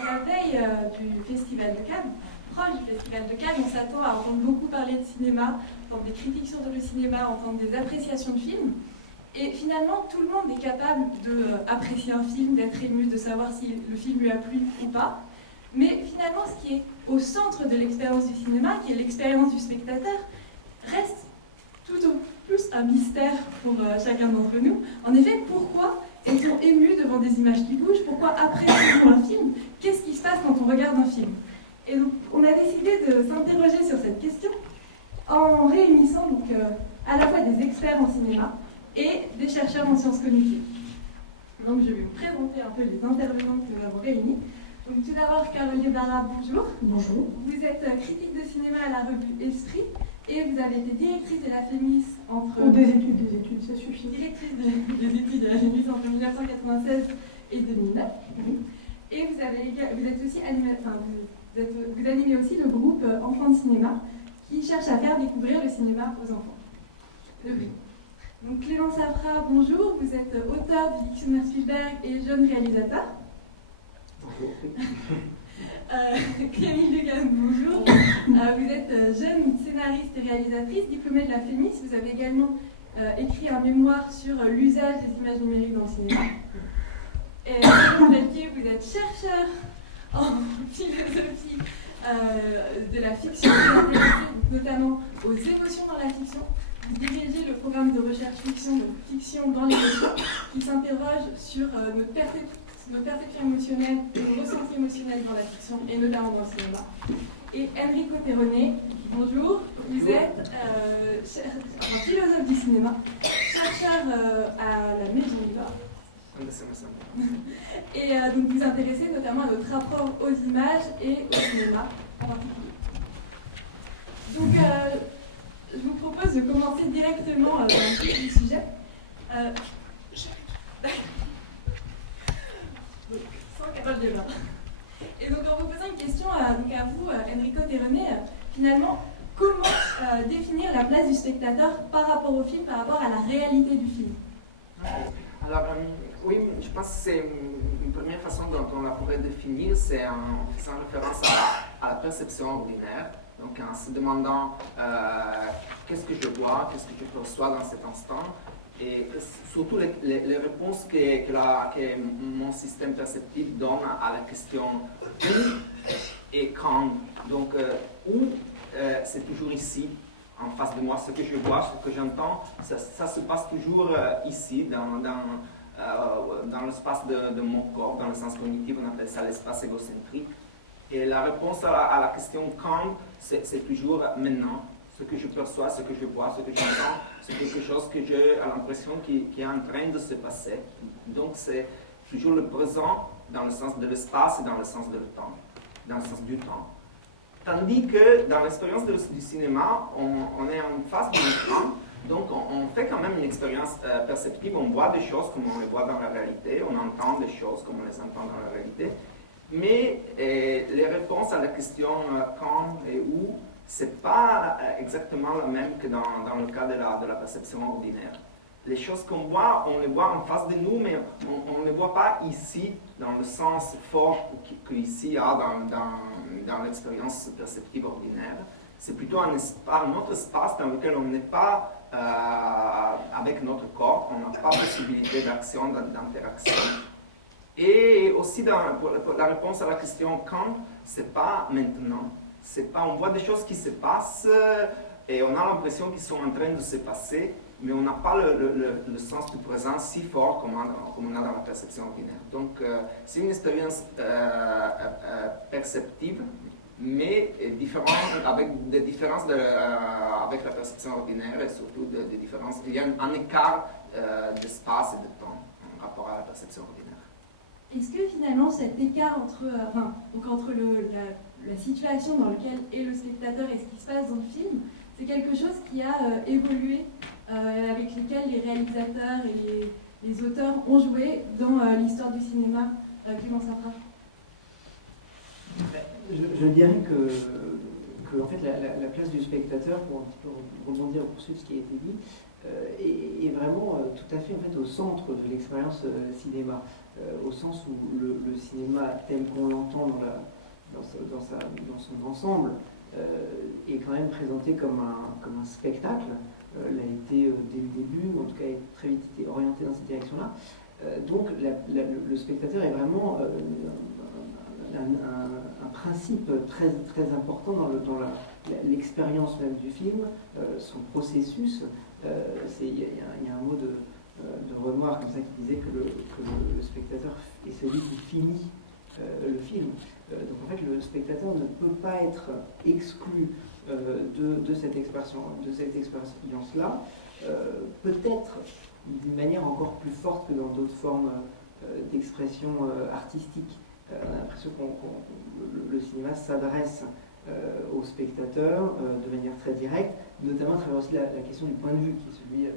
À la veille du Festival de Cannes, proche du Festival de Cannes, on s'attend à entendre beaucoup parler de cinéma, entendre des critiques sur le cinéma, entendre des appréciations de films. Et finalement, tout le monde est capable d'apprécier un film, d'être ému, de savoir si le film lui a plu ou pas. Mais finalement, ce qui est au centre de l'expérience du cinéma, qui est l'expérience du spectateur, reste tout au plus un mystère pour chacun d'entre nous. En effet, pourquoi est-on ému devant des images qui bougent? Pourquoi apprécions-nous un film? Qu'est-ce qui se passe quand on regarde un film? Et donc, on a décidé de s'interroger sur cette question en réunissant donc, à la fois des experts en cinéma et des chercheurs en sciences cognitives. Donc, je vais vous présenter un peu les intervenants que nous avons réunis. Donc, tout d'abord, Caroline Barra, bonjour. Bonjour. Vous êtes critique de cinéma à la revue Esprit et vous avez été directrice de la FEMIS entre... Des études, ça suffit. Directrice des études de la FEMIS entre 1996 et 2009. Et vous êtes aussi vous animez aussi le groupe Enfants de cinéma qui cherche à faire découvrir le cinéma aux enfants. Donc Clément Safra, bonjour. Vous êtes auteur du dictionnaire Spielberg et jeune réalisateur. Bonjour. Camille Legan, bonjour. Vous êtes jeune scénariste et réalisatrice, diplômée de la FEMIS. Vous avez également écrit un mémoire sur l'usage des images numériques dans le cinéma. Et vous êtes chercheur en philosophie de la fiction, notamment aux émotions dans la fiction. Vous dirigez le programme de recherche fiction, donc fiction dans l'émotion, qui s'interroge sur notre perception émotionnelle et nos ressentis émotionnels dans la fiction, et notamment dans le cinéma. Et Enrico Terone, bonjour. Vous êtes philosophe du cinéma, chercheur à la Maison du Var. Et donc vous intéressez notamment à notre rapport aux images et au cinéma en particulier. Donc je vous propose de commencer directement dans le vif du sujet. Sans Carole Débat. Et donc en vous posant une question donc à vous, Enrico Terone, finalement, comment définir la place du spectateur par rapport au film, par rapport à la réalité du film? Alors, oui, je pense que c'est une première façon dont on la pourrait définir, c'est en faisant référence à la perception ordinaire, donc en se demandant qu'est-ce que je vois, qu'est-ce que je perçois dans cet instant, et surtout les réponses que mon système perceptif donne à la question où et quand. Donc, où, c'est toujours ici, en face de moi, ce que je vois, ce que j'entends, ça se passe toujours ici, dans l'espace de mon corps, dans le sens cognitif, on appelle ça l'espace égocentrique. Et la réponse à la question quand, c'est toujours maintenant. Ce que je perçois, ce que je vois, ce que j'entends, c'est quelque chose que j'ai l'impression qui est en train de se passer. Donc c'est toujours le présent dans le sens de l'espace et dans le sens de le temps, dans le sens du temps. Tandis que dans l'expérience du cinéma, on est en face d'un écran, donc on fait quand même une expérience perceptive, on voit des choses comme on les voit dans la réalité, on entend des choses comme on les entend dans la réalité, mais les réponses à la question quand et où, c'est pas exactement la même que dans le cas de la perception ordinaire. Les choses qu'on voit, on les voit en face de nous, mais on ne les voit pas ici, dans le sens fort qu'ici a dans l'expérience perceptive ordinaire. C'est plutôt un autre espace dans lequel on n'est pas avec notre corps, on n'a pas possibilité d'action, d'interaction. Et aussi, pour la réponse à la question quand, c'est pas maintenant. On voit des choses qui se passent et on a l'impression qu'ils sont en train de se passer, mais on n'a pas le sens du présent si fort comme on a dans la perception ordinaire. Donc, c'est une expérience perceptive, mais différente, avec des différences avec la perception ordinaire et surtout des différences. Il y a un écart d'espace et de temps en rapport à la perception ordinaire. Est-ce que finalement cet écart entre la situation dans laquelle est le spectateur et ce qui se passe dans le film, c'est quelque chose qui a évolué, avec lesquels les réalisateurs et les auteurs ont joué dans l'histoire du cinéma? Clément Safra. Je dirais que en fait, la place du spectateur, pour un petit peu rebondir pour ce qui a été dit, est vraiment tout à fait en fait, au centre de l'expérience cinéma, au sens où le cinéma tel qu'on l'entend dans son ensemble est quand même présenté comme un spectacle. L'a été dès le début, en tout cas est très vite été orienté dans cette direction-là. Donc le spectateur est vraiment un principe très, très important dans l'expérience même du film, son processus. Il y a un mot de Renoir comme ça qui disait que le spectateur est celui qui finit le film. Donc en fait le spectateur ne peut pas être exclu de cette expérience-là, peut-être d'une manière encore plus forte que dans d'autres formes d'expression artistique. On a l'impression que le cinéma s'adresse aux spectateurs de manière très directe, notamment à travers aussi la question du point de vue, qui est celui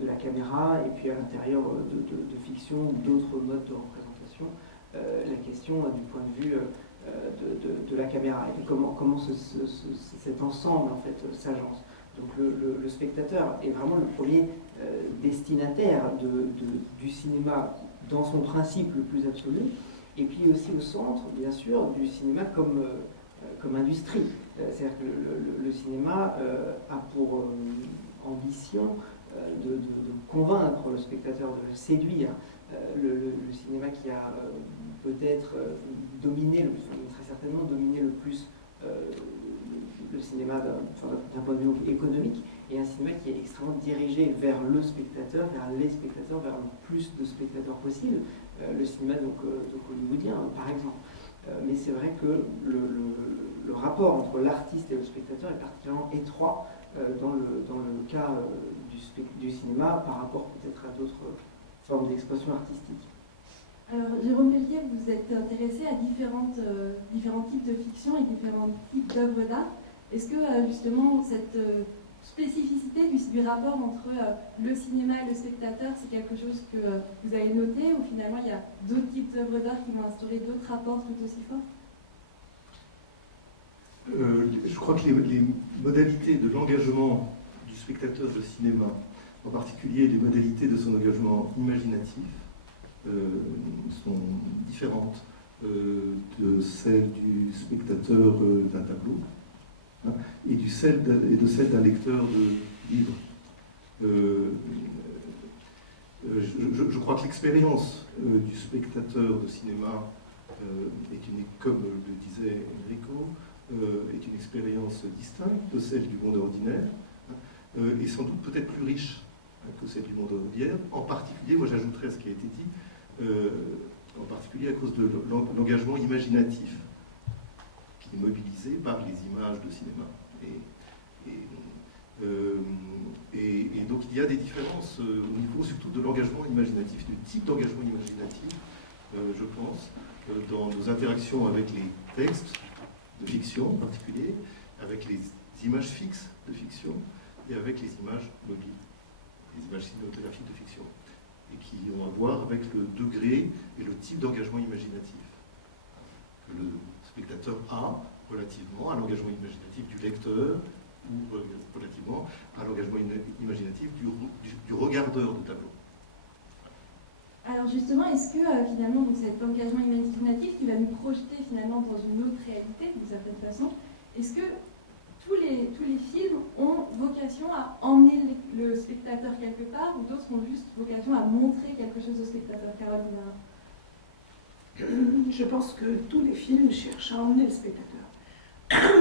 de la caméra, et puis à l'intérieur de fiction ou d'autres modes de représentation, la question du point de vue de la caméra, et comment cet ensemble en fait s'agence. Donc le spectateur est vraiment le premier destinataire du cinéma dans son principe le plus absolu, et puis aussi au centre, bien sûr, du cinéma comme industrie. C'est-à-dire que le cinéma a pour ambition de convaincre le spectateur, de le séduire. Le cinéma qui a peut-être dominé, très certainement dominé le plus le cinéma d'un point de vue économique, et un cinéma qui est extrêmement dirigé vers le spectateur, vers les spectateurs, vers le plus de spectateurs possible, le cinéma donc hollywoodien par exemple. Mais c'est vrai que le rapport entre l'artiste et le spectateur est particulièrement étroit dans le cas du cinéma par rapport peut-être à d'autres formes d'expression artistique. Alors, Jérôme Pellier, vous êtes intéressé à différents types de fiction et différents types d'œuvres d'art. Est-ce que justement cette spécificité du rapport entre le cinéma et le spectateur, c'est quelque chose que vous avez noté, ou finalement il y a d'autres types d'œuvres d'art qui vont instaurer d'autres rapports tout aussi forts? Je crois que les modalités de l'engagement du spectateur de cinéma, en particulier les modalités de son engagement imaginatif, sont différentes de celles du spectateur d'un tableau, hein, et de celles d'un lecteur de livre. Je crois que l'expérience du spectateur de cinéma comme le disait Enrico, est une expérience distincte de celle du monde ordinaire, hein, et sans doute peut-être plus riche que celle du monde ordinaire. En particulier, moi j'ajouterais à ce qui a été dit, en particulier à cause de l'engagement imaginatif qui est mobilisé par les images de cinéma. Et donc il y a des différences au niveau surtout de l'engagement imaginatif, du type d'engagement imaginatif, je pense, dans nos interactions avec les textes de fiction en particulier, avec les images fixes de fiction et avec les images mobiles, les images cinématographiques de fiction, et qui ont à voir avec le degré et le type d'engagement imaginatif que le spectateur a relativement à l'engagement imaginatif du lecteur ou relativement à l'engagement imaginatif du regardeur de tableau. Alors justement, est-ce que finalement donc cet engagement imaginatif qui va nous projeter finalement dans une autre réalité d'une certaine façon, est-ce que tous les films ont vocation à emmener le spectateur quelque part, ou d'autres ont juste vocation à montrer quelque chose au spectateur? Carole Guénard. Je pense que tous les films cherchent à emmener le spectateur,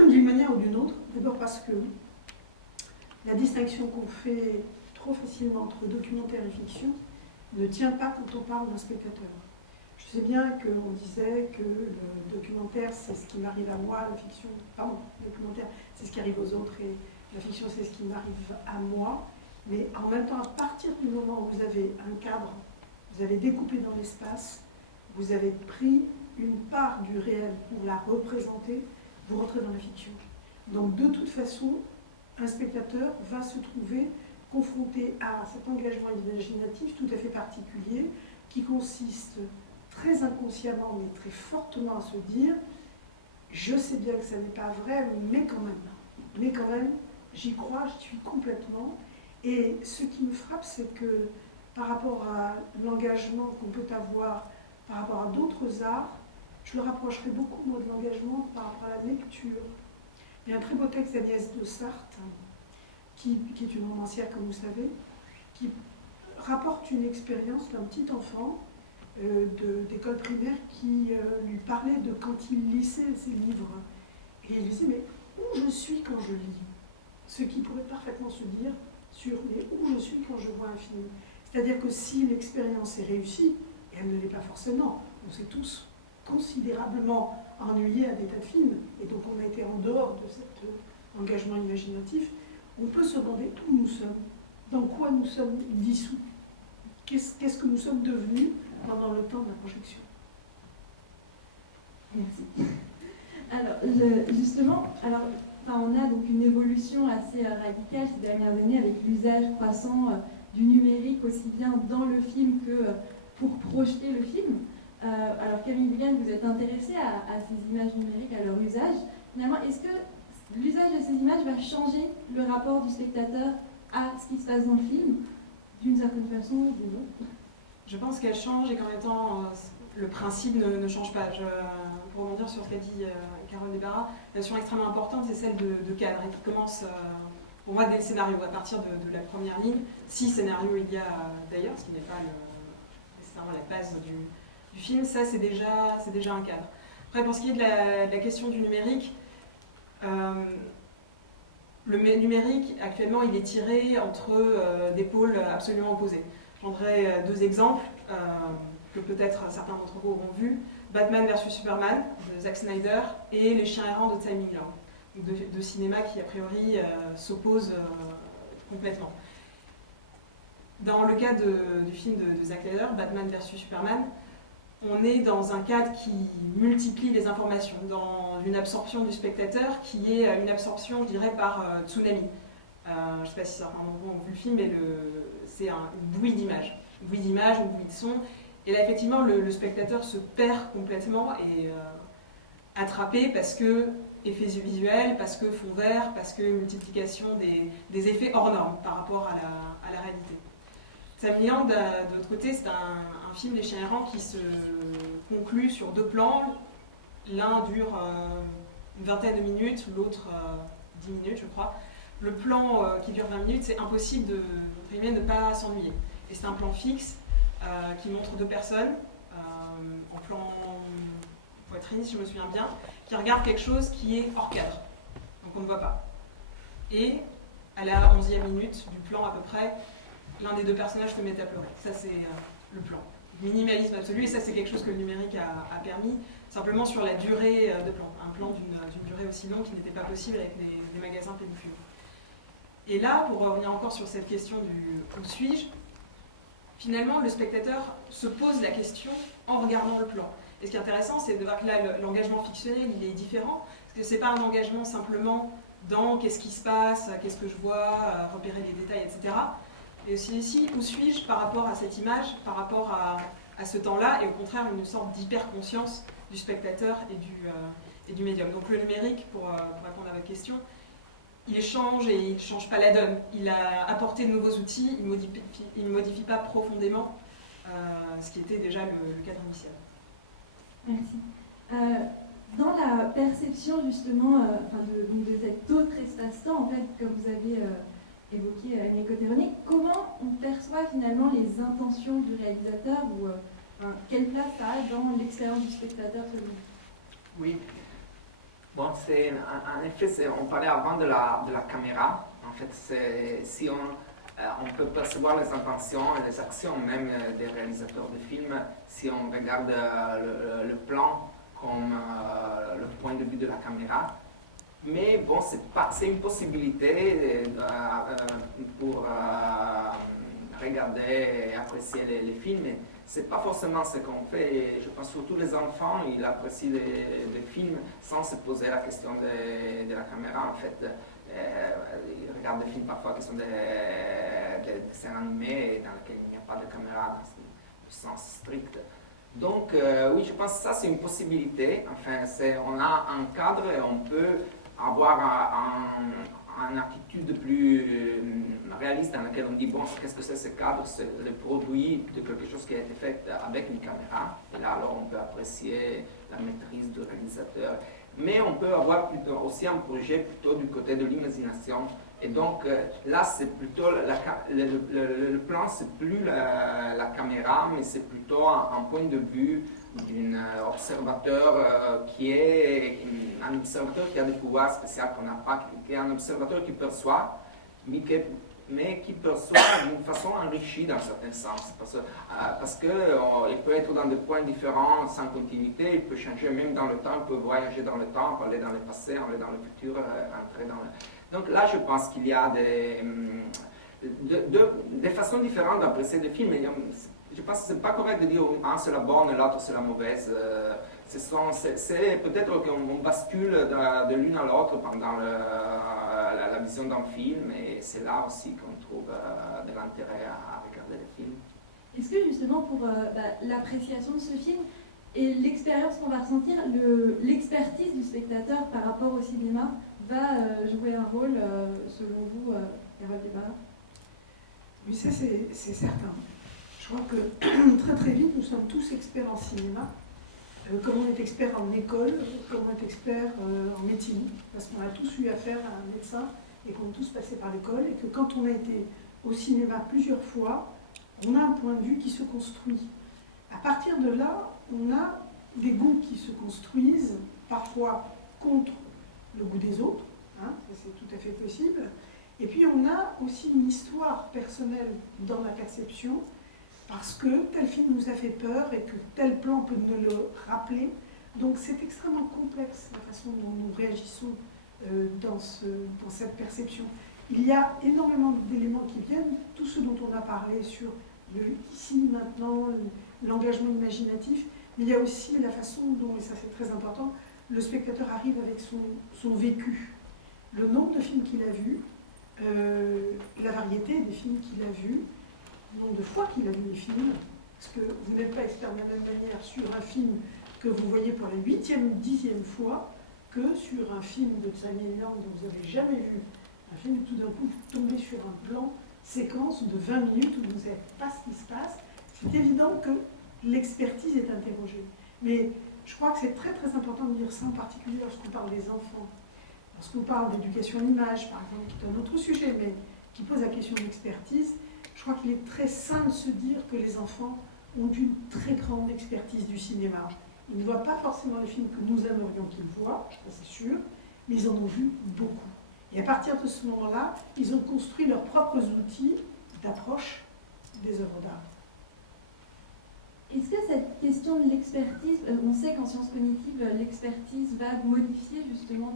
d'une manière ou d'une autre. D'abord parce que la distinction qu'on fait trop facilement entre documentaire et fiction ne tient pas quand on parle d'un spectateur. Je sais bien qu'on disait que le documentaire, c'est ce qui m'arrive à moi, la fiction, pardon, le documentaire, c'est ce qui arrive aux autres, et la fiction, c'est ce qui m'arrive à moi. Mais en même temps, à partir du moment où vous avez un cadre, vous avez découpé dans l'espace, vous avez pris une part du réel pour la représenter, vous rentrez dans la fiction. Donc de toute façon, un spectateur va se trouver confronté à cet engagement imaginatif tout à fait particulier qui consiste très inconsciemment mais très fortement à se dire Je sais bien que ça n'est pas vrai, mais quand même, j'y crois, j'y suis complètement. Et ce qui me frappe, c'est que par rapport à l'engagement qu'on peut avoir par rapport à d'autres arts, je le rapprocherai beaucoup, moi, de l'engagement par rapport à la lecture. Il y a un très beau texte d'Agnès de Sarthe, qui est une romancière, comme vous savez, qui rapporte une expérience d'un petit enfant d'école primaire qui lui parlait de quand il lisait ses livres. Et il disait, mais où je suis quand je lis? Ce qui pourrait parfaitement se dire sur mais où je suis quand je vois un film. C'est-à-dire que si l'expérience est réussie, et elle ne l'est pas forcément, on s'est tous considérablement ennuyés à des tas de films, et donc on a été en dehors de cet engagement imaginatif, on peut se demander où nous sommes, dans quoi nous sommes dissous, qu'est-ce que nous sommes devenus pendant le temps de la projection. Merci. Alors, justement, on a donc une évolution assez radicale ces dernières années avec l'usage croissant du numérique aussi bien dans le film que pour projeter le film. Alors Camille Bugane, vous êtes intéressée à ces images numériques, à leur usage. Finalement, est-ce que l'usage de ces images va changer le rapport du spectateur à ce qui se passe dans le film, d'une certaine façon ou d'une autre? Je pense qu'elle change et qu'en même temps, le principe ne change pas. Pour rebondir sur ce qu'a dit Carole Desbarras, la notion extrêmement importante, c'est celle de cadre, et qui commence, pour moi, dès le scénario, à partir de la première ligne, si scénario il y a d'ailleurs, ce qui n'est pas nécessairement la base du film, ça c'est déjà un cadre. Après, pour ce qui est de la question du numérique, le numérique, actuellement, il est tiré entre des pôles absolument opposés. Je prendrai deux exemples que peut-être certains d'entre vous auront vus. Batman vs Superman de Zack Snyder et Les Chiens errants de Tsai Ming-liang. De cinéma qui, a priori, s'opposent complètement. Dans le cas du film de Zack Snyder, Batman vs Superman, on est dans un cadre qui multiplie les informations, dans une absorption du spectateur qui est une absorption, je dirais, par tsunami. Je ne sais pas si certains d'entre vous ont vu le film, mais c'est un bruit d'image. Un bruit d'image, un bruit de son. Et là, effectivement, le spectateur se perd complètement et attrapé parce que effets visuels, parce que fond vert, parce que multiplication des effets hors normes par rapport à la réalité. Tsai Ming-liang, de l'autre côté, c'est un film, Les Chiens errants, qui se conclut sur deux plans. L'un dure une vingtaine de minutes, l'autre 10 minutes, je crois. Le plan qui dure 20 minutes, c'est impossible de ne pas s'ennuyer. Et c'est un plan fixe qui montre deux personnes en plan poitrine, si je me souviens bien, qui regardent quelque chose qui est hors cadre, donc on ne voit pas. Et à la 11e minute du plan à peu près, l'un des deux personnages se met à pleurer. Ça c'est le plan. Minimalisme absolu, et ça c'est quelque chose que le numérique a permis, simplement sur la durée de plan. Un plan d'une durée aussi longue qui n'était pas possible avec les magasins pellicules. Et là, pour revenir encore sur cette question du où suis-je, finalement, le spectateur se pose la question en regardant le plan. Et ce qui est intéressant, c'est de voir que là, l'engagement fictionnel, il est différent, parce que ce n'est pas un engagement simplement dans qu'est-ce qui se passe, qu'est-ce que je vois, repérer les détails, etc. Et aussi ici, où suis-je par rapport à cette image, par rapport à ce temps-là, et au contraire, une sorte d'hyper-conscience du spectateur et du médium. Donc le numérique, pour répondre à votre question, il change et il ne change pas la donne. Il a apporté de nouveaux outils, il ne modifie pas profondément ce qui était déjà le cadre initial. Merci. Dans la perception justement de cet autre espace-temps, en fait, comme vous avez évoqué Annie Cotteroni, comment on perçoit finalement les intentions du réalisateur ou quelle place ça a dans l'expérience du spectateur selon vous? Oui. Bon, en effet, on parlait avant de la caméra. En fait, si on peut percevoir les intentions et les actions même des réalisateurs de films si on regarde le plan comme le point de vue de la caméra. Mais bon, c'est une possibilité pour regarder et apprécier les films. C'est pas forcément ce qu'on fait. Je pense surtout les enfants, ils apprécient les films sans se poser la question de la caméra. En fait, ils regardent des films parfois qui sont des dessins animés dans lesquels il n'y a pas de caméra dans le sens strict. Donc, oui, je pense que ça, c'est une possibilité. Enfin, on a un cadre et on peut avoir une attitude plus réaliste dans laquelle on dit, bon, qu'est-ce que c'est ce cadre? C'est le produit de quelque chose qui a été fait avec une caméra. Et là, alors, on peut apprécier la maîtrise du réalisateur. Mais on peut avoir aussi un projet plutôt du côté de l'imagination. Et donc, là, c'est plutôt, le plan, c'est plus la caméra, mais c'est plutôt un point de vue d'un observateur qui est un observateur qui a des pouvoirs spéciaux qu'on n'a pas, qui est un observateur qui perçoit, mais qui perçoit d'une façon enrichie dans un certain sens. Parce qu'il peut être dans des points différents, sans continuité, il peut changer même dans le temps, il peut voyager dans le temps, aller dans le passé, aller dans le futur, entrer dans le... Donc là, je pense qu'il y a des façons différentes d'apprécier des films. Je pense que ce n'est pas correct de dire un c'est la bonne et l'autre c'est la mauvaise. C'est peut-être qu'on bascule de l'une à l'autre pendant la vision d'un film, et c'est là aussi qu'on trouve de l'intérêt à regarder les films. Est-ce que justement pour l'appréciation de ce film et l'expérience qu'on va ressentir, l'expertise du spectateur par rapport au cinéma va jouer un rôle, selon vous, Carole Desbarras? Oui, ça c'est certain. Je crois que très très vite, nous sommes tous experts en cinéma, comme on est expert en école, comme on est expert en médecine, parce qu'on a tous eu affaire à un médecin et qu'on est tous passés par l'école, et que quand on a été au cinéma plusieurs fois, on a un point de vue qui se construit. À partir de là, on a des goûts qui se construisent, parfois contre le goût des autres, hein, c'est tout à fait possible. Et puis on a aussi une histoire personnelle dans la perception, parce que tel film nous a fait peur et que tel plan peut nous le rappeler. Donc c'est extrêmement complexe la façon dont nous réagissons dans cette perception. Il y a énormément d'éléments qui viennent, tout ce dont on a parlé sur le ici, maintenant, l'engagement imaginatif, mais il y a aussi la façon dont, et ça c'est très important, le spectateur arrive avec son vécu. Le nombre de films qu'il a vus, la variété des films qu'il a vus, le nombre de fois qu'il a vu les films, parce que vous n'êtes pas expert de la même manière sur un film que vous voyez pour la 8e ou 10e fois que sur un film de Tsai Ming-liang dont vous n'avez jamais vu. Un film où tout d'un coup vous tombez sur un plan séquence de 20 minutes où vous ne savez pas ce qui se passe. C'est évident que l'expertise est interrogée. Mais je crois que c'est très très important de dire ça, en particulier lorsqu'on parle des enfants. Lorsqu'on parle d'éducation à l'image, par exemple, qui est un autre sujet, mais qui pose la question de l'expertise, je crois qu'il est très sain de se dire que les enfants ont une très grande expertise du cinéma. Ils ne voient pas forcément les films que nous aimerions qu'ils voient, ça c'est sûr, mais ils en ont vu beaucoup. Et à partir de ce moment-là, ils ont construit leurs propres outils d'approche des œuvres d'art. Est-ce que cette question de l'expertise, on sait qu'en sciences cognitives, l'expertise va modifier justement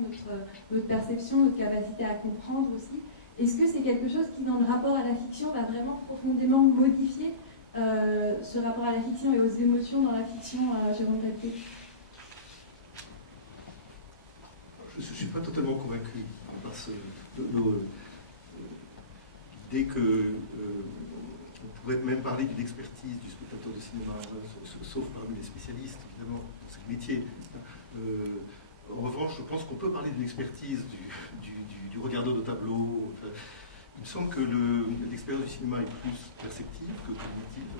notre perception, notre capacité à comprendre aussi. Est-ce que c'est quelque chose qui, dans le rapport à la fiction, va vraiment profondément modifier ce rapport à la fiction et aux émotions dans la fiction, Jérôme Pelletier? Je ne suis pas totalement convaincu. Parce que dès que on pourrait même parler d'une expertise du spectateur de cinéma, sauf parmi les spécialistes, évidemment, dans ce métier. En revanche, je pense qu'on peut parler d'une expertise du regardeur de tableau. Enfin, il me semble que l'expérience du cinéma est plus perceptive que cognitive,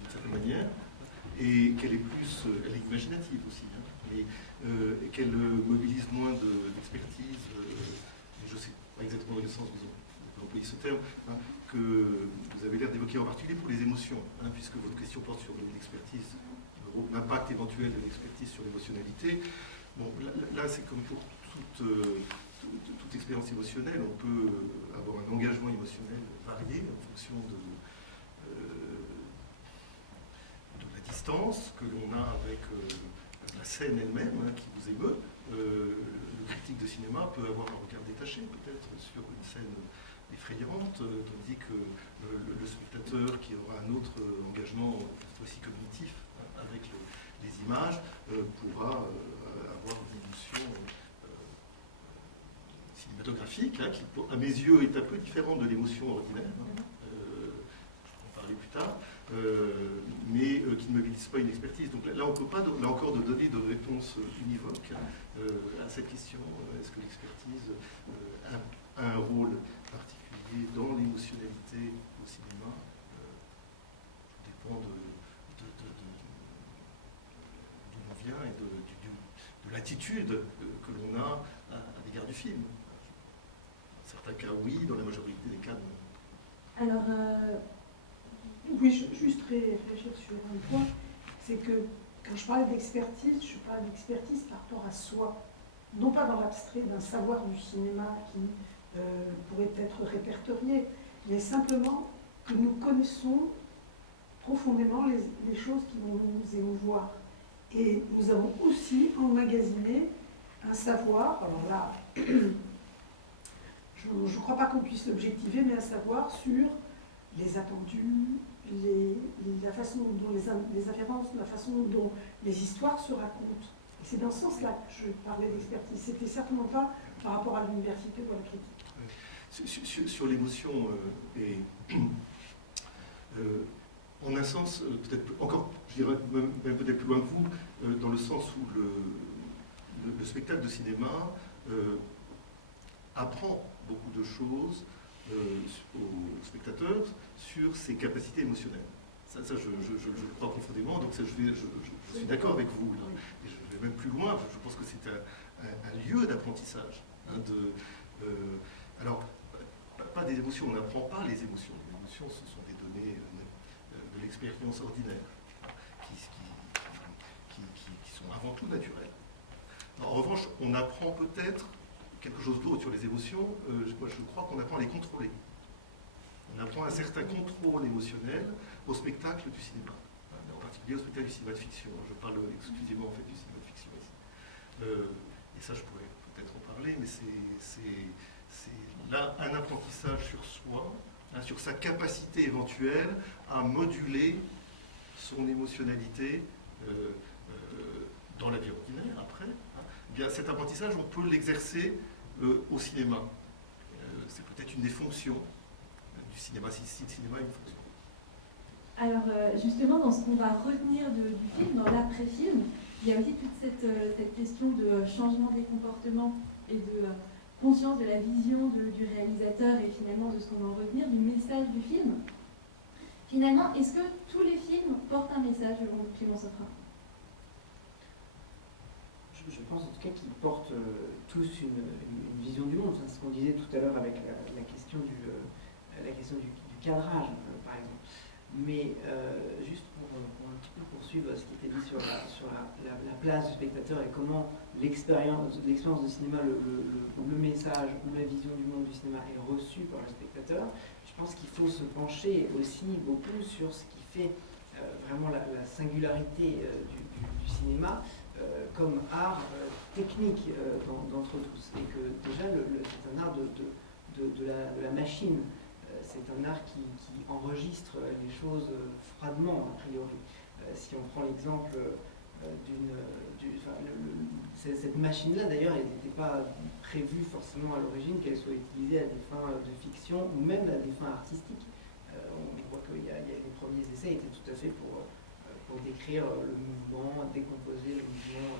d'une certaine manière, et qu'elle est plus, elle est imaginative aussi, hein, et qu'elle mobilise moins d'expertise. Je ne sais pas exactement dans quel sens vous employez ce terme, hein, que vous avez l'air d'évoquer en particulier pour les émotions, hein, puisque votre question porte sur l'expertise, l'impact éventuel de l'expertise sur l'émotionnalité. Bon, là c'est comme pour toute expérience émotionnelle, on peut avoir un engagement émotionnel varié en fonction de la distance que l'on a avec la scène elle-même, hein, qui vous émeut. Le critique de cinéma peut avoir un regard détaché peut-être sur une scène effrayante, tandis que le spectateur qui aura un autre engagement aussi cognitif, hein, avec les images pourra avoir une émotion cinématographique, hein, qui à mes yeux est un peu différente de l'émotion ordinaire. On parlait plus résultats, mais qui ne mobilisent pas une expertise. Donc là, on ne peut pas, là encore, de donner de réponse univoque à cette question. Est-ce que l'expertise a un rôle particulier dans l'émotionnalité au cinéma? Tout dépend d'où on vient et de l'attitude que l'on a à l'égard du film. Dans certains cas, oui, dans la majorité des cas, non. Alors, Oui, juste réfléchir sur un point, c'est que quand je parlais d'expertise, je parle d'expertise par rapport à soi, non pas dans l'abstrait d'un savoir du cinéma qui pourrait être répertorié, mais simplement que nous connaissons profondément les choses qui vont nous émouvoir. Et nous avons aussi emmagasiné un savoir, alors là, je ne crois pas qu'on puisse l'objectiver, mais un savoir sur les attendus, la façon dont les afférences, la façon dont les histoires se racontent. Et c'est dans ce sens-là que je parlais d'expertise. C'était certainement pas par rapport à l'université ou à la critique. Sur l'émotion, en un sens, peut-être encore, je dirais même peut-être plus loin que vous, dans le sens où le spectacle de cinéma apprend beaucoup de choses aux spectateurs sur ses capacités émotionnelles. Ça je le crois profondément, donc ça, je suis d'accord avec vous. Là. Et je vais même plus loin, je pense que c'est un lieu d'apprentissage. Alors, pas des émotions, on n'apprend pas les émotions. Les émotions, ce sont des données de l'expérience ordinaire, qui sont avant tout naturelles. En revanche, on apprend peut-être quelque chose d'autre sur les émotions. Moi, je crois qu'on apprend à les contrôler. On apprend un certain contrôle émotionnel au spectacle du cinéma, en particulier au spectacle du cinéma de fiction. Je parle exclusivement en fait du cinéma de fiction ici. Et ça, je pourrais peut-être en parler, mais c'est là un apprentissage sur soi, sur sa capacité éventuelle à moduler son émotionnalité dans la vie ordinaire après. Eh bien, cet apprentissage, on peut l'exercer au cinéma. C'est peut-être une des fonctions du cinéma, si le cinéma est une fonction. Alors justement, dans ce qu'on va retenir du film, dans l'après-film, il y a aussi toute cette question de changement des comportements et de conscience de la vision du réalisateur et finalement de ce qu'on va en retenir, du message du film. Finalement, est-ce que tous les films portent un message, selon Clément Sopra? Je pense en tout cas qu'ils portent tous une vision du monde. C'est ce qu'on disait tout à l'heure avec la question du cadrage, par exemple. Mais juste pour un petit peu poursuivre ce qui était dit sur la place du spectateur et comment l'expérience de cinéma, le message ou la vision du monde du cinéma est reçu par le spectateur, je pense qu'il faut se pencher aussi beaucoup sur ce qui fait vraiment la singularité du cinéma comme art technique d'entre tous. Et que déjà, c'est un art de la machine. C'est un art qui enregistre les choses froidement, a priori. Si on prend l'exemple cette machine-là, d'ailleurs, elle n'était pas prévue forcément à l'origine qu'elle soit utilisée à des fins de fiction ou même à des fins artistiques. On voit que les premiers essais étaient tout à fait pour décrire le mouvement, décomposer le mouvement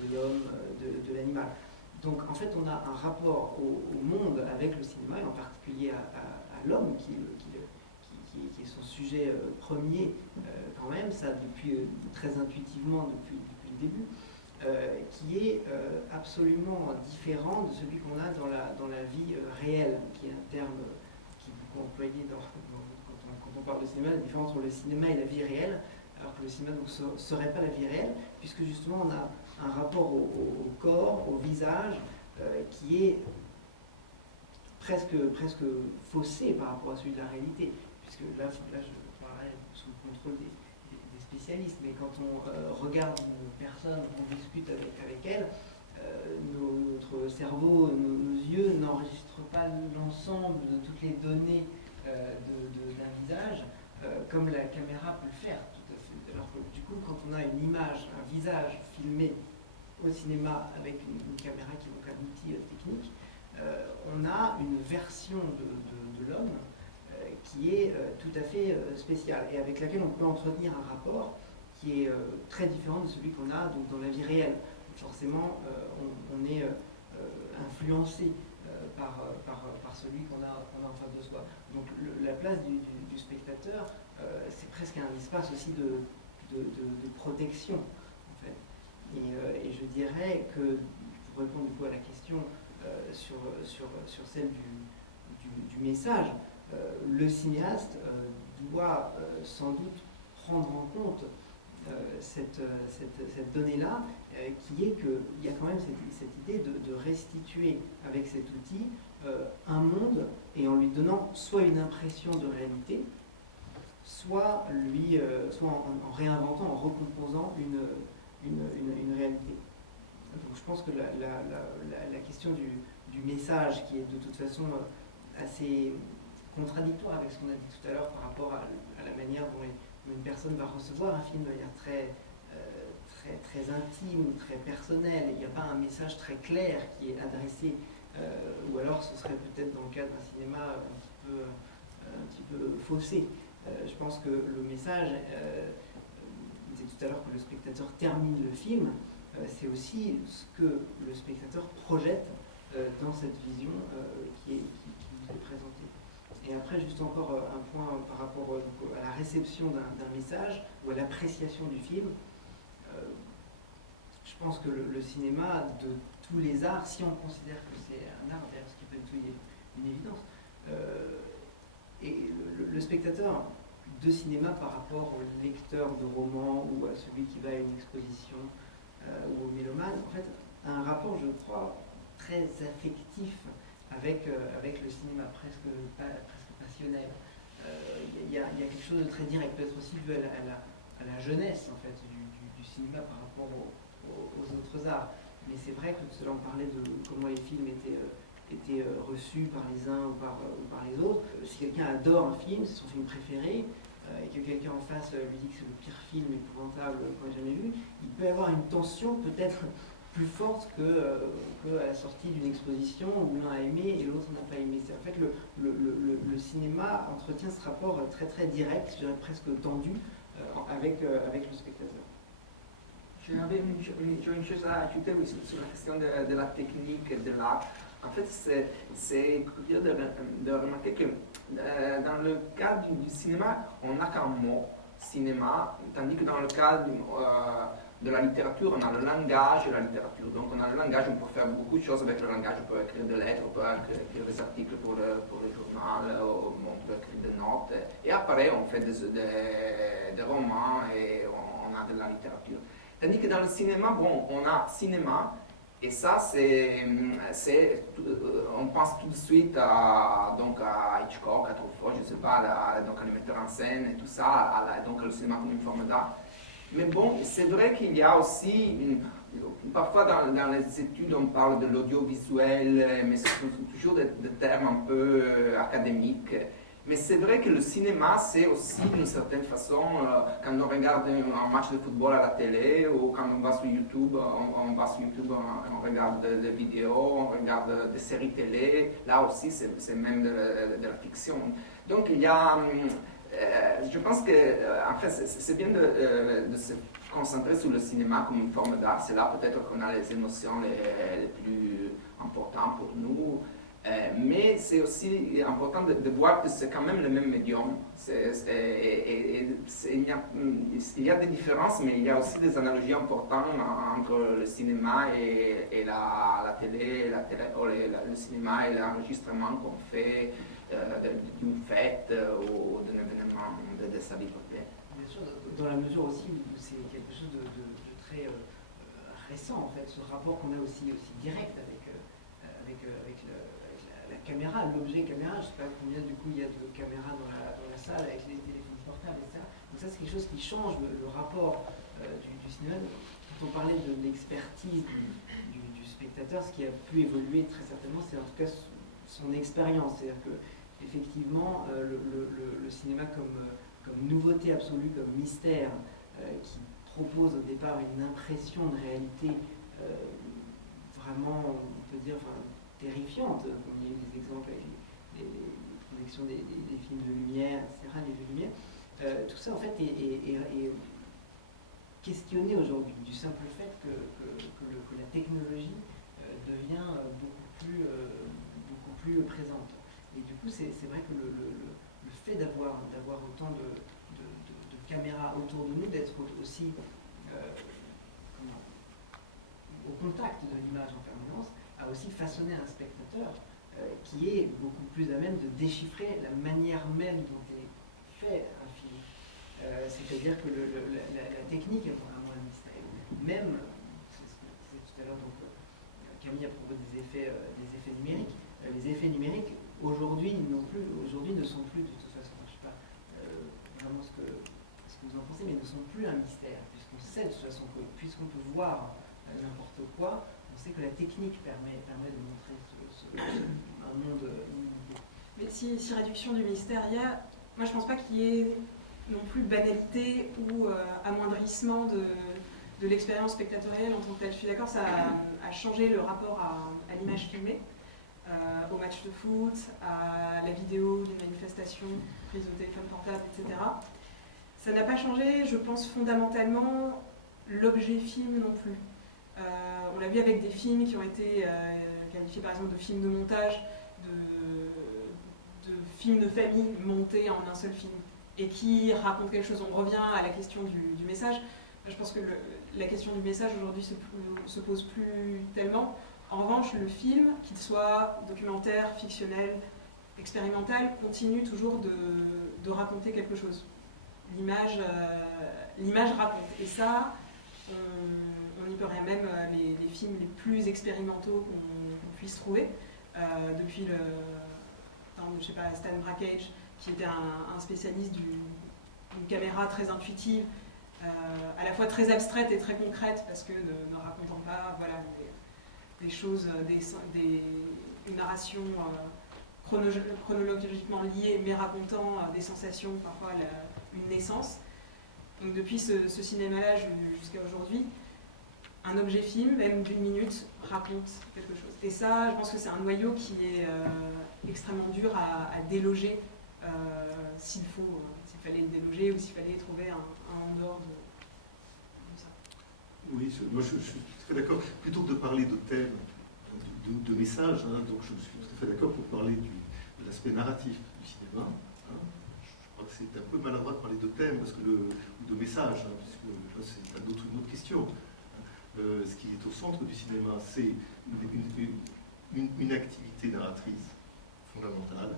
de l'homme, de l'animal. Donc en fait, on a un rapport au monde avec le cinéma, et en particulier à l'homme, qui est son sujet premier quand même, ça depuis très intuitivement depuis le début, qui est absolument différent de celui qu'on a dans la vie réelle, qui est un terme qui est beaucoup employé quand on parle de cinéma, la différence entre le cinéma et la vie réelle, alors que le cinéma ne serait pas la vie réelle, puisque justement on a un rapport au corps, au visage, qui est presque faussé par rapport à celui de la réalité, puisque là je parlerai sous le contrôle des spécialistes, mais quand on regarde une personne, on discute avec elle, notre cerveau, nos yeux n'enregistrent pas l'ensemble de toutes les données d'un visage comme la caméra peut le faire tout à fait. Alors que du coup, quand on a une image, un visage filmé au cinéma avec une caméra qui est donc un outil technique, on a une version de l'homme qui est tout à fait spéciale et avec laquelle on peut entretenir un rapport qui est très différent de celui qu'on a donc, dans la vie réelle. Forcément, on est influencé par celui qu'on a en face de soi. Donc la place du spectateur, c'est presque un espace aussi de protection, en fait. Et je dirais que, pour répondre du coup à la question sur celle du message, le cinéaste doit sans doute prendre en compte cette donnée-là, qui est qu'il y a quand même cette idée de restituer avec cet outil un monde et en lui donnant soit une impression de réalité, soit en réinventant, en recomposant une réalité. Donc je pense que la question du message, qui est de toute façon assez contradictoire avec ce qu'on a dit tout à l'heure par rapport à la manière dont une personne va recevoir un film de manière très intime, très personnelle. Il n'y a pas un message très clair qui est adressé, ou alors ce serait peut-être dans le cadre d'un cinéma un petit peu faussé. Je pense que le message, on disait tout à l'heure que le spectateur termine le film, c'est aussi ce que le spectateur projette dans cette vision qui nous est présentée. Et après, juste encore un point par rapport à la réception d'un message ou à l'appréciation du film. Je pense que le cinéma, de tous les arts, si on considère que c'est un art, ce qui peut être une évidence, et le spectateur de cinéma par rapport au lecteur de romans ou à celui qui va à une exposition ou au mélomane, en fait, a un rapport, je crois, très affectif avec le cinéma, presque passionnel. Il y a quelque chose de très direct, peut-être aussi dû à la jeunesse en fait, du cinéma par rapport aux autres arts. Mais c'est vrai que tout à l'heure on parlait de comment les films étaient reçus par les uns ou par les autres. Si quelqu'un adore un film, c'est son film préféré, et que quelqu'un en face lui dit que c'est le pire film épouvantable qu'on ait jamais vu, il peut y avoir une tension peut-être plus forte qu'à la sortie d'une exposition où l'un a aimé et l'autre n'a pas aimé. C'est en fait le cinéma entretient ce rapport très très direct, je dirais presque tendu, avec le spectateur. J'avais une chose à ajouter aussi sur la question de la technique et de l'art. En fait, c'est curieux de remarquer que dans le cas du cinéma, on n'a qu'un mot, cinéma, tandis que dans le cas de la littérature, on a le langage et la littérature. Donc on a le langage, on peut faire beaucoup de choses avec le langage, on peut écrire des lettres, on peut écrire des articles pour le journal, on peut écrire des notes. Et après, on fait des romans et on a de la littérature. Tandis que dans le cinéma, bon, on a cinéma, et ça, on pense tout de suite à Hitchcock, à Truffaut, je ne sais pas, donc à les metteurs en scène et tout ça, donc le cinéma comme une forme d'art. Mais bon, c'est vrai qu'il y a aussi, parfois dans les études, on parle de l'audiovisuel, mais ce sont toujours des termes un peu académiques. Mais c'est vrai que le cinéma, c'est aussi d'une certaine façon, quand on regarde un match de football à la télé ou quand on va sur YouTube, on regarde des vidéos, on regarde des séries télé. Là aussi, c'est même de la fiction. Donc il y a, je pense que en fait, c'est bien de se concentrer sur le cinéma comme une forme d'art. C'est là peut-être qu'on a les émotions les plus importantes pour nous. Mais c'est aussi important de voir que c'est quand même le même médium. Il y a des différences, mais il y a aussi des analogies importantes entre le cinéma et la télé, le cinéma et l'enregistrement qu'on fait d'une fête ou d'un événement de sa vie privée. Bien sûr, dans la mesure aussi où c'est quelque chose de très récent, en fait, ce rapport qu'on a aussi direct avec la caméra, l'objet caméra. Je ne sais pas combien du coup il y a de caméras dans la salle avec les téléphones portables, etc. Donc ça, c'est quelque chose qui change le rapport du cinéma. Quand on parlait de l'expertise du spectateur, ce qui a pu évoluer très certainement, c'est en tout cas son expérience. C'est-à-dire que effectivement, le cinéma comme nouveauté absolue, comme mystère, qui propose au départ une impression de réalité vraiment, on peut dire, terrifiante. Il y a eu des exemples avec les question des films de lumière, etc., les jeux de lumière, tout ça en fait est questionné aujourd'hui du simple fait que la technologie devient beaucoup plus présente. Et du coup, c'est vrai que le fait d'avoir autant de caméras autour de nous, d'être aussi au contact de l'image en permanence, a aussi façonné un spectateur qui est beaucoup plus à même de déchiffrer la manière même dont est fait un film. C'est-à-dire que la technique est vraiment un mystère. Même, c'est ce que je disais tout à l'heure, donc Camille à propos des effets numériques, les effets numériques aujourd'hui ne sont plus, de toute façon, je ne sais pas vraiment ce que vous en pensez, mais ne sont plus un mystère, puisqu'on sait de toute façon que, puisqu'on peut voir n'importe quoi, on sait que la technique permet de montrer un monde nouveau. Mais si réduction du mystère il y a, moi je pense pas qu'il y ait non plus banalité ou amoindrissement de l'expérience spectatorielle en tant que telle. Je suis d'accord, ça a changé le rapport à l'image filmée, au match de foot, à la vidéo d'une manifestation prise au téléphone portable, etc. Ça n'a pas changé, je pense, fondamentalement l'objet film non plus. On l'a vu avec des films qui ont été qualifiés par exemple de films de montage, de films de famille montés en un seul film et qui racontent quelque chose. On revient à la question du message. Je pense que la question du message aujourd'hui se pose plus tellement. En revanche, le film, qu'il soit documentaire, fictionnel, expérimental, continue toujours de raconter quelque chose. L'image raconte. Et ça, on n'y peut rien. Même les films les plus expérimentaux qu'on puisse trouver, depuis je sais pas, Stan Brakhage, qui était un spécialiste d'une caméra très intuitive, à la fois très abstraite et très concrète, parce que ne racontant pas des choses, une narration chronologiquement liée, mais racontant des sensations, parfois une naissance. Donc depuis ce cinéma-là jusqu'à aujourd'hui, un objet film, même d'une minute, raconte quelque chose. Et ça, je pense que c'est un noyau qui est extrêmement dur à déloger, s'il fallait le déloger ou s'il fallait trouver un en dehors de ça. Oui, moi je suis tout à fait d'accord. Plutôt que de parler de thèmes, de messages, donc je suis tout à fait d'accord pour parler de l'aspect narratif du cinéma. Je crois que c'est un peu maladroit de parler de thèmes ou de messages, puisque là c'est une autre question. Ce qui est au centre du cinéma, c'est une activité narratrice fondamentale,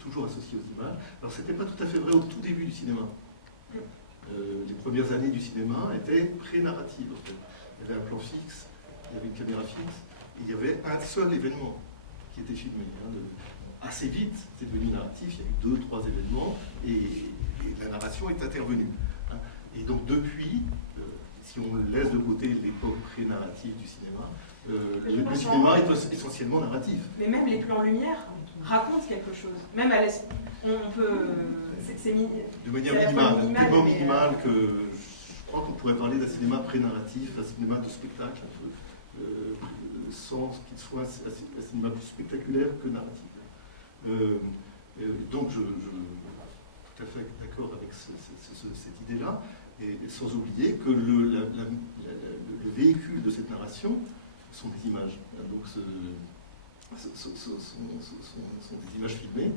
toujours associée aux images. Alors ce n'était pas tout à fait vrai au tout début du cinéma. Les premières années du cinéma étaient pré-narratives. En fait. Il y avait un plan fixe, il y avait une caméra fixe, et il y avait un seul événement qui était filmé. Assez vite, c'est devenu narratif, il y a eu 2-3 événements, et la narration est intervenue. Et donc depuis, si on laisse de côté l'époque pré-narrative du cinéma, le cinéma est essentiellement narratif. Mais même les plans lumière racontent quelque chose. Même à on peut... de manière minimale, tellement minimale que je crois qu'on pourrait parler d'un cinéma pré-narratif, d'un cinéma de spectacle, sans qu'il soit un cinéma plus spectaculaire que narratif. Donc je suis tout à fait d'accord avec cette idée-là, et sans oublier que le véhicule de cette narration sont des images. Donc sont des images filmées,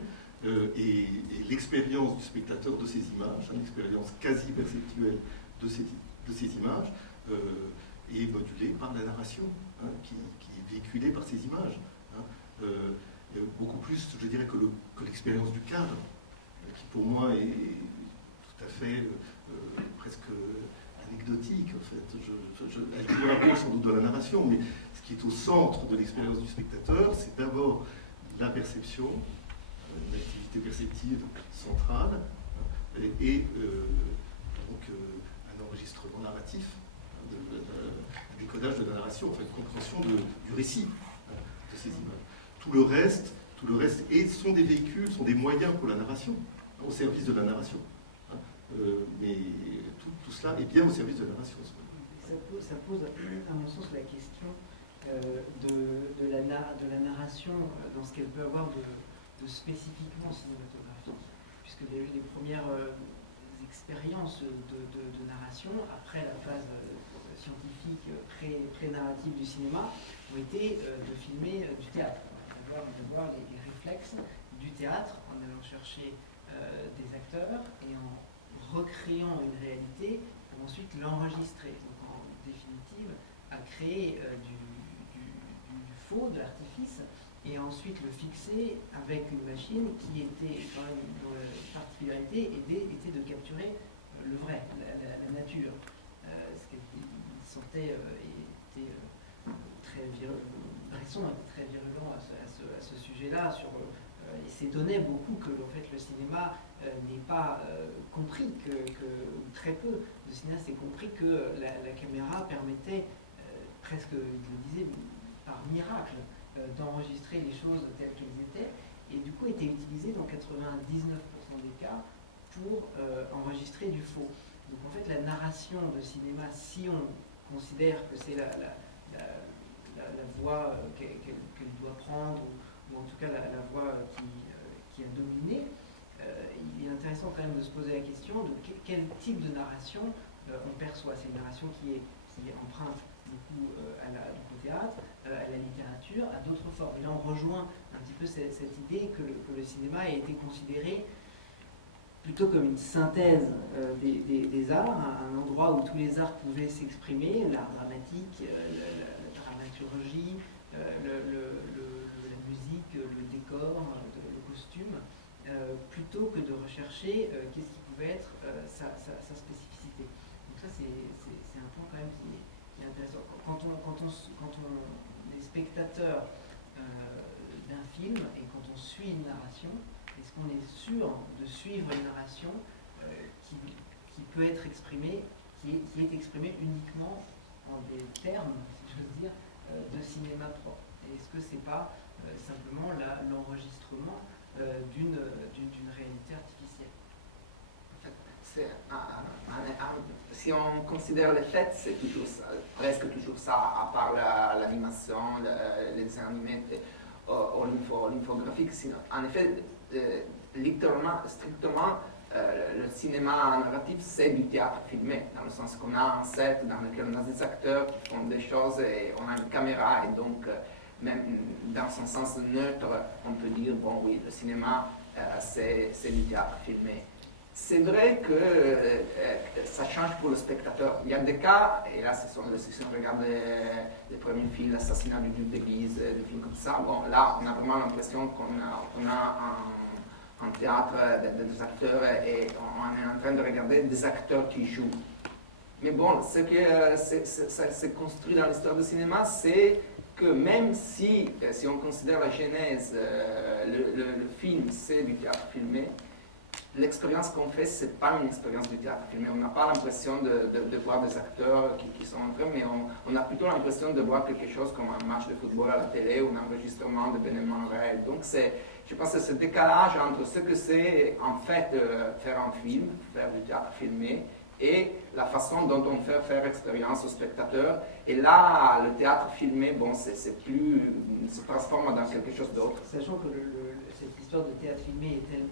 et l'expérience du spectateur de ces images, une expérience quasi perceptuelle de ces images, est modulée par la narration, qui est véhiculée par ces images. Beaucoup plus, je dirais, que l'expérience du cadre, qui pour moi est tout à fait presque anecdotique, en fait. Elle joue un rôle sans doute de la narration, mais ce qui est au centre de l'expérience du spectateur, c'est d'abord la perception, une activité perceptive centrale, et donc un enregistrement narratif, un décodage de la narration, enfin une compréhension du récit de ces images. Tout le reste sont des véhicules, sont des moyens pour la narration, au service de la narration. Mais tout cela est bien au service de la narration. Ça pose, à mon sens, la question de la narration dans ce qu'elle peut avoir spécifiquement cinématographique, puisqu'il y a eu les premières expériences de narration après la phase scientifique pré-narrative du cinéma ont été de filmer du théâtre, d'avoir les réflexes du théâtre en allant chercher des acteurs et en recréant une réalité pour ensuite l'enregistrer. Donc en définitive, à créer du faux, de l'artifice, et ensuite le fixer avec une machine qui était quand même, dont la particularité était de capturer le vrai, la nature. Ce qu'il sentait était très virulent. Bresson était très virulent à ce sujet-là, et s'étonnait beaucoup que en fait, le cinéma n'ait pas compris, ou très peu de cinéastes aient compris que la caméra permettait, presque, il le disait, par miracle, d'enregistrer les choses telles qu'elles étaient, et du coup était utilisée dans 99% des cas pour enregistrer du faux. Donc en fait la narration de cinéma, si on considère que c'est la voie qu'elle doit prendre, ou en tout cas la voie qui a dominé, il est intéressant quand même de se poser la question de quel type de narration on perçoit. C'est une narration qui emprunte beaucoup au théâtre, à la littérature, à d'autres formes. Et là, on rejoint un petit peu cette idée que le cinéma a été considéré plutôt comme une synthèse des arts, un endroit où tous les arts pouvaient s'exprimer, l'art dramatique, la dramaturgie, la musique, le décor, le costume, plutôt que de rechercher qu'est-ce qui pouvait être sa spécificité. Donc ça, c'est un point quand même qui est intéressant. Quand on est spectateur d'un film et quand on suit une narration, est-ce qu'on est sûr de suivre une narration qui peut être exprimée, qui est exprimée uniquement en des termes, si j'ose dire, de cinéma propre? Et est-ce que c'est pas simplement l'enregistrement d'une réalité artificielle? Si on considère les faits, c'est toujours ça, presque toujours ça, à part l'animation, les dessins animés ou l'infographie. En effet, littéralement, strictement, le cinéma narratif, c'est du théâtre filmé, dans le sens qu'on a un set dans lequel on a des acteurs qui font des choses et on a une caméra, et donc, même dans son sens neutre, on peut dire, bon oui, le cinéma, c'est du théâtre filmé. C'est vrai que ça change pour le spectateur. Il y a des cas, et là, si on regarde les premiers films, l'assassinat du duc d'église, des films comme ça, bon, là, on a vraiment l'impression qu'on a un théâtre des acteurs et on est en train de regarder des acteurs qui jouent. Mais bon, ce que ça s'est construit dans l'histoire du cinéma, c'est que même si on considère la genèse, le film, c'est du théâtre filmé, l'expérience qu'on fait, ce n'est pas une expérience du théâtre filmé. On n'a pas l'impression de voir des acteurs qui sont en train, mais on a plutôt l'impression de voir quelque chose comme un match de football à la télé ou un enregistrement d'événements réels. Donc je pense que c'est ce décalage entre ce que c'est en fait faire un film, faire du théâtre filmé, et la façon dont on fait faire expérience aux spectateurs. Et là, le théâtre filmé, bon, se transforme dans quelque chose d'autre. Sachant que cette histoire de théâtre filmé est tellement...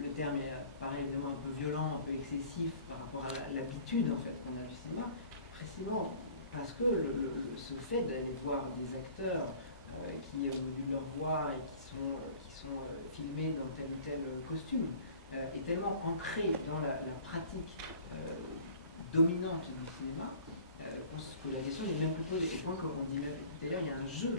Le terme paraît évidemment un peu violent, un peu excessif par rapport à l'habitude en fait qu'on a du cinéma, précisément parce que ce fait d'aller voir des acteurs qui modulent leur voix et qui sont filmés dans tel ou tel costume est tellement ancré dans la pratique dominante du cinéma que la question n'est même plus posée. Et point qu'on dit même, d'ailleurs, il y a un jeu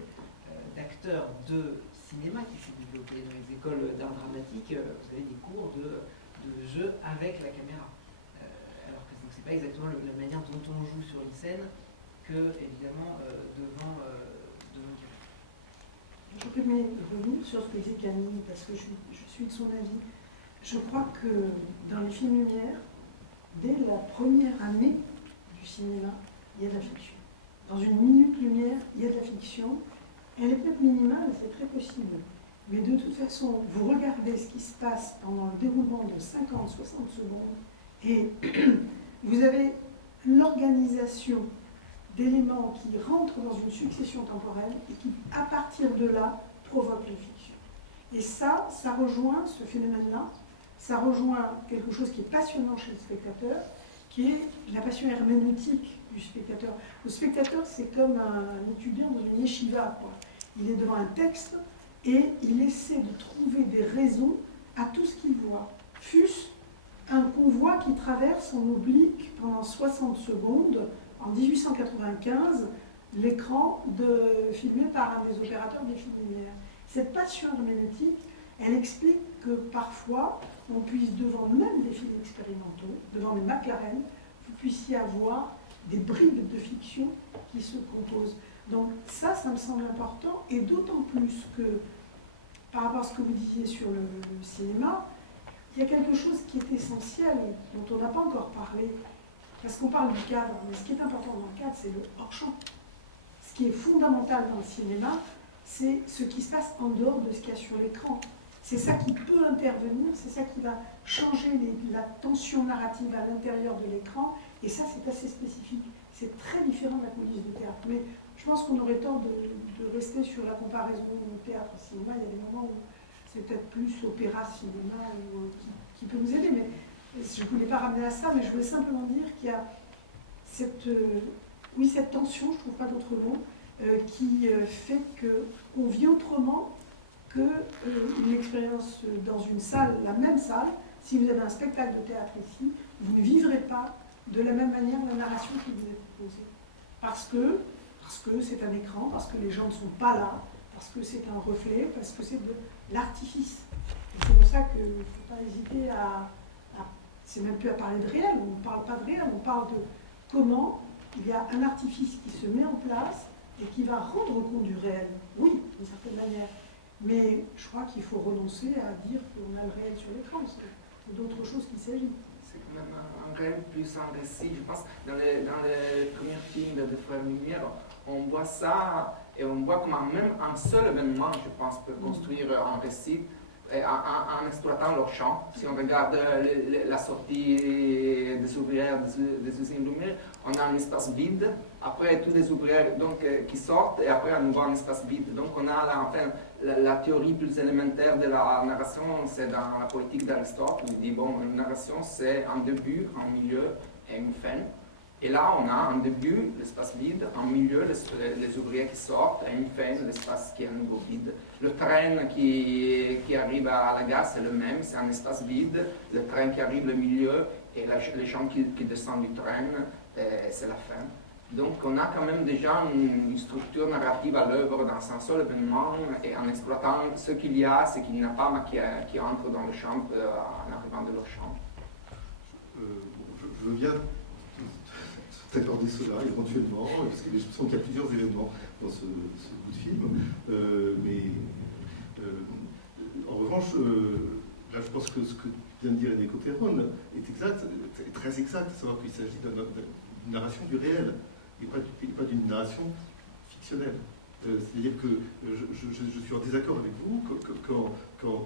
d'acteurs de cinéma qui s'est développé dans les écoles d'art dramatique. Vous avez des cours de jeu avec la caméra. Alors que ce n'est pas exactement la manière dont on joue sur une scène que, évidemment, devant caméra. Je peux revenir sur ce que disait Camille, parce que je suis de son avis. Je crois que dans les films Lumière, dès la première année du cinéma, il y a de la fiction. Dans une minute lumière, il y a de la fiction. Elle est peut-être minimale, c'est très possible. Mais de toute façon, vous regardez ce qui se passe pendant le déroulement de 50, 60 secondes, et vous avez l'organisation d'éléments qui rentrent dans une succession temporelle et qui, à partir de là, provoquent une fiction. Et ça rejoint ce phénomène-là, ça rejoint quelque chose qui est passionnant chez le spectateur, qui est la passion herméneutique du spectateur. Le spectateur, c'est comme un étudiant dans une yeshiva, quoi. Il est devant un texte et il essaie de trouver des raisons à tout ce qu'il voit. Fût-ce un convoi qui traverse en oblique pendant 60 secondes, en 1895, l'écran filmé par un des opérateurs des films lumière. Cette passion herméneutique, elle explique que parfois, on puisse, devant même des films expérimentaux, devant des McLaren, vous puissiez avoir des bribes de fiction qui se composent. Donc ça me semble important, et d'autant plus que, par rapport à ce que vous disiez sur le cinéma, il y a quelque chose qui est essentiel, dont on n'a pas encore parlé, parce qu'on parle du cadre, mais ce qui est important dans le cadre, c'est le hors-champ. Ce qui est fondamental dans le cinéma, c'est ce qui se passe en dehors de ce qu'il y a sur l'écran. C'est ça qui peut intervenir, c'est ça qui va changer la tension narrative à l'intérieur de l'écran, et ça c'est assez spécifique. C'est très différent de la coulisses de théâtre. Mais je pense qu'on aurait tort de rester sur la comparaison théâtre-cinéma. Il y a des moments où c'est peut-être plus opéra-cinéma qui peut nous aider. Mais je ne voulais pas ramener à ça, mais je voulais simplement dire qu'il y a cette tension, je ne trouve pas d'autre mot, qui fait qu'on vit autrement qu'une expérience dans une salle, la même salle. Si vous avez un spectacle de théâtre ici, vous ne vivrez pas de la même manière la narration qui vous est proposée. Parce que c'est un écran, parce que les gens ne sont pas là, parce que c'est un reflet, parce que c'est de l'artifice. Et c'est pour ça qu'il ne faut pas hésiter c'est même plus à parler de réel, on ne parle pas de réel, on parle de comment il y a un artifice qui se met en place et qui va rendre compte du réel. Oui, d'une certaine manière. Mais je crois qu'il faut renoncer à dire qu'on a le réel sur l'écran. C'est d'autre chose qu'il s'agit. C'est quand même un réel plus un récit. Je pense dans les premiers films de Frères Lumière, on voit ça et on voit comment même un seul événement, je pense, peut construire un récit en exploitant leur champ. Si on regarde la sortie des ouvrières des usines Lumière, on a un espace vide. Après, tous les ouvriers qui sortent, et après, à nouveau un espace vide. Donc, on a la théorie plus élémentaire de la narration, c'est dans la poétique d'Aristote. Il dit, bon, une narration, c'est un début, un milieu et une fin. Et là, on a un début, l'espace vide, un milieu, les ouvriers qui sortent, et une fin, l'espace qui est à nouveau vide. Le train qui arrive à la gare, c'est le même, c'est un espace vide. Le train qui arrive au milieu, et les gens qui descendent du train, c'est la fin. Donc, on a quand même déjà une structure narrative à l'œuvre dans un seul événement, et en exploitant ce qu'il y a, ce qu'il n'y a pas, mais qui entre dans le champ en arrivant de leur champ. Je veux bien t'accorder cela éventuellement, parce que je sens qu'il y a plusieurs événements dans ce bout de film. En revanche, là je pense que ce que vient de dire Enrico Terron est exact, très exact, à savoir qu'il s'agit d'une narration du réel, et pas d'une narration fictionnelle. C'est-à-dire que je suis en désaccord avec vous quand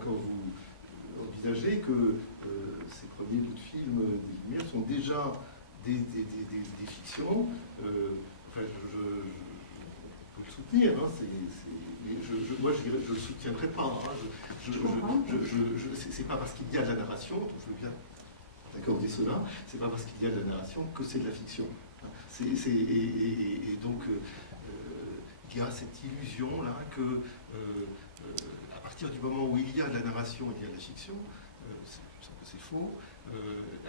vous envisagez que ces premiers bouts de films des Lumières sont déjà des fictions. Enfin, je peux le soutenir, hein, mais moi je ne le soutiendrai pas. C'est pas parce qu'il y a de la narration, je veux bien accorder cela, c'est pas parce qu'il y a de la narration que c'est de la fiction. Et donc, il y a cette illusion-là que, à partir du moment où il y a de la narration, il y a de la fiction, c'est faux.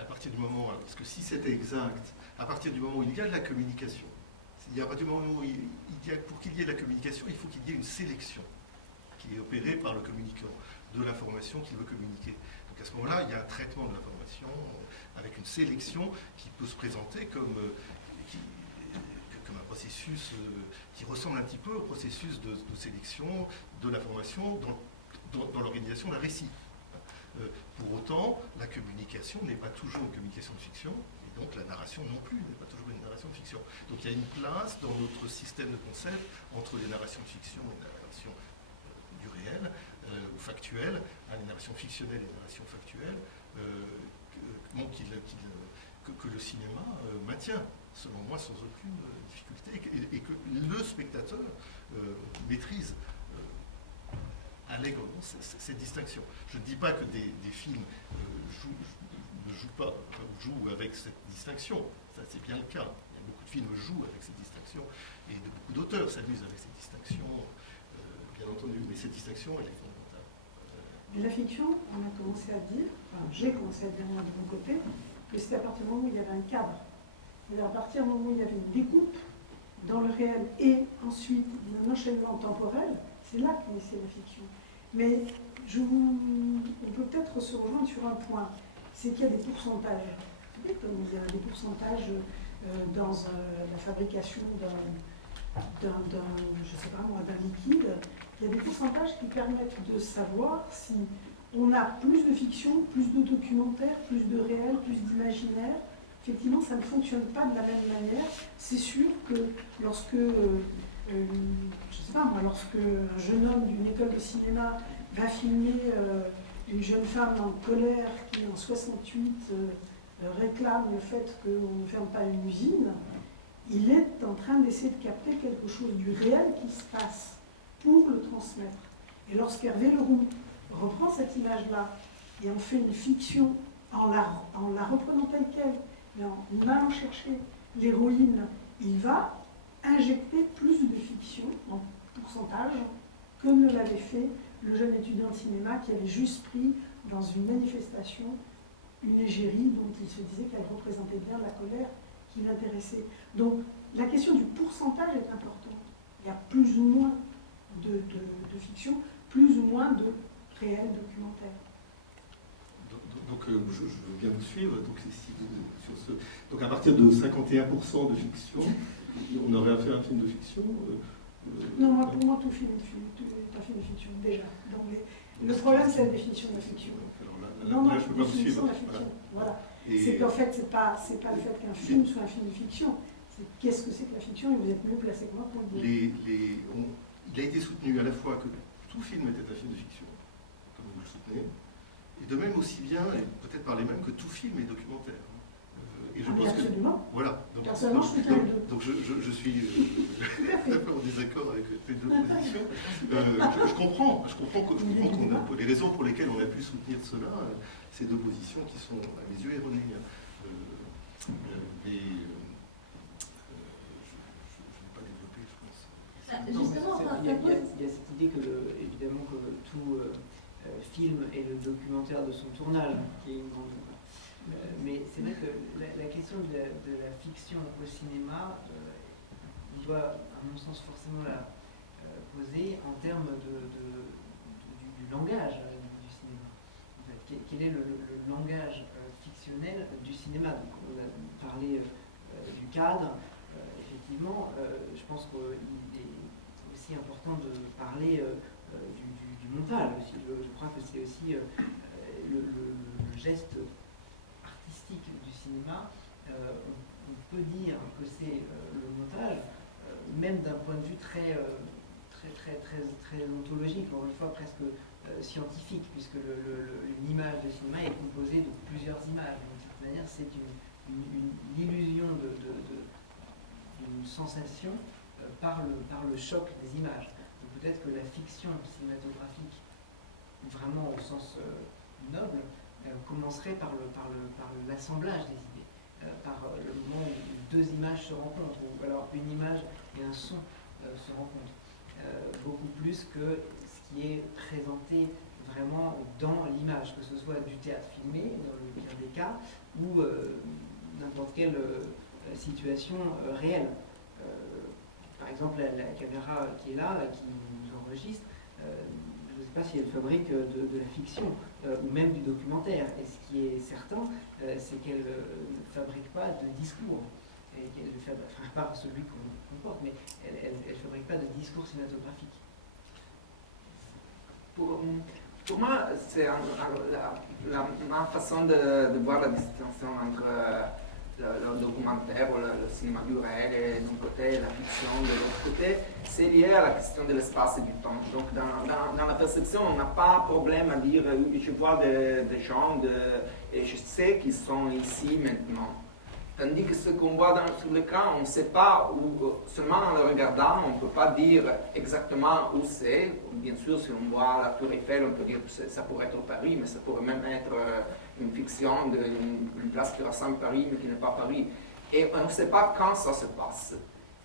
À partir du moment, parce que si c'était exact, à partir du moment où il y a de la communication, à partir du moment où pour qu'il y ait de la communication, il faut qu'il y ait une sélection qui est opérée par le communicant de l'information qu'il veut communiquer. Donc à ce moment-là, il y a un traitement de l'information avec une sélection qui peut se présenter comme un processus qui ressemble un petit peu au processus de sélection de l'information dans l'organisation d'un récit. Pour autant, la communication n'est pas toujours une communication de fiction, et donc la narration non plus n'est pas toujours une narration de fiction. Donc il y a une place dans notre système de concepts entre les narrations de fiction et les narrations du réel, ou factuelles, les narrations fictionnelles et les narrations factuelles, que le cinéma maintient, selon moi, sans aucune difficulté, et que le spectateur maîtrise allègrement cette distinction. Je ne dis pas que des films jouent avec cette distinction. Ça, c'est bien le cas. Il y a beaucoup de films jouent avec cette distinction et beaucoup d'auteurs s'amusent avec cette distinction, bien entendu. Mais cette distinction, elle est fondamentale. Mais la fiction, on a commencé à dire, enfin j'ai commencé à dire moi de mon côté, que c'était à partir du moment où il y avait un cadre. C'est-à-dire à partir du moment où il y avait une découpe dans le réel et ensuite un enchaînement temporel, c'est là que naissait la fiction. Mais on peut peut-être se rejoindre sur un point, c'est qu'il y a des pourcentages. Vous savez, comme il y a des pourcentages dans la fabrication d'un liquide, il y a des pourcentages qui permettent de savoir si on a plus de fiction, plus de documentaire, plus de réel, plus d'imaginaire. Effectivement, ça ne fonctionne pas de la même manière. C'est sûr que lorsque, lorsque un jeune homme d'une école de cinéma va filmer une jeune femme en colère qui, en 68, réclame le fait qu'on ne ferme pas une usine, il est en train d'essayer de capter quelque chose du réel qui se passe pour le transmettre. Et lorsqu'Hervé Leroux reprend cette image-là et en fait une fiction en la reprenant telle qu'elle, mais en allant chercher l'héroïne, il va injecter plus de fiction en pourcentage que ne l'avait fait le jeune étudiant de cinéma qui avait juste pris dans une manifestation une égérie dont il se disait qu'elle représentait bien la colère qui l'intéressait. Donc la question du pourcentage est importante. Il y a plus ou moins de fiction, plus ou moins de réel documentaire. Donc je veux bien vous suivre. Donc à partir de 51% de fiction, on aurait à faire un film de fiction. Non, pour moi, tout film est un film de fiction, déjà. Donc, le problème, c'est la définition de la fiction. Là, je peux pas vous suivre. Voilà. C'est qu'en fait, c'est pas le fait qu'un film soit un film de fiction, c'est qu'est-ce que c'est que la fiction, et vous êtes mieux placé que moi pour le dire. Il a été soutenu à la fois que tout film était un film de fiction, comme vous le soutenez, et de même aussi bien, et peut-être par les mêmes, que tout film est documentaire. Et je pense absolument. Voilà. Personnellement, je suis les deux. Donc je suis en désaccord avec tes deux positions. Je comprends qu'on a, les raisons pour lesquelles on a pu soutenir cela, ces deux positions qui sont à mes yeux erronées. Mais je ne vais pas développer, je pense. Justement, il y a cette idée que, évidemment, que tout film est le documentaire de son tournage, qui est une grande... mais c'est vrai que la question de la fiction au cinéma, on doit, à mon sens, forcément la poser en termes du langage du cinéma. En fait, quel est le langage fictionnel du cinéma? Donc, on a parlé du cadre. Effectivement, je pense qu'il est aussi important de parler du montage aussi. Je crois que c'est aussi le geste du cinéma, on peut dire que c'est le montage, même d'un point de vue très ontologique, encore une fois presque scientifique, puisque une image de cinéma est composée de plusieurs images. D'une certaine manière, c'est une illusion d'une sensation par le choc des images. Donc peut-être que la fiction cinématographique, vraiment au sens noble, commencerait par l'assemblage des idées, par le moment où deux images se rencontrent, ou alors une image et un son se rencontrent, beaucoup plus que ce qui est présenté vraiment dans l'image, que ce soit du théâtre filmé, dans le pire des cas, ou n'importe quelle situation réelle. Par exemple, la caméra qui est là, qui nous enregistre, je ne sais pas si elle fabrique de la fiction, ou même du documentaire. Et ce qui est certain, c'est qu'elle ne fabrique pas de discours. Et qu'elle ne fabrique pas celui qu'on porte, mais elle ne fabrique pas de discours cinématographique. Pour moi, c'est ma façon de voir la distinction entre le documentaire ou le cinéma du réel et d'un côté la fiction de l'autre côté, c'est lié à la question de l'espace et du temps. Donc dans la perception, on n'a pas de problème à dire je vois des gens et je sais qu'ils sont ici maintenant. Tandis que ce qu'on voit sur l'écran, on ne sait pas où, seulement en le regardant, on ne peut pas dire exactement où c'est. Bien sûr, si on voit la Tour Eiffel, on peut dire que ça pourrait être Paris, mais ça pourrait même être une fiction d'une place qui ressemble à Paris, mais qui n'est pas Paris. Et on ne sait pas quand ça se passe.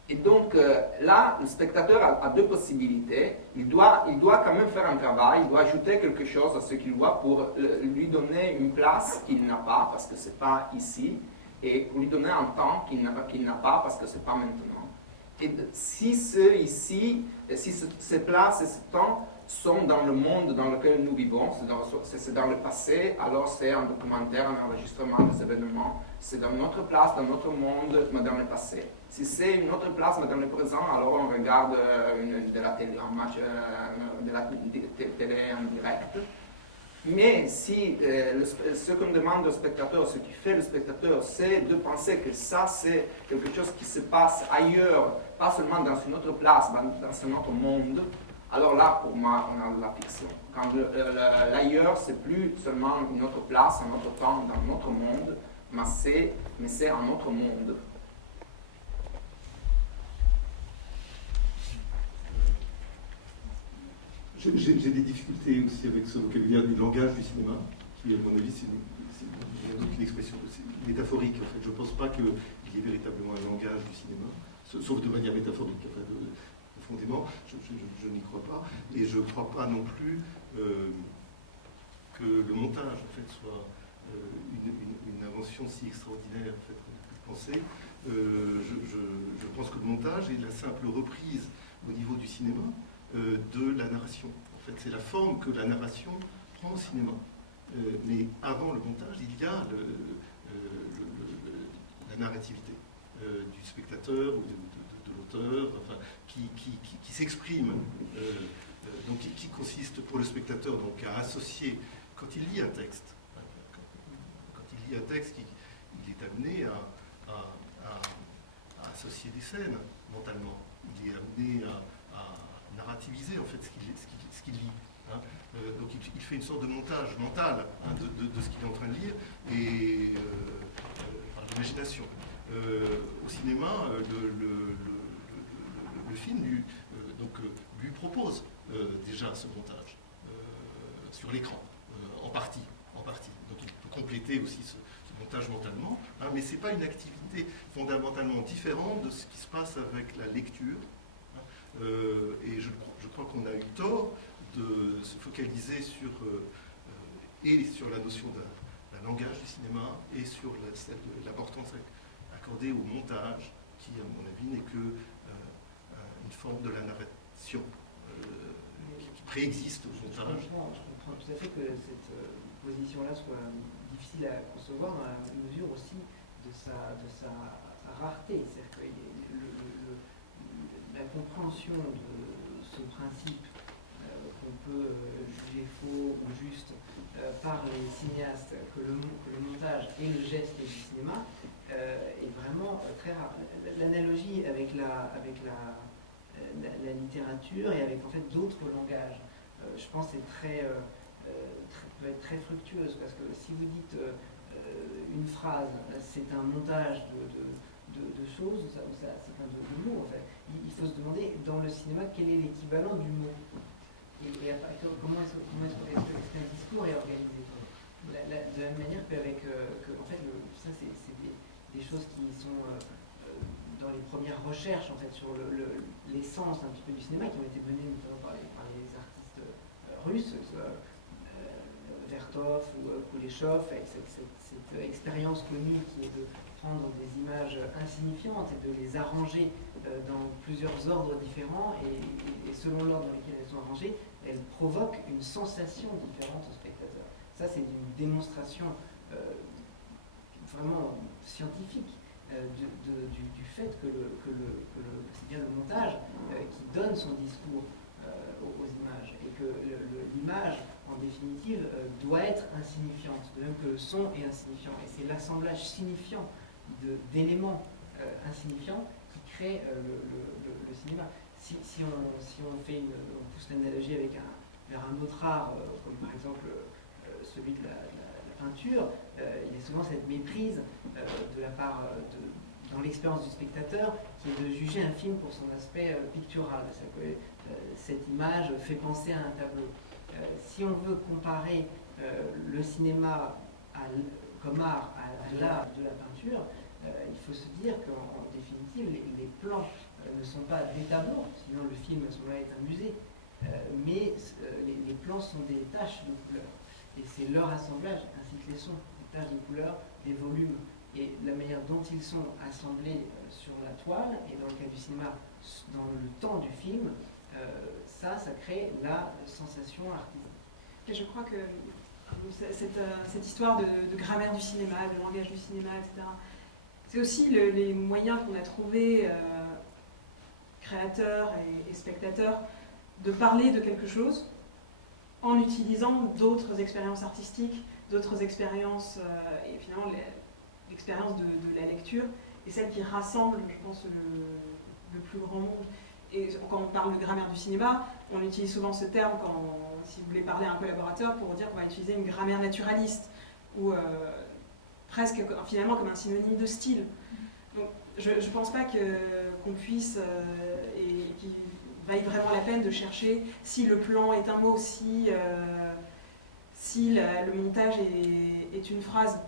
Et donc là, le spectateur a deux possibilités. Il doit quand même faire un travail, il doit ajouter quelque chose à ce qu'il voit pour lui donner une place qu'il n'a pas, parce que ce n'est pas ici, et pour lui donner un temps qu'il n'a pas, parce que ce n'est pas maintenant. Et si ceux ici, si ces places et ce temps sont dans le monde dans lequel nous vivons, c'est dans le passé, alors c'est un documentaire, un enregistrement des événements, c'est dans notre place, dans notre monde, mais dans le passé. Si c'est une autre place, mais dans le présent, alors on regarde de la télé, un match de la télé en direct. Mais si ce qu'on demande au spectateur, ce qui fait le spectateur, c'est de penser que ça, c'est quelque chose qui se passe ailleurs, pas seulement dans une autre place, mais dans un autre monde, alors là, pour moi, on a de la fiction. Quand l'ailleurs, c'est plus seulement une autre place, un autre temps, dans notre monde, mais c'est un autre monde. J'ai des difficultés aussi avec ce vocabulaire du langage du cinéma, qui, à mon avis, c'est une expression métaphorique. En fait, je ne pense pas qu'il y ait véritablement un langage du cinéma, sauf de manière métaphorique. Enfin, profondément, je n'y crois pas. Et je ne crois pas non plus que le montage, en fait, soit une invention si extraordinaire, en fait, qu'on peut penser. Je pense que le montage est la simple reprise au niveau du cinéma de la narration. En fait, c'est la forme que la narration prend au cinéma. Mais avant le montage, il y a la narrativité du spectateur ou de l'auteur, enfin, qui s'exprime, donc qui consiste pour le spectateur donc, à associer, quand il lit un texte, il est amené à associer des scènes mentalement. Il est amené à narrativiser en fait ce qu'il lit. Hein. Donc il fait une sorte de montage mental de ce qu'il est en train de lire et par l'imagination. Au cinéma, le film lui propose déjà ce montage sur l'écran, en partie. Donc il peut compléter aussi ce montage mentalement, hein, mais ce n'est pas une activité fondamentalement différente de ce qui se passe avec la lecture. Et je crois qu'on a eu tort de se focaliser sur la notion d'un langage du cinéma et sur l'importance accordée au montage, qui, à mon avis, n'est qu'une forme de la narration qui préexiste au montage. Je comprends tout à fait que cette position-là soit difficile à concevoir dans la mesure aussi de sa rareté. C'est-à-dire que la compréhension de ce principe qu'on peut juger faux ou juste par les cinéastes, que le montage est le geste du cinéma, est vraiment très rare. L'analogie avec la littérature et avec en fait d'autres langages, je pense, peut être très fructueuse, parce que si vous dites une phrase, c'est un montage de choses, de mots en fait. Il faut se demander dans le cinéma quel est l'équivalent du mot et comment est-ce qu'un discours est organisé. De la même manière qu'avec en fait ça c'est des choses qui sont dans les premières recherches en fait sur l'essence un petit peu du cinéma, qui ont été menées notamment par les artistes russes, que ce soit Vertov ou Kuleshov, avec cette expérience connue qui est de prendre des images insignifiantes et de les arranger dans plusieurs ordres différents, et selon l'ordre dans lequel elles sont arrangées, elles provoquent une sensation différente au spectateur. Ça, c'est une démonstration vraiment scientifique du fait que c'est bien le montage qui donne son discours aux images, et que l'image, en définitive, doit être insignifiante, de même que le son est insignifiant. Et c'est l'assemblage signifiant d'éléments insignifiants qui crée le cinéma. Si on pousse l'analogie vers un autre art, comme par exemple celui de la peinture, il y a souvent cette méprise de la part dans l'expérience du spectateur, qui est de juger un film pour son aspect pictural. C'est-à-dire que cette image fait penser à un tableau. Si on veut comparer le cinéma comme art à l'art de la peinture, il faut se dire qu'en définitive, les plans ne sont pas des tableaux, sinon le film à ce moment-là est un musée, mais les plans sont des taches de couleurs. Et c'est leur assemblage, ainsi que les sons, des taches de couleurs, des volumes. Et la manière dont ils sont assemblés sur la toile, et dans le cas du cinéma, dans le temps du film, ça crée la sensation artistique. Et je crois que cette histoire de grammaire du cinéma, de langage du cinéma, etc., c'est aussi les moyens qu'on a trouvés, créateurs et spectateurs, de parler de quelque chose en utilisant d'autres expériences artistiques, d'autres expériences, et finalement l'expérience de la lecture est celle qui rassemble, je pense, le plus grand nombre. Et quand on parle de grammaire du cinéma, on utilise souvent ce terme si vous voulez parler à un collaborateur pour dire qu'on va utiliser une grammaire naturaliste, ou presque finalement comme un synonyme de style. Donc je ne pense pas qu'on puisse, et qu'il vaille vraiment la peine de chercher si le plan est un mot, si le montage est une phrase.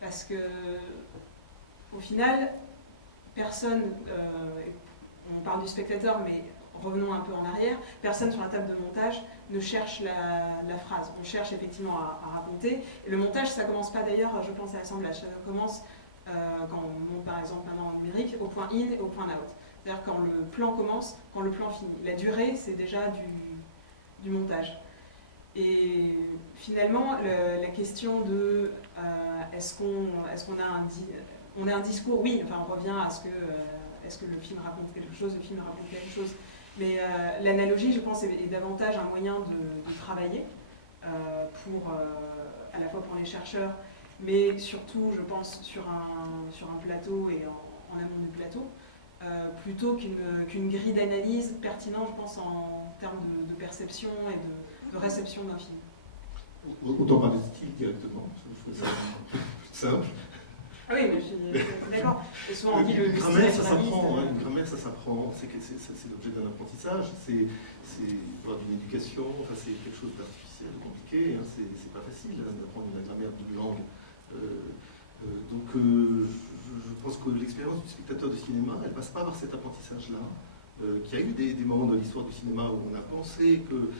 Parce que, au final, personne, on parle du spectateur, mais revenons un peu en arrière, personne sur la table de montage ne cherche la phrase. On cherche effectivement à raconter. Et le montage, ça ne commence pas d'ailleurs, je pense, à l'assemblage. Ça commence, quand on monte par exemple maintenant en numérique, au point in et au point out. C'est-à-dire quand le plan commence, quand le plan finit. La durée, c'est déjà du montage. Et finalement, la question de est-ce qu'on a un discours, oui, enfin on revient à est-ce que le film raconte quelque chose, le film raconte quelque chose. Mais l'analogie, je pense, est davantage un moyen de travailler à la fois pour les chercheurs, mais surtout, je pense, sur un plateau et en amont du plateau, plutôt qu'une grille d'analyse pertinente, je pense, en termes de perception et de réception d'un film. Autant parler de style directement, je trouve ça plus simple. Ah oui, mais je suis d'accord. Et souvent on dit Une grammaire, ça s'apprend. Une grammaire, ça s'apprend. C'est l'objet d'un apprentissage. C'est d'une éducation. Enfin, c'est quelque chose d'artificiel, de compliqué. Hein. C'est pas facile d'apprendre une grammaire d'une langue. Donc, je pense que l'expérience du spectateur de cinéma, elle passe pas par cet apprentissage-là. Qu'il y a eu des moments dans l'histoire du cinéma où on a pensé que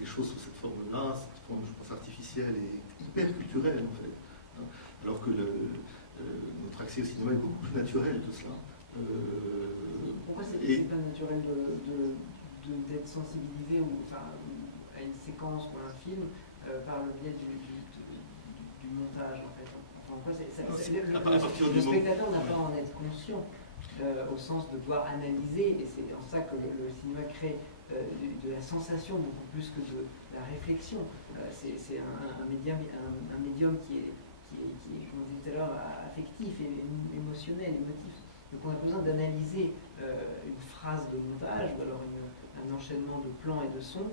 les choses sous cette forme-là, cette forme, je pense, artificielle et hyper culturelle, en fait. Hein, alors que notre accès au cinéma est beaucoup plus naturel de cela. Pourquoi c'est pas naturel d'être sensibilisé à une séquence ou à un film par le biais du montage, en fait? Le spectateur n'a pas à en être conscient. Au sens de devoir analyser, et c'est en ça que le cinéma crée de la sensation beaucoup plus que de la réflexion. C'est un médium qui est, comme on disait tout à l'heure, affectif, et émotionnel, émotif. Donc on a besoin d'analyser une phrase de montage, ou alors un enchaînement de plans et de sons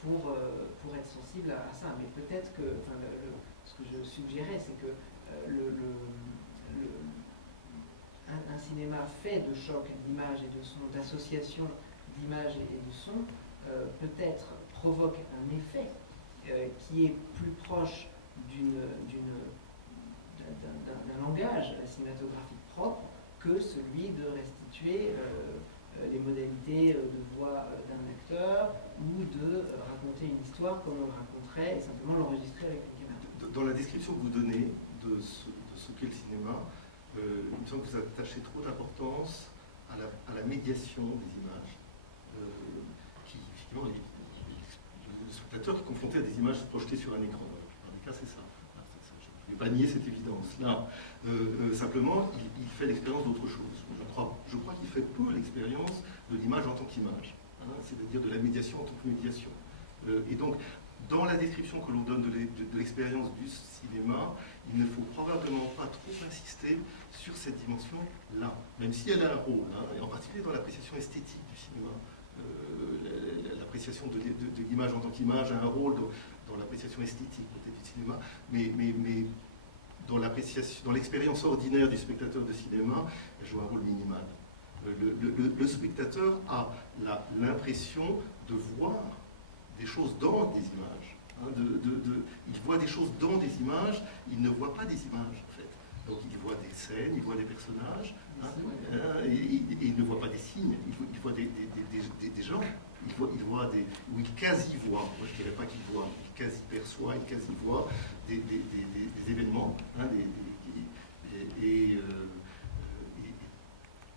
pour être sensible à ça. Mais peut-être que, ce que je suggérais, c'est que un cinéma fait de choc d'images et de sons, d'association d'images et de sons, peut-être provoque un effet qui est plus proche d'un langage cinématographique propre que celui de restituer les modalités de voix d'un acteur ou de raconter une histoire comme on le raconterait et simplement l'enregistrer avec une caméra. Dans la description que vous donnez de ce qu'est le cinéma, il me semble que vous attachez trop d'importance à la médiation des images, qui, effectivement, le spectateur qui est confronté à des images projetées sur un écran. Dans la plupart des cas, c'est ça. Je ne vais pas nier cette évidence-là. Simplement, il fait l'expérience d'autre chose. Je crois qu'il fait peu l'expérience de l'image en tant qu'image, hein, c'est-à-dire de la médiation en tant que médiation. Et donc, dans la description que l'on donne de l'expérience du cinéma, il ne faut probablement pas trop insister sur cette dimension-là, même si elle a un rôle, hein, et en particulier dans l'appréciation esthétique du cinéma. L'appréciation de l'image en tant qu'image a un rôle dans dans l'appréciation esthétique peut-être du cinéma, mais dans l'expérience ordinaire du spectateur de cinéma, elle joue un rôle minimal. Le spectateur a l'impression de voir des choses dans des images. Hein, il voit des choses dans des images, il ne voit pas des images en fait. Donc il voit des scènes, il voit des personnages, hein, et il ne voit pas des signes, il voit des gens, il voit ou il quasi-voit, moi je ne dirais pas qu'il voit, il quasi-perçoit, il quasi-voit des événements, hein, et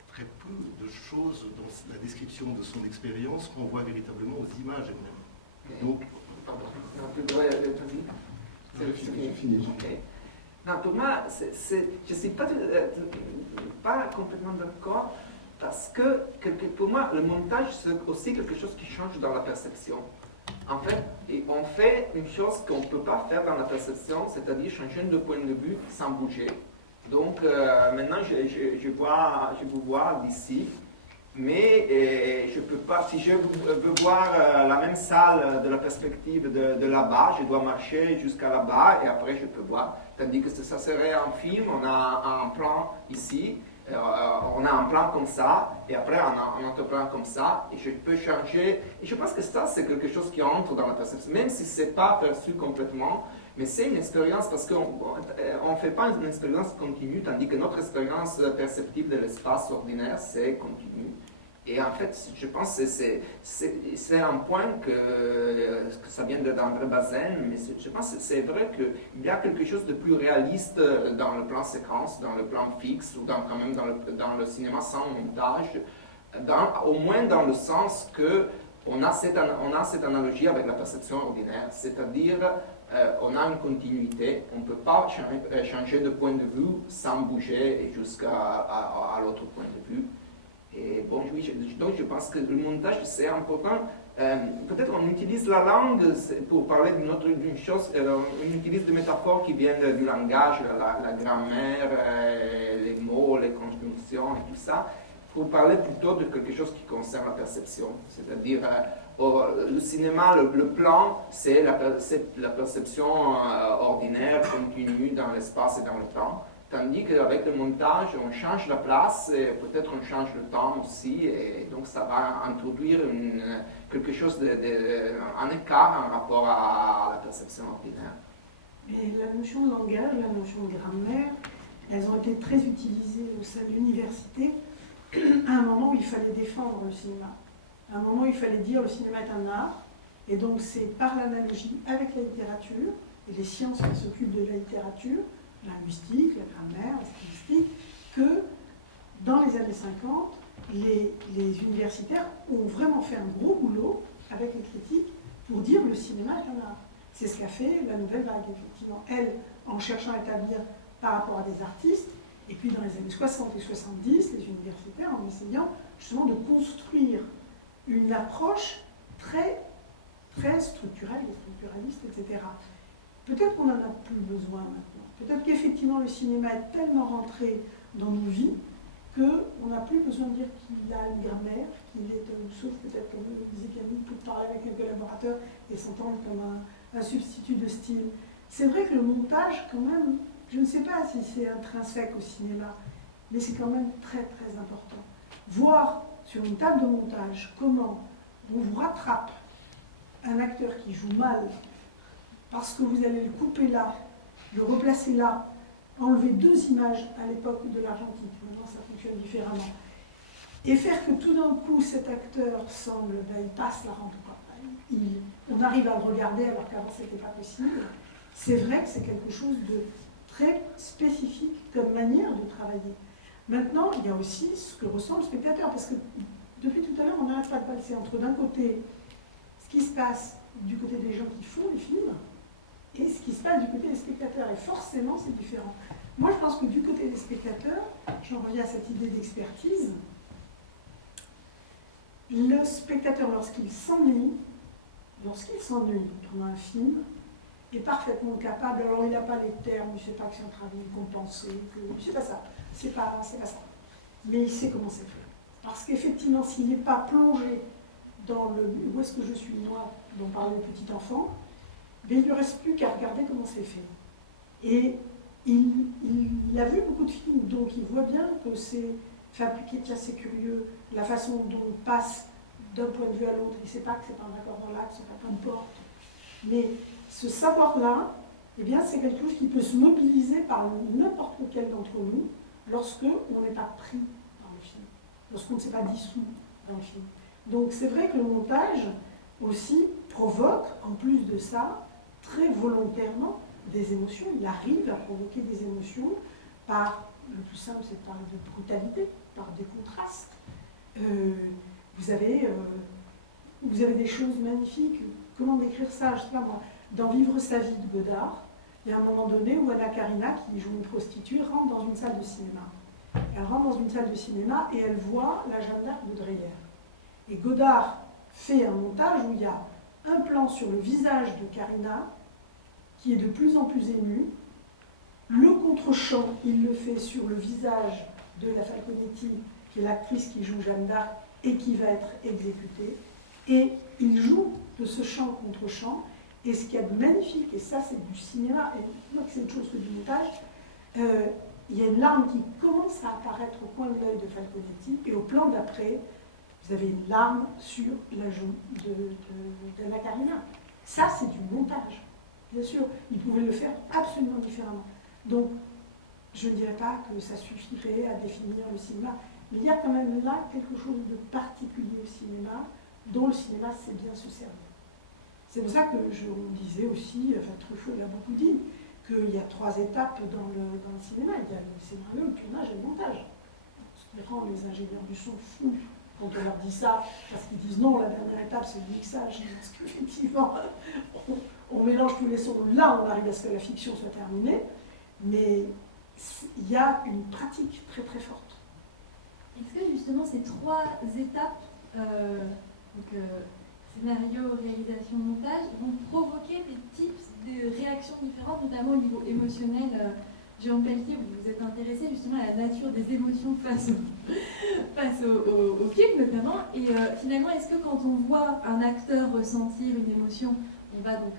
très peu de choses dans la description de son expérience qu'on voit véritablement aux images elles-mêmes. Donc, pardon, c'est fini. Okay. Non, pour moi, je ne suis pas complètement d'accord parce que pour moi, le montage, c'est aussi quelque chose qui change dans la perception. En fait, on fait une chose qu'on ne peut pas faire dans la perception, c'est-à-dire changer de point de vue sans bouger. Donc maintenant, je vous vois d'ici, mais je peux pas, si je veux voir la même salle de la perspective de là-bas, je dois marcher jusqu'à là-bas et après je peux voir. Tandis que ça serait un film, on a un plan ici, on a un plan comme ça, et après on a un autre plan comme ça, et je peux changer. Et je pense que ça, c'est quelque chose qui entre dans la perception, même si ce n'est pas perçu complètement. Mais c'est une expérience parce qu'on ne fait pas une expérience continue, tandis que notre expérience perceptive de l'espace ordinaire, c'est continu. Et en fait, je pense que c'est un point que ça vient d'André Bazin, mais je pense que c'est vrai qu'il y a quelque chose de plus réaliste dans le plan séquence, dans le plan fixe, ou quand même dans le cinéma sans montage, au moins dans le sens qu'on a cette analogie avec la perception ordinaire, c'est-à-dire on a une continuité, on ne peut pas changer de point de vue sans bouger jusqu'à l'autre point de vue. Et bon, oui, donc je pense que le montage c'est important. Peut-être on utilise la langue pour parler d'une chose, on utilise des métaphores qui viennent du langage, la grammaire, les mots, les conjonctions et tout ça, pour parler plutôt de quelque chose qui concerne la perception. C'est-à-dire, le cinéma, le plan, c'est la perception ordinaire, continue dans l'espace et dans le temps. Tandis qu'avec le montage, on change la place et peut-être on change le temps aussi. Et donc ça va introduire quelque chose un écart en rapport à la perception ordinaire. Mais la notion de langage, la notion de grammaire, elles ont été très utilisées au sein de l'université à un moment où il fallait défendre le cinéma. À un moment où il fallait dire le cinéma est un art. Et donc c'est par l'analogie avec la littérature et les sciences qui s'occupent de la littérature, la linguistique, la grammaire, la statistique, que dans les années 50, les universitaires ont vraiment fait un gros boulot avec les critiques pour dire le cinéma est un art. C'est ce qu'a fait la nouvelle vague, effectivement. Elle, en cherchant à établir par rapport à des artistes, et puis dans les années 60 et 70, les universitaires en essayant justement de construire une approche très, très structurelle, structuraliste, etc. Peut-être qu'on n'en a plus besoin maintenant. Peut-être qu'effectivement le cinéma est tellement rentré dans nos vies qu'on n'a plus besoin de dire qu'il a une grammaire, qu'il est, sauf peut-être comme disait Camille, tout parler avec un collaborateur et s'entendre comme un substitut de style. C'est vrai que le montage, quand même, je ne sais pas si c'est intrinsèque au cinéma, mais c'est quand même très très important. Voir sur une table de montage comment on vous rattrape un acteur qui joue mal parce que vous allez le couper là, le replacer là, enlever 2 images à l'époque de l'argentique, maintenant ça fonctionne différemment, et faire que tout d'un coup cet acteur semble, il passe la rampe, on arrive à le regarder alors qu'avant c'était pas possible, c'est vrai que c'est quelque chose de très spécifique comme manière de travailler. Maintenant, il y a aussi ce que ressent le spectateur, parce que depuis tout à l'heure, on n'arrête pas de passer entre d'un côté ce qui se passe du côté des gens qui font les films, et ce qui se passe du côté des spectateurs. Et forcément, c'est différent. Moi, je pense que du côté des spectateurs, j'en reviens à cette idée d'expertise, le spectateur, lorsqu'il s'ennuie pendant un film, est parfaitement capable, alors il n'a pas les termes, il ne sait pas que c'est en train de compenser, c'est pas ça, c'est pas ça. Mais il sait comment c'est fait. Parce qu'effectivement, s'il n'est pas plongé dans le « où est-ce que je suis moi » dont parlait le petit enfant, mais il ne lui reste plus qu'à regarder comment c'est fait. Et il a vu beaucoup de films, donc il voit bien que c'est fabriqué, tiens, c'est curieux, la façon dont on passe d'un point de vue à l'autre, il ne sait pas que c'est un raccord dans l'axe, peu importe. Mais ce savoir-là, eh bien, c'est quelque chose qui peut se mobiliser par n'importe lequel d'entre nous lorsque on n'est pas pris dans le film, lorsqu'on ne s'est pas dissous dans le film. Donc c'est vrai que le montage aussi provoque, en plus de ça, très volontairement des émotions. Il arrive à provoquer des émotions par, le plus simple c'est de parler de brutalité, par des contrastes. Vous avez des choses magnifiques. Comment décrire ça? Je sais pas moi. Dans Vivre sa vie de Godard, il y a un moment donné où Anna Karina, qui joue une prostituée, rentre dans une salle de cinéma. Elle rentre dans une salle de cinéma et elle voit la Jeanne d'Arc de Dreyer. Et Godard fait un montage où il y a un plan sur le visage de Karina qui est de plus en plus ému. Le contre-champ, il le fait sur le visage de la Falconetti, qui est l'actrice qui joue Jeanne d'Arc et qui va être exécutée. Et il joue de ce chant contre chant. Et ce qu'il y a de magnifique, et ça c'est du cinéma, et moi que c'est autre chose que du montage, il y a une larme qui commence à apparaître au coin de l'œil de Falconetti, et au plan d'après, vous avez une larme sur la joue de la Karina. Ça c'est du montage. Bien sûr, ils pouvaient le faire absolument différemment. Donc, je ne dirais pas que ça suffirait à définir le cinéma, mais il y a quand même là quelque chose de particulier au cinéma, dont le cinéma sait bien se servir. C'est pour ça que on disait aussi, enfin Truffaut l'a beaucoup dit, qu'il y a 3 étapes dans le cinéma. Il y a le scénario, le tournage et le montage. Ce qui rend les ingénieurs du son fous quand on leur dit ça, parce qu'ils disent non, la dernière étape c'est le mixage, parce qu'effectivement, on mélange tous les sons. Là, on arrive à ce que la fiction soit terminée, mais il y a une pratique très très forte. Est-ce que justement ces 3 étapes, scénario, réalisation, montage, vont provoquer des types de réactions différentes, notamment au niveau émotionnel? Jean Pelletier, vous vous êtes intéressé justement à la nature des émotions face au film notamment, et finalement, est-ce que quand on voit un acteur ressentir une émotion, on va donc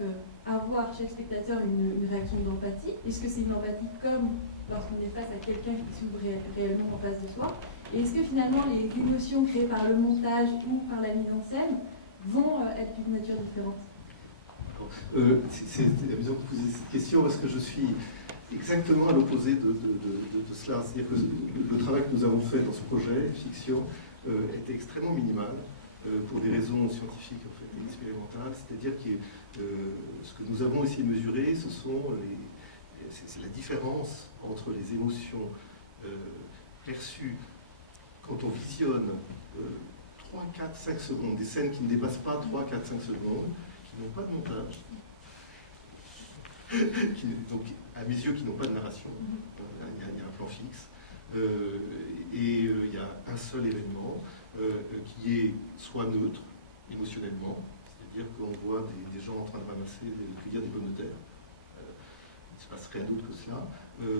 avoir chez le spectateur une réaction d'empathie? Est-ce que c'est une empathie comme lorsqu'on est face à quelqu'un qui s'ouvre réellement en face de soi? Et est-ce que finalement les émotions créées par le montage ou par la mise en scène vont être d'une nature différente? C'est amusant de poser cette question parce que je suis exactement à l'opposé de cela. C'est-à-dire que le travail que nous avons fait dans ce projet, fiction, était extrêmement minimal pour des raisons scientifiques en fait, et expérimentales. C'est-à-dire que ce que nous avons essayé de mesurer, c'est la différence entre les émotions perçues quand on visionne 3, 4, 5 secondes, des scènes qui ne dépassent pas 3, 4, 5 secondes, qui n'ont pas de montage, donc à mes yeux qui n'ont pas de narration, il y a un plan fixe, et il y a un seul événement qui est soit neutre émotionnellement, c'est-à-dire qu'on voit des gens en train de ramasser, de cueillir des pommes de terre, il ne se passe rien d'autre que cela,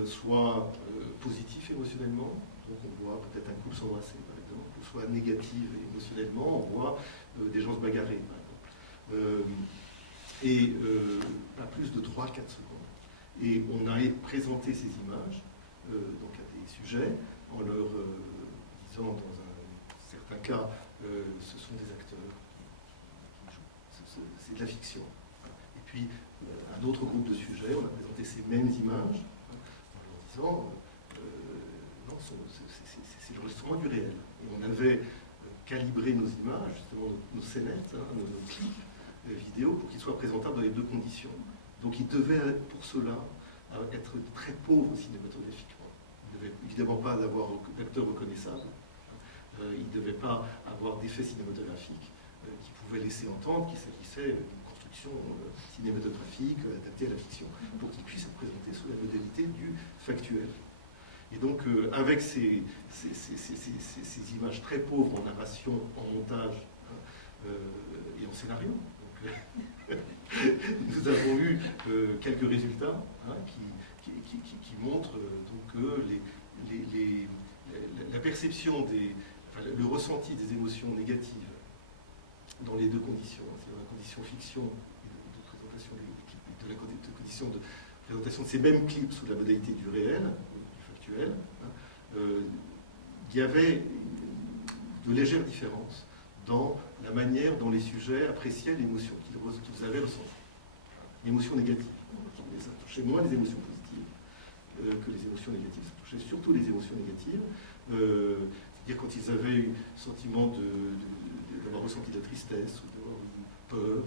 soit positif émotionnellement, donc on voit peut-être un couple s'embrasser par exemple, soit négative émotionnellement, on voit des gens se bagarrer par exemple. Et pas plus de 3-4 secondes. Et on a présenté ces images donc à des sujets en leur disant dans certains cas ce sont des acteurs qui jouent, c'est de la fiction. Et puis un autre groupe de sujets, on a présenté ces mêmes images en leur disant non, c'est l'enregistrement du réel. Et on avait calibré nos images, justement nos scénettes, nos clips vidéo pour qu'ils soient présentables dans les 2 conditions. Donc ils devaient pour cela être très pauvres cinématographiquement. Ils ne devaient évidemment pas avoir d'acteurs reconnaissables. Ils ne devaient pas avoir d'effets cinématographiques qui pouvaient laisser entendre qu'il s'agissait d'une construction cinématographique adaptée à la fiction, pour qu'ils puissent être présentés sous la modalité du factuel. Et donc avec ces images très pauvres en narration, en montage et en scénario, nous avons eu quelques résultats qui montrent donc, que la perception, le ressenti des émotions négatives dans les 2 conditions, c'est-à-dire la condition fiction et de présentation des clips la condition de présentation de ces mêmes clips sous la modalité du réel, du factuel, il y avait de légères différences dans la manière dont les sujets appréciaient l'émotion qu'ils avaient ressentie. L'émotion négative. Ça touchait moins les émotions positives que les émotions négatives. Ça touchait surtout les émotions négatives. C'est-à-dire quand ils avaient eu le sentiment d'avoir ressenti de la tristesse ou d'avoir eu peur.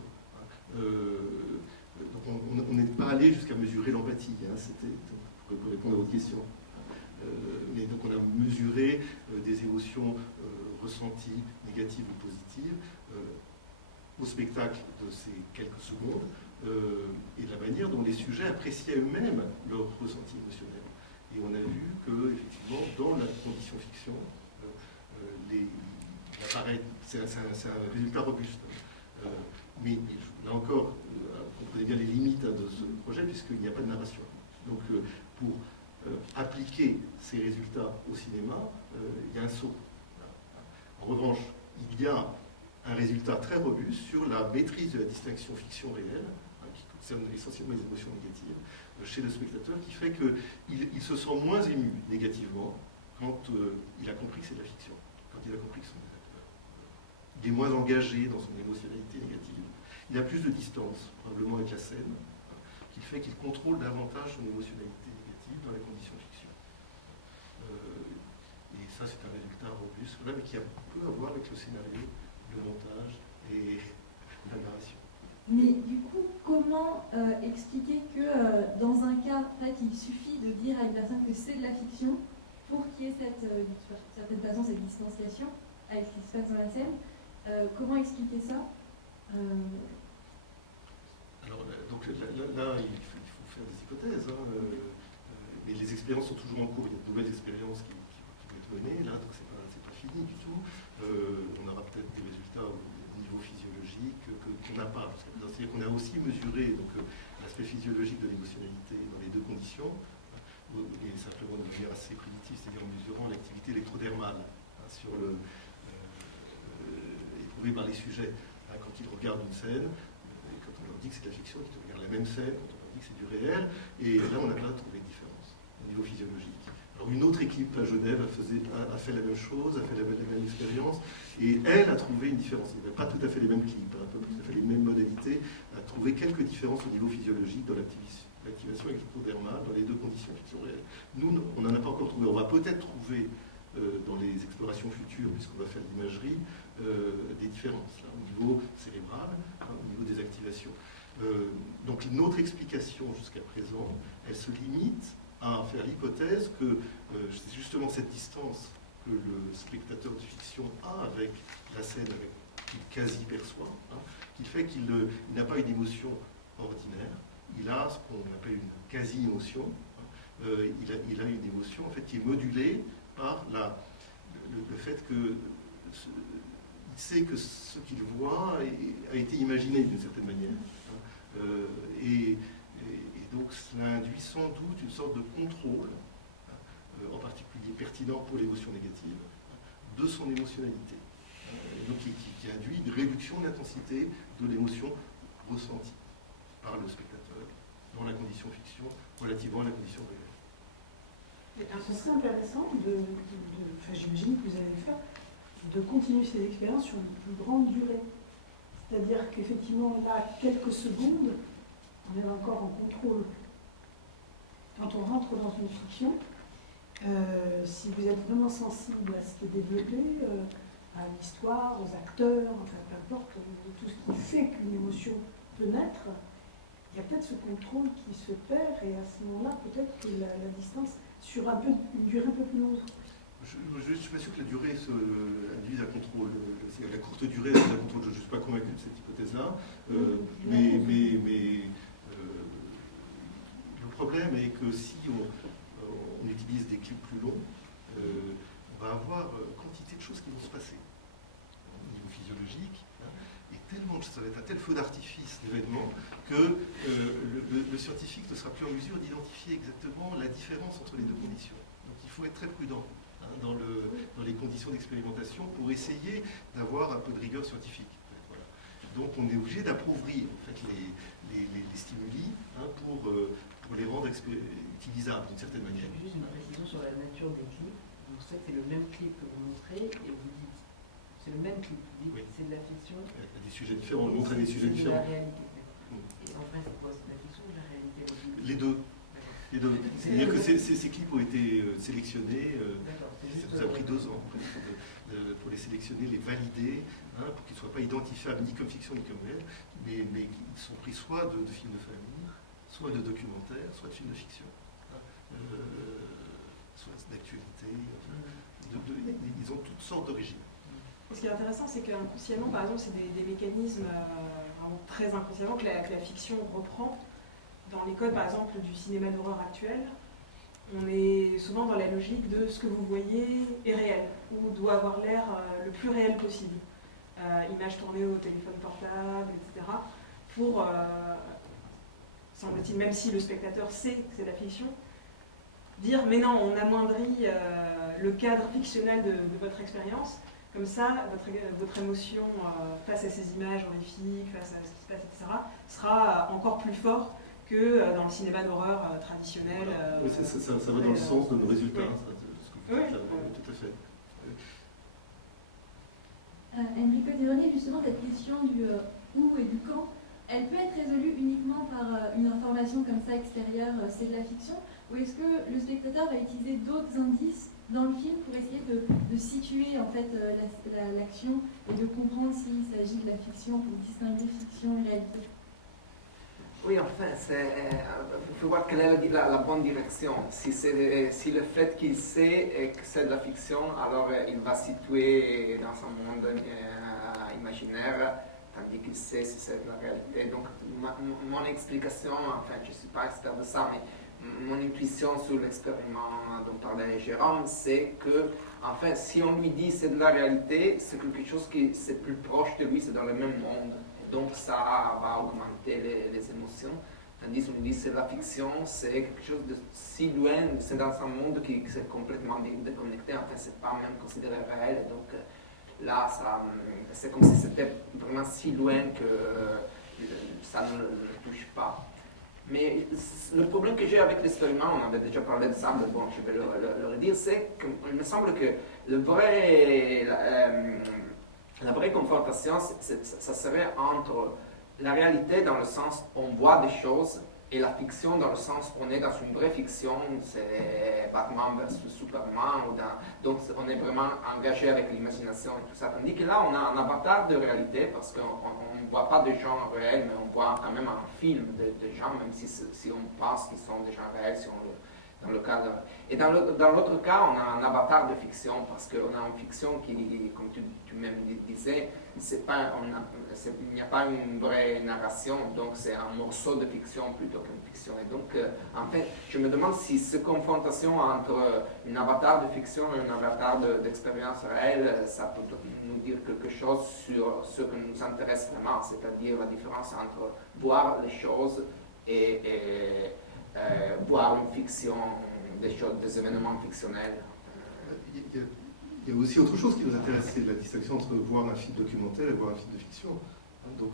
Donc on n'est pas allé jusqu'à mesurer l'empathie, c'était pour répondre à votre question. Mais donc on a mesuré des émotions ressenties, négatives ou positives, au spectacle de ces quelques secondes, et la manière dont les sujets appréciaient eux-mêmes leur ressenti émotionnel. Et on a vu que, effectivement, dans la condition fiction, c'est un résultat robuste. Mais là encore, vous comprenez bien les limites de ce projet, puisqu'il n'y a pas de narration. Donc, pour appliquer ces résultats au cinéma, il y a un saut. En revanche, il y a un résultat très robuste sur la maîtrise de la distinction fiction-réelle, qui concerne essentiellement les émotions négatives, chez le spectateur, qui fait qu'il se sent moins ému négativement quand il a compris que c'est de la fiction, quand il a compris que il est moins engagé dans son émotionnalité négative. Il a plus de distance, probablement avec la scène, qui fait qu'il contrôle davantage son émotionnalité négative dans la condition fiction. Et ça, c'est un résultat robuste, mais qui a peu à voir avec le scénario, le montage et la narration. Mais du coup, comment expliquer que dans un cas, en fait, il suffit de dire à une personne que c'est de la fiction pour qu'il y ait d'une certaine façon cette distanciation avec ce qui se passe dans la scène. Comment expliquer ça Alors, donc là, il faut faire des hypothèses, mais les expériences sont toujours en cours. Il y a de nouvelles expériences qui vont être menées, là, donc c'est pas fini du tout. On aura peut-être des résultats au niveau physiologique qu'on n'a pas jusqu'à présent. C'est-à-dire qu'on a aussi mesuré l'aspect physiologique de l'émotionnalité dans les deux conditions, et simplement de manière assez primitive, c'est-à-dire en mesurant l'activité électrodermale sur éprouvée par les sujets. Quand ils regardent une scène, et quand on leur dit que c'est de la fiction, qu'ils regardent la même scène, quand on leur dit que c'est du réel, et là on n'a pas trouvé de différence au niveau physiologique. Alors une autre équipe à Genève a fait la même chose, a fait la même expérience, et elle a trouvé une différence. Il n'y avait pas tout à fait les mêmes clips, pas tout à fait les mêmes modalités, a trouvé quelques différences au niveau physiologique dans l'activation électrodermale dans les deux conditions fiction réelles. Nous, on n'en a pas encore trouvé. On va peut-être trouver dans les explorations futures, puisqu'on va faire de l'imagerie, des différences là, au niveau cérébral, au niveau des activations. Donc notre explication jusqu'à présent, elle se limite à faire l'hypothèse que c'est justement cette distance que le spectateur de fiction a avec la scène, qu'il quasi perçoit, qui fait qu'il n'a pas une émotion ordinaire, il a ce qu'on appelle une quasi-émotion, il a une émotion en fait, qui est modulée par le fait que il sait que ce qu'il voit a été imaginé d'une certaine manière. Et donc cela induit sans doute une sorte de contrôle, en particulier pertinent pour l'émotion négative, de son émotionnalité. Et donc qui induit une réduction de l'intensité de l'émotion ressentie par le spectateur dans la condition fiction relativement à la condition réelle. Ce serait intéressant j'imagine que vous allez le faire, de continuer ces expériences sur une plus grande durée. C'est-à-dire qu'effectivement, là, quelques secondes, on est encore en contrôle. Quand on rentre dans une fiction, si vous êtes vraiment sensible à ce qui est développé, à l'histoire, aux acteurs, enfin peu importe, tout ce qui fait qu'une émotion peut naître, il y a peut-être ce contrôle qui se perd, et à ce moment-là, peut-être que la distance sur une durée un peu plus longue. Je suis pas sûr que la durée induise un contrôle. La courte durée induise un contrôle. Je ne suis pas convaincu de cette hypothèse-là. Mais le problème est que si on utilise des clips plus longs, on va avoir quantité de choses qui vont se passer au niveau physiologique. Et tellement, ça va être un tel feu d'artifice d'événements que le scientifique ne sera plus en mesure d'identifier exactement la différence entre les deux conditions. Donc il faut être très prudent dans les conditions d'expérimentation pour essayer d'avoir un peu de rigueur scientifique. Voilà. Donc on est obligé d'appauvrir en fait, les stimuli pour les rendre utilisables d'une certaine manière. Juste une précision sur la nature des clips. Vous savez que c'est le même clip que vous montrez et vous dites, c'est le même clip, vous dites, Oui. c'est de la fiction. Il y a des sujets différents, on montre des sujets C'est de différents. la réalité. Et en vrai, c'est quoi? C'est de la fiction ou de la réalité? Les deux. Les deux. C'est-à-dire que ces clips ont été sélectionnés, ça nous a pris 2 ans pour les sélectionner, les valider, pour qu'ils ne soient pas identifiables ni comme fiction ni comme réel, mais qu'ils sont pris soit de films de famille, soit de documentaires, soit de films de fiction, soit d'actualité. Ils ont toutes sortes d'origines. Ce qui est intéressant, c'est qu'inconsciemment, par exemple, c'est des mécanismes vraiment très inconsciemment que la fiction reprend. Dans les codes, par exemple, du cinéma d'horreur actuel, on est souvent dans la logique de ce que vous voyez est réel, ou doit avoir l'air le plus réel possible. Images tournées au téléphone portable, etc. Pour, semble-t-il, même si le spectateur sait que c'est de la fiction, dire mais non, on amoindrit le cadre fictionnel de votre expérience. Comme ça, votre émotion face à ces images horrifiques, face à ce qui se passe, etc., sera encore plus fort que dans le cinéma d'horreur traditionnel. Oui, ça va dans le sens de nos résultats, oui. Ce que vous faites là, tout à fait. Enrico Tironi, justement, cette question du où et du quand, elle peut être résolue uniquement par une information comme ça extérieure, c'est de la fiction, ou est-ce que le spectateur va utiliser d'autres indices dans le film pour essayer de situer en fait l'action et de comprendre s'il s'agit de la fiction pour distinguer fiction et réalité? Oui, enfin, il faut voir quelle est la bonne direction. Si le fait qu'il sait que c'est de la fiction, alors il va situer dans un monde imaginaire, tandis qu'il sait si c'est de la réalité. Donc, mon explication, enfin, je ne suis pas expert de ça, mais mon intuition sur l'expériment dont parlait Jérôme, c'est que, enfin, si on lui dit c'est de la réalité, c'est quelque chose qui c'est plus proche de lui, c'est dans le même monde. Donc ça va augmenter les émotions. Tandis qu'on dit c'est de la fiction, c'est quelque chose de si loin, c'est dans un monde qui est complètement déconnecté, enfin c'est pas même considéré réel. Donc là, c'est comme si c'était vraiment si loin que ça ne le touche pas. Mais le problème que j'ai avec l'expériment, on avait déjà parlé de ça, mais bon, je vais le redire, c'est qu'il me semble que la vraie confrontation, ça serait entre la réalité dans le sens où on voit des choses et la fiction dans le sens où on est dans une vraie fiction, c'est Batman versus Superman, donc on est vraiment engagé avec l'imagination et tout ça. Tandis que là, on a un avatar de réalité parce qu'on ne voit pas des gens réels, mais on voit quand même un film de gens, même si on pense qu'ils sont des gens réels, dans le cas et dans l'autre cas, on a un avatar de fiction parce qu'on a une fiction qui, comme tu même disais, il n'y a pas une vraie narration, donc c'est un morceau de fiction plutôt qu'une fiction. Et donc, en fait, je me demande si cette confrontation entre un avatar de fiction et un avatar d'expérience réelle, ça peut nous dire quelque chose sur ce qui nous intéresse vraiment, c'est-à-dire la différence entre voir les choses et voir une fiction, des événements fictionnels. Il y a aussi autre chose qui nous intéresse, c'est la distinction entre voir un film documentaire et voir un film de fiction. Donc,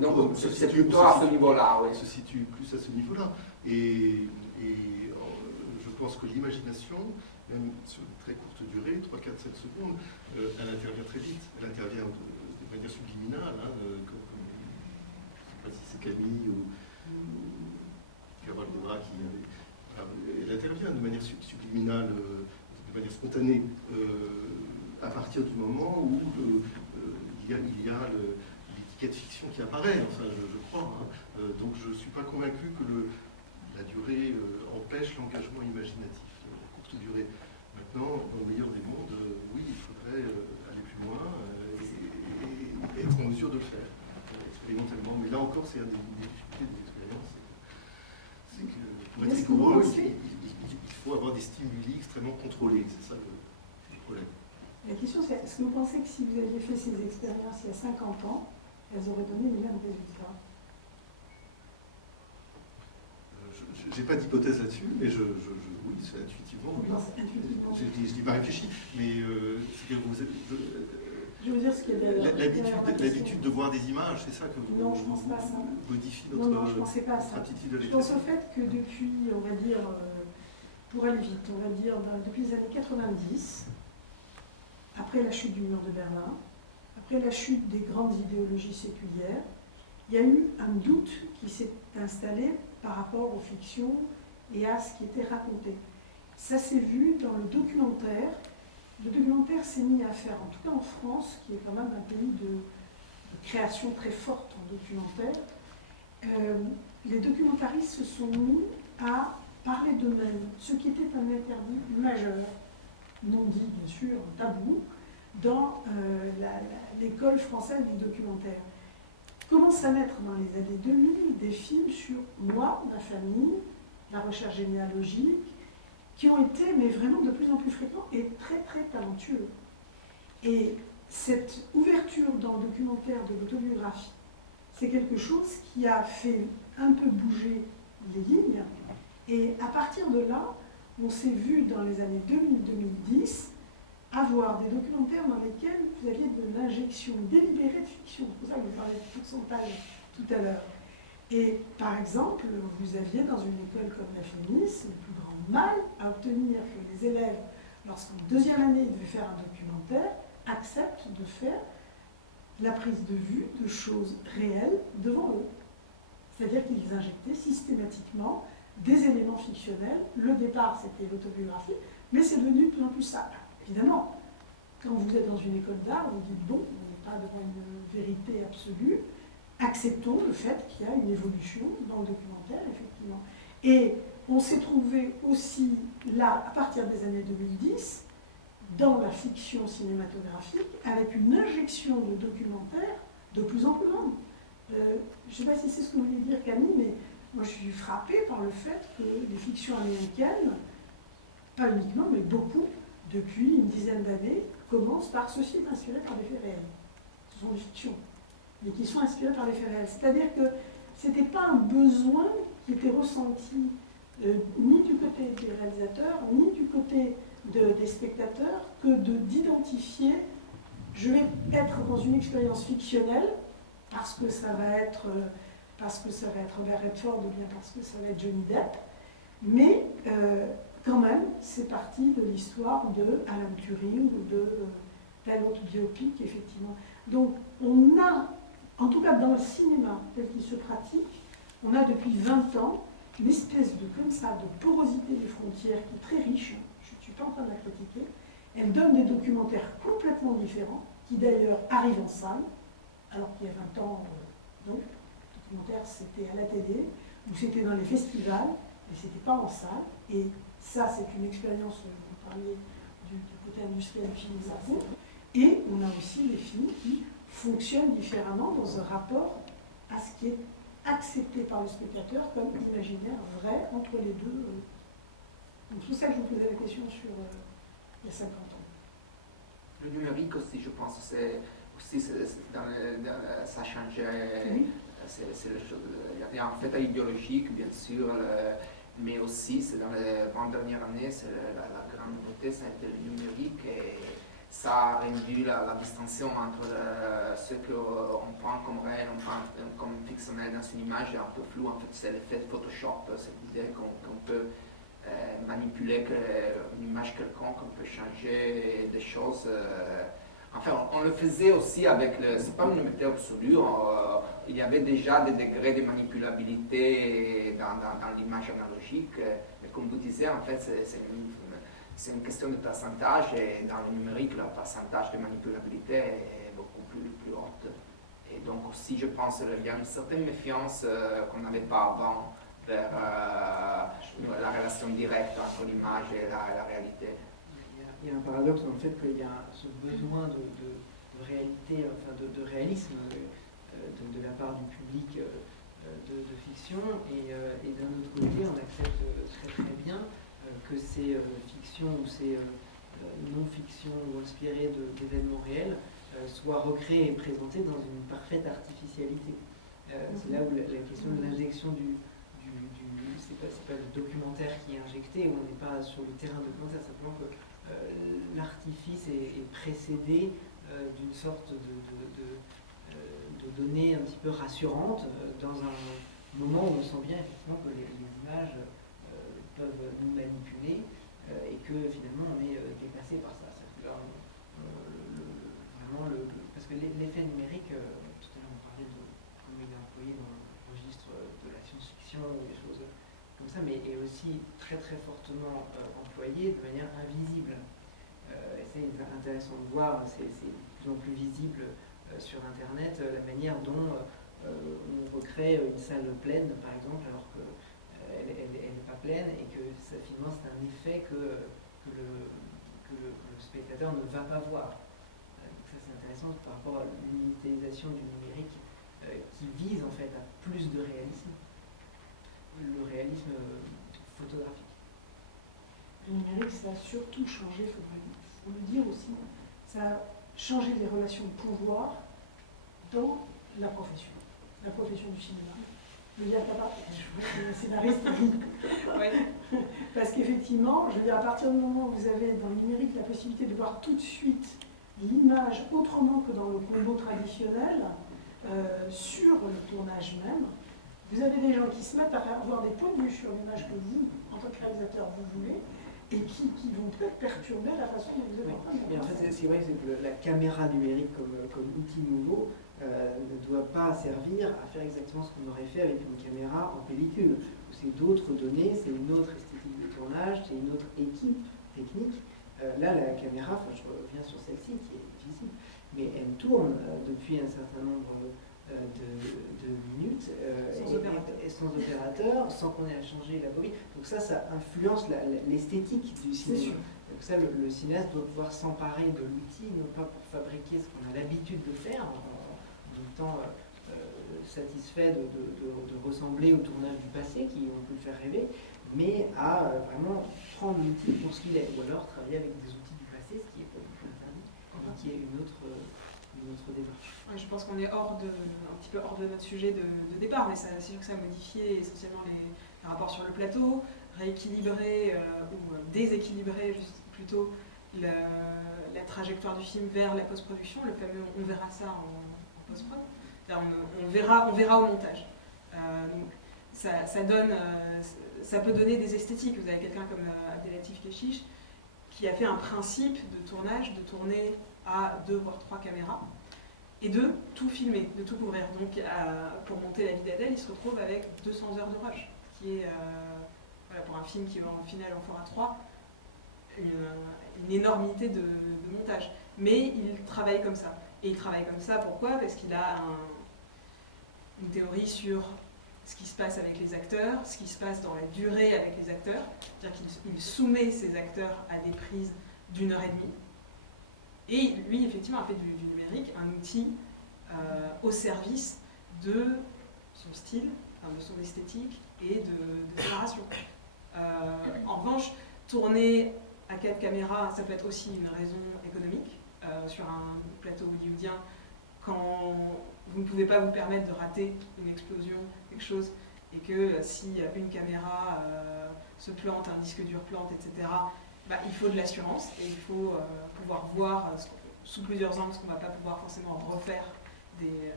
donc c'est plutôt à ce niveau-là. On se situe plus à ce niveau-là. Et je pense que l'imagination, même sur une très courte durée, 3, 4, 7 secondes, elle intervient très vite. Elle intervient de manière subliminale. Je ne sais pas si c'est Camille ou Carole Debras qui elle intervient de manière subliminale, de manière spontanée, à partir du moment où il y a l'étiquette fiction qui apparaît, enfin je crois. Donc je ne suis pas convaincu que la durée empêche l'engagement imaginatif, courte durée. Maintenant, dans le meilleur des mondes, oui, il faudrait aller plus loin et être en mesure de le faire, expérimentalement. Mais là encore, c'est une des difficultés de l'expérience. C'est que pour être rigoureux, il faut avoir des stimuli extrêmement contrôlés. C'est ça le problème. La question c'est, est-ce que vous pensez que si vous aviez fait ces expériences il y a 50 ans, elles auraient donné les mêmes résultats? Je n'ai pas d'hypothèse là-dessus, mais oui, c'est intuitivement. Oui. Intuitivement. Je dis pas réfléchi, mais Je veux dire ce qui est derrière ma question. L'habitude de voir des images, c'est ça que vous Non, je pense pas à ça. modifie Non, notre je pensais pas à ça. attitude de Je l'État. pense au fait que depuis, on va dire, pour aller vite, on va dire depuis les années 90, après la chute du mur de Berlin, après la chute des grandes idéologies séculières, il y a eu un doute qui s'est installé par rapport aux fictions et à ce qui était raconté. Ça s'est vu dans le documentaire. Le documentaire s'est mis à faire, en tout cas en France, qui est quand même un pays de création très forte en documentaire. Les documentaristes se sont mis à parler d'eux-mêmes, ce qui était un interdit majeur, non dit bien sûr, tabou, dans l'école française du documentaire. Commence à naître dans les années 2000 des films sur moi, ma famille, la recherche généalogique, qui ont été, mais vraiment de plus en plus fréquents et très très talentueux. Et cette ouverture dans le documentaire de l'autobiographie, c'est quelque chose qui a fait un peu bouger les lignes. Et à partir de là, on s'est vu dans les années 2000-2010 avoir des documentaires dans lesquels vous aviez de l'injection délibérée de fiction. C'est pour ça que vous parlez de pourcentage tout à l'heure. Et par exemple, vous aviez dans une école comme la FEMIS le plus grand mal à obtenir que les élèves, lorsqu'en deuxième année ils devaient faire un documentaire, acceptent de faire la prise de vue de choses réelles devant eux. C'est-à-dire qu'ils injectaient systématiquement des éléments fictionnels. Le départ, c'était l'autobiographie, mais c'est devenu de plus en plus ça. Évidemment, quand vous êtes dans une école d'art, vous dites bon, on n'est pas devant une vérité absolue, acceptons le fait qu'il y a une évolution dans le documentaire, effectivement. Et on s'est trouvé aussi là, à partir des années 2010, dans la fiction cinématographique, avec une injection de documentaire de plus en plus grande. Je ne sais pas si c'est ce que vous voulez dire, Camille, mais moi je suis frappée par le fait que les fictions américaines, pas uniquement, mais beaucoup, depuis une dizaine d'années, commencent par ce film inspiré par des faits réels. Ce sont des fictions, mais qui sont inspirées par des faits réels. C'est-à-dire que ce n'était pas un besoin qui était ressenti ni du côté des réalisateurs, ni du côté des spectateurs, que d'identifier, je vais être dans une expérience fictionnelle, parce que ça va être Robert Redford ou bien parce que ça va être Johnny Depp, mais quand même, c'est parti de l'histoire de Alan Turing ou de tel autre biopic, effectivement. Donc, on a, en tout cas dans le cinéma tel qu'il se pratique, on a depuis 20 ans une espèce de, comme ça, de porosité des frontières qui est très riche. Je ne suis pas en train de la critiquer. Elle donne des documentaires complètement différents, qui d'ailleurs arrivent en salle, alors qu'il y a 20 ans, non. Le documentaire, c'était à la télé, ou c'était dans les festivals, mais ce n'était pas en salle. Et ça, c'est une expérience, vous parliez du côté industriel du film, ça compte. Et on a aussi des films qui fonctionnent différemment dans un rapport à ce qui est accepté par le spectateur comme imaginaire vrai entre les deux. Donc c'est pour ça que je vous posais la question sur il y a 50 ans. Le numérique aussi, je pense, ça change. Oui. Il y a un fait idéologique, bien sûr, mais aussi, c'est dans les 20 dernières années, c'est la grande nouveauté, ça a été le numérique et ça a rendu la distinction entre ce qu'on prend comme réel, on prend comme fictionnel dans une image un peu flou. En fait, c'est l'effet Photoshop, cette idée qu'on peut manipuler une image quelconque, qu'on peut changer des choses. Enfin, on le faisait aussi avec c'est pas une nouveauté absolue, il y avait déjà des degrés de manipulabilité dans l'image analogique, mais comme vous disiez, en fait, c'est une question de pourcentage, et dans le numérique, le pourcentage de manipulabilité est beaucoup plus haute. Et donc aussi, je pense qu'il y a une certaine méfiance qu'on n'avait pas avant vers la relation directe entre l'image et la réalité. Il y a un paradoxe dans le fait qu'il y a ce besoin de réalité, enfin de réalisme de la part du public de fiction, et d'un autre côté, on accepte très très bien que ces fictions ou ces non-fictions ou inspirées d'événements réels soient recréées et présentées dans une parfaite artificialité. C'est là où la question de l'injection c'est pas le documentaire qui est injecté, on n'est pas sur le terrain documentaire, simplement que l'artifice est précédé d'une sorte de données un petit peu rassurantes dans un moment où on sent bien effectivement que les images peuvent nous manipuler et que finalement on est dépassé par ça. Parce que l'effet numérique, tout à l'heure on parlait de comment il est employé dans le registre de la science-fiction ou des choses comme ça, mais est aussi très très fortement employé de manière invisible. Et c'est intéressant de voir, c'est de plus en plus visible sur Internet, la manière dont on recrée une salle pleine, par exemple, alors qu'elle n'est pas pleine, et que ça, finalement c'est un effet que le spectateur ne va pas voir. Donc ça c'est intéressant par rapport à l'utilisation du numérique qui vise en fait à plus de réalisme, le réalisme photographique. Le numérique, ça a surtout changé, il faut le dire aussi, ça a changé les relations de pouvoir dans la profession du cinéma. Je veux dire, je vois que le scénariste parce qu'effectivement, je veux dire, à partir du moment où vous avez dans le numérique la possibilité de voir tout de suite l'image autrement que dans le combo traditionnel, sur le tournage même, vous avez des gens qui se mettent à avoir des points de vue sur l'image que vous, en tant que réalisateur, vous voulez, et qui vont peut-être perturber la façon dont vous êtes en train de. Mais en fait, c'est vrai que la caméra numérique comme outil nouveau ne doit pas servir à faire exactement ce qu'on aurait fait avec une caméra en pellicule. C'est d'autres données, c'est une autre esthétique de tournage, c'est une autre équipe technique. Là, la caméra, je reviens sur celle-ci qui est visible, mais elle tourne depuis un certain nombre de minutes sans opérateur, sans qu'on ait à changer la bobine. Donc ça influence l'esthétique du cinéma. Donc ça, le cinéaste doit pouvoir s'emparer de l'outil, non pas pour fabriquer ce qu'on a l'habitude de faire, en étant satisfait de ressembler au tournage du passé, qui on peut le faire rêver, mais à vraiment prendre l'outil pour ce qu'il est, ou alors travailler avec des outils du passé, ce qui est pas du tout interdit, mais qui est une autre démarche. Ouais, je pense qu'on est un petit peu hors de notre sujet de départ, mais c'est sûr que ça a modifié essentiellement les rapports sur le plateau, rééquilibrer ou déséquilibrer plutôt la trajectoire du film vers la post-production, le fameux on verra ça en post-prod. On verra au montage. Donc ça peut donner des esthétiques. Vous avez quelqu'un comme Abdelatif Kechiche qui a fait un principe de tournage, de tourner à 2 voire 3 caméras et de tout filmer, de tout couvrir. Donc pour monter La vie d'Adèle, il se retrouve avec 200 heures de rush, qui est pour un film qui en final en fera 3, une énormité de montage. Mais il travaille comme ça. Et il travaille comme ça, pourquoi ? Parce qu'il a une théorie sur ce qui se passe avec les acteurs, ce qui se passe dans la durée avec les acteurs. C'est-à-dire qu'il soumet ses acteurs à des prises d'1 heure et demie. Et lui, effectivement, a fait du numérique un outil au service de son style, de son esthétique et de sa narration. En revanche, tourner à 4 caméras, ça peut être aussi une raison économique. Sur un plateau hollywoodien, quand vous ne pouvez pas vous permettre de rater une explosion, quelque chose, et que si une caméra se plante, un disque dur plante, etc., il faut de l'assurance et il faut pouvoir voir sous plusieurs angles ce qu'on ne va pas pouvoir forcément refaire des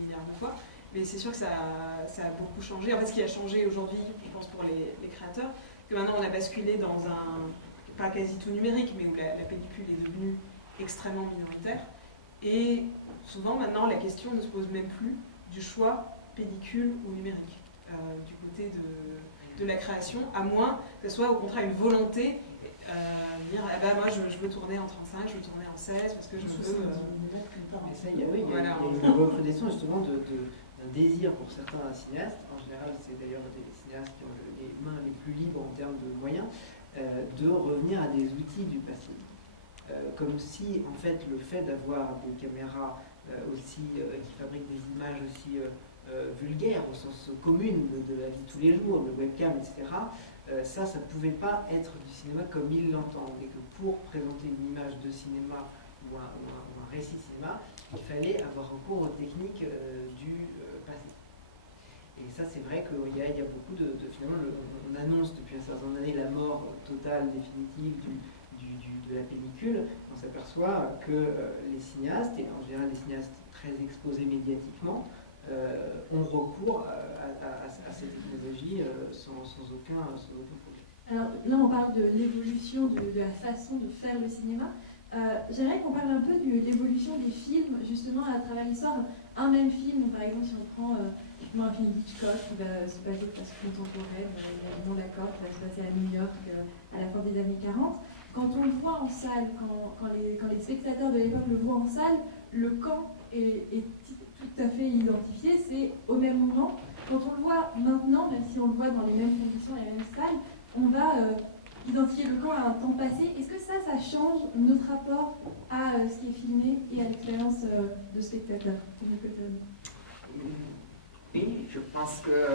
milliards de fois. Mais c'est sûr que ça a beaucoup changé. En fait, ce qui a changé aujourd'hui, je pense pour les créateurs, que maintenant on a basculé dans pas quasi tout numérique, mais où la pellicule est devenue extrêmement minoritaire. Et souvent, maintenant, la question ne se pose même plus du choix pellicule ou numérique du côté de la création, à moins que ce soit au contraire une volonté de dire moi je veux tourner en 35, je veux tourner en 16 parce que je veux. Mais ça, il y a une recrudescence justement d'un désir pour certains cinéastes. En général, c'est d'ailleurs des cinéastes qui ont les mains les plus libres en termes de moyens, de revenir à des outils du passé. Comme si, en fait, le fait d'avoir des caméras qui fabriquent des images aussi vulgaires, au sens commune de la vie de tous les jours, le webcam, etc., ça ne pouvait pas être du cinéma comme ils l'entendent. Et que pour présenter une image de cinéma ou un récit de cinéma, il fallait avoir recours aux techniques du passé. Et ça, c'est vrai qu'il y a beaucoup finalement, on annonce depuis un certain nombre d'années la mort totale, définitive du de la pellicule, on s'aperçoit que les cinéastes, et en général les cinéastes très exposés médiatiquement, ont recours à cette technologie sans aucun problème. Alors là, on parle de l'évolution de la façon de faire le cinéma. J'aimerais qu'on parle un peu de l'évolution des films, justement, à travers l'histoire. Un même film, par exemple, si on prend un film Hitchcock qui va se passer de façon contemporaine, on est d'accord, qui va se passer à New York à la fin des années 40. Quand on le voit en salle, quand les spectateurs de l'époque le voient en salle, le camp est tout à fait identifié, c'est au même moment. Quand on le voit maintenant, même si on le voit dans les mêmes conditions, les mêmes salles, on va identifier le camp à un temps passé. Est-ce que ça change notre rapport à ce qui est filmé et à l'expérience de spectateur? Oui, je pense que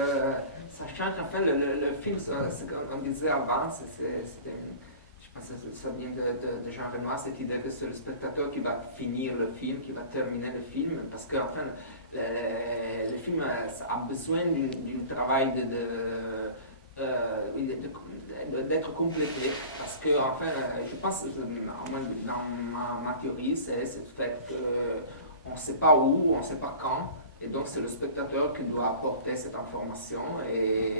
ça change. Enfin, le film, ce qu'on disait avant, je pense que ça vient de Jean Renoir, cette idée que c'est le spectateur qui va finir le film, qui va terminer le film, parce que enfin, le film a besoin d'un travail d'être complété, parce que enfin, je pense, dans ma théorie, c'est le fait qu'on ne sait pas où, on ne sait pas quand, et donc c'est le spectateur qui doit apporter cette information et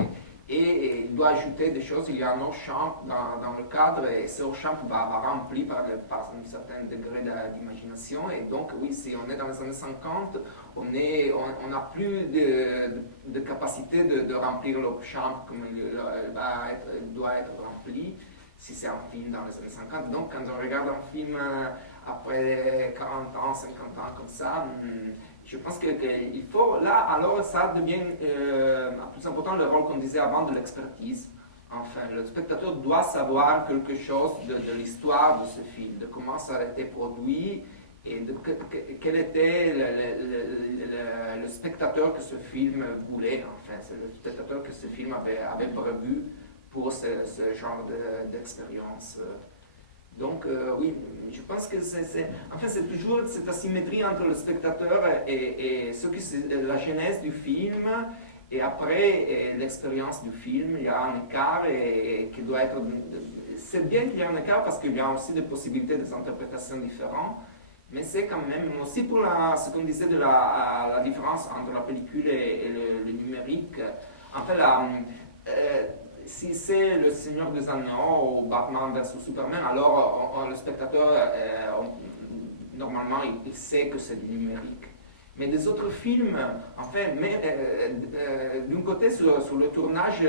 il doit ajouter des choses. Il y a un hors-champ dans le cadre, et ce hors-champ va rempli par un certain degré d'imagination. Et donc oui, si on est dans les années 50, on n'a plus de capacité de remplir le champ comme il doit être rempli si c'est un film dans les années 50. Donc quand on regarde un film après 40 ans, 50 ans comme ça, je pense qu'il faut, là, alors ça devient plus important le rôle qu'on disait avant de l'expertise. Enfin, le spectateur doit savoir quelque chose de l'histoire de ce film, de comment ça a été produit et de quel était le spectateur que ce film voulait. Enfin, c'est le spectateur que ce film avait prévu pour ce genre d'expérience. Donc oui, je pense que c'est toujours cette asymétrie entre le spectateur et ce que c'est la genèse du film, et après l'expérience du film. Il y a un écart et qui doit être. C'est bien qu'il y ait un écart parce qu'il y a aussi des possibilités d'interprétation différentes, mais c'est quand même aussi pour ce qu'on disait de la différence entre la pellicule et le numérique. En fait, si c'est Le Seigneur des Anneaux ou Batman versus Superman, alors le spectateur, normalement, il sait que c'est du numérique. Mais des autres films, en fait, d'un côté, sur le tournage,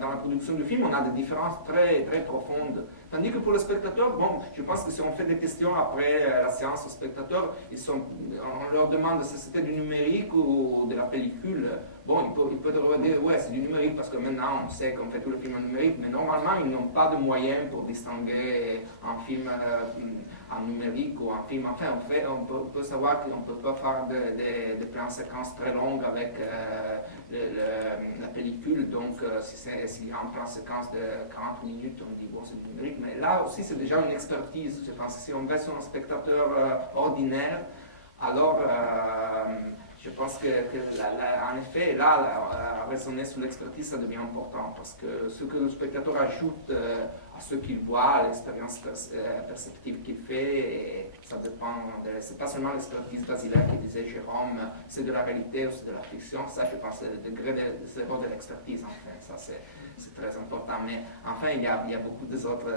dans la production du film, on a des différences très, très profondes. Tandis que pour le spectateur, bon, je pense que si on fait des questions après la séance aux spectateurs, on leur demande si c'était du numérique ou de la pellicule. Bon, ils peuvent dire, ouais, c'est du numérique parce que maintenant on sait qu'on fait tout le film en numérique, mais normalement ils n'ont pas de moyens pour distinguer un film en numérique ou un film. Enfin, on peut savoir qu'on ne peut pas faire des plans séquences très longues avec la pellicule, donc s'il y a un plan séquence de 40 minutes, on dit bon, c'est du numérique, mais là aussi c'est déjà une expertise. Je pense que si on va sur un spectateur ordinaire, alors je pense en effet, là, raisonner sur l'expertise, ça devient important, parce que ce que le spectateur ajoute à ce qu'il voit, à l'expérience perceptive qu'il fait, et ça dépend, c'est pas seulement l'expertise basilaire qui disait Jérôme, c'est de la réalité ou c'est de la fiction, ça je pense c'est le degré de l'expertise, enfin, ça c'est très important, mais enfin il y a beaucoup d'autres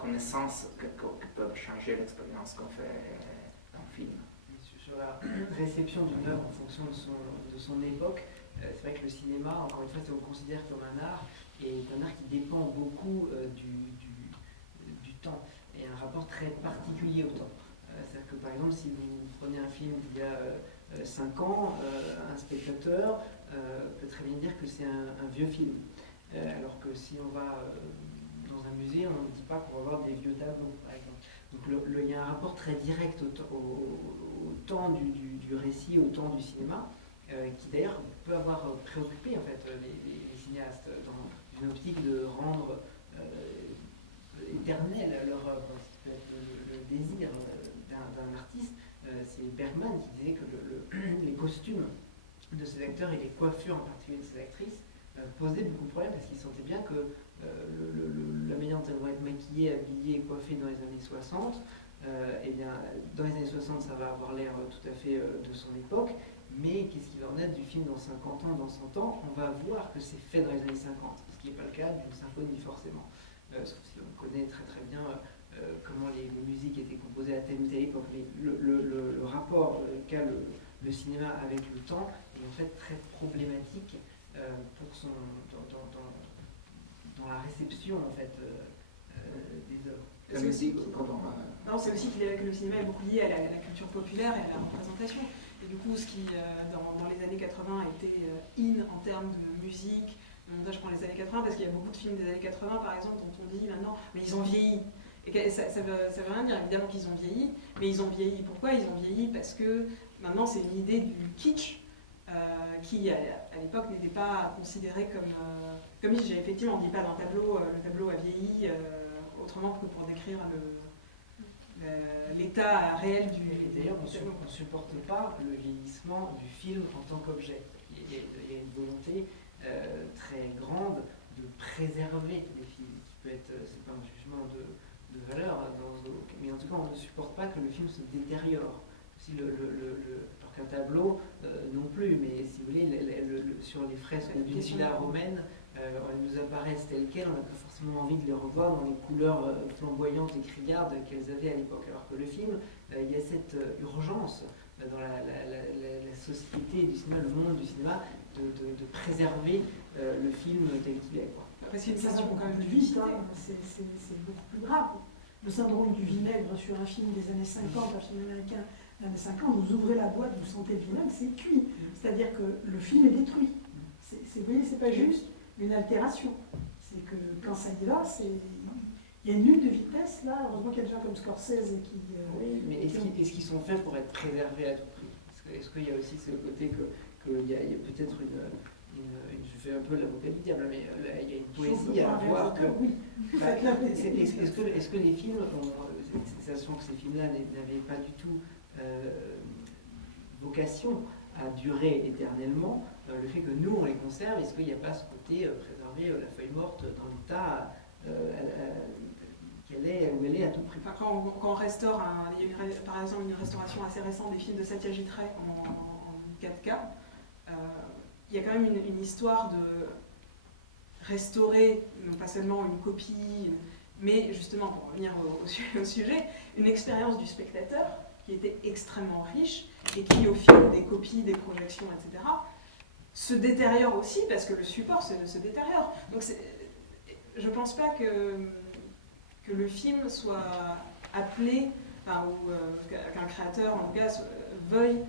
connaissances qui peuvent changer l'expérience qu'on fait dans le film. Sur la réception d'une œuvre en fonction de son époque, c'est vrai que le cinéma, encore une fois, on le considère comme un art, et est un art qui dépend beaucoup du temps, et un rapport très particulier au temps. C'est-à-dire que par exemple, si vous prenez un film d'il y a 5 ans, un spectateur peut très bien dire que c'est un vieux film. Alors que si on va dans un musée, on ne dit pas qu'on va voir des vieux tableaux, par exemple. Donc il y a un rapport très direct au temps du récit, au temps du cinéma, qui d'ailleurs peut avoir préoccupé en fait, les cinéastes dans une optique de rendre éternel leur œuvre, le désir d'un artiste. C'est Bergman qui disait que les costumes de ses acteurs et les coiffures en particulier de ses actrices posaient beaucoup de problèmes parce qu'ils sentaient bien que la manière flamboyantes, elles vont être maquillées, habillées, coiffées dans les années 60. Eh bien, dans les années 60, ça va avoir l'air tout à fait de son époque, mais qu'est-ce qui va en être du film dans 50 ans, dans 100 ans? On va voir que c'est fait dans les années 50, ce qui n'est pas le cas d'une symphonie forcément. Sauf si on connaît très très bien comment les musiques étaient composées à telle ou telle époque. Mais le rapport qu'a le cinéma avec le temps est en fait très problématique pour dans la réception en fait des œuvres. La musique, pardon. Non, c'est aussi que le cinéma est beaucoup lié à la culture populaire et à la représentation. Et du coup, ce qui, dans les années 80, était in en termes de musique, de montage pour les années 80, parce qu'il y a beaucoup de films des années 80, par exemple, dont on dit maintenant, mais ils ont vieilli. Et ça veut rien dire, évidemment qu'ils ont vieilli, mais ils ont vieilli. Pourquoi ils ont vieilli? Parce que maintenant, c'est une idée du kitsch qui, à l'époque, n'était pas considérée comme effectivement, on ne dit pas dans le tableau a vieilli, autrement que pour décrire l'état réel du... Et d'ailleurs, on ne supporte pas le vieillissement du film en tant qu'objet. Il y a une volonté très grande de préserver les films, qui peut être, c'est pas un jugement de valeur, mais en tout cas, on ne supporte pas que le film se détériore. Si alors qu'un tableau, non plus, mais si vous voulez, sur les fresques d'une villa romaine, elles nous apparaissent telles quelles, on n'a pas forcément envie de les revoir dans les couleurs flamboyantes et criardes qu'elles avaient à l'époque. Alors que le film, il y a cette urgence dans la société du cinéma, le monde du cinéma, de préserver le film tel qu'il est. Parce qu'il y a une Ça va question beaucoup quand même plus vite, hein. C'est beaucoup plus grave. Le syndrome du vinaigre sur un film des années 50, un film américain des années 50, vous ouvrez la boîte, vous sentez le vinaigre, c'est cuit. C'est-à-dire que le film est détruit. Vous voyez, c'est pas juste une altération. C'est que quand ça y va, il y a une lutte de vitesse là. Heureusement qu'il y a des gens comme Scorsese qui... oui, mais est-ce qu'ils sont faits pour être préservés à tout prix? Est-ce qu'il y a aussi ce côté qu'il y a peut-être je fais un peu l'avocat du diable, mais il y a une poésie à voir que... Oui. Est-ce que les films, sachant que ces films-là n'avaient pas du tout vocation à durer éternellement, le fait que nous on les conserve, est-ce qu'il n'y a pas ce côté préserver la feuille morte dans l'état qu'elle est, où elle est à tout prix? Enfin, quand on restaure, il y a par exemple une restauration assez récente des films de Satyajit Ray en 4K, il y a quand même une histoire de restaurer, non pas seulement une copie, mais justement, pour revenir au sujet, une expérience du spectateur qui était extrêmement riche et qui, au fil des copies, des projections, etc., se détériore aussi parce que le support se détériore. Donc je ne pense pas que le film soit appelé, ou qu'un créateur, en tout cas, veuille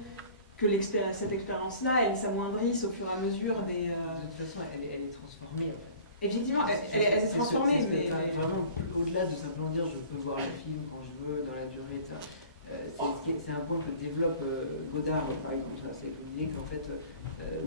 que cette expérience-là, elle s'amoindrisse au fur et à mesure des... De toute façon, elle est transformée. En fait. Effectivement, elle s'est transformée, mais... Vraiment, au-delà de simplement dire je peux voir le film quand je veux, dans la durée, etc. C'est un point que développe Godard, par exemple. C'est l'idée qu'en fait,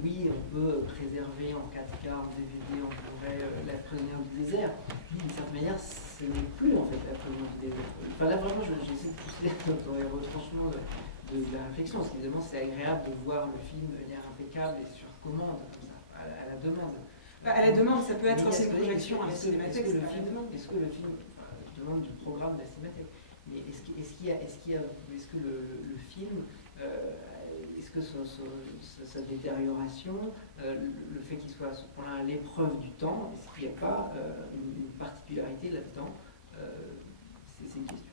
oui, on peut préserver en 4K, en DVD, on pourrait La Prisonnière du désert. D'une certaine manière, ce n'est plus en fait La Prisonnière du désert. Enfin, là, vraiment, j'essaie de pousser dans les retranchements de la réflexion, parce qu'évidemment, c'est agréable de voir le film de manière impeccable et sur commande, comme ça, à la demande. À la demande, ça peut être aussi une projection à la cinémathèque. Est-ce que le film demande du programme de la cinémathèque? Mais est-ce que le film, est-ce que sa détérioration, le fait qu'il soit à ce point-là à l'épreuve du temps, est-ce qu'il n'y a pas une particularité là-dedans? C'est une question.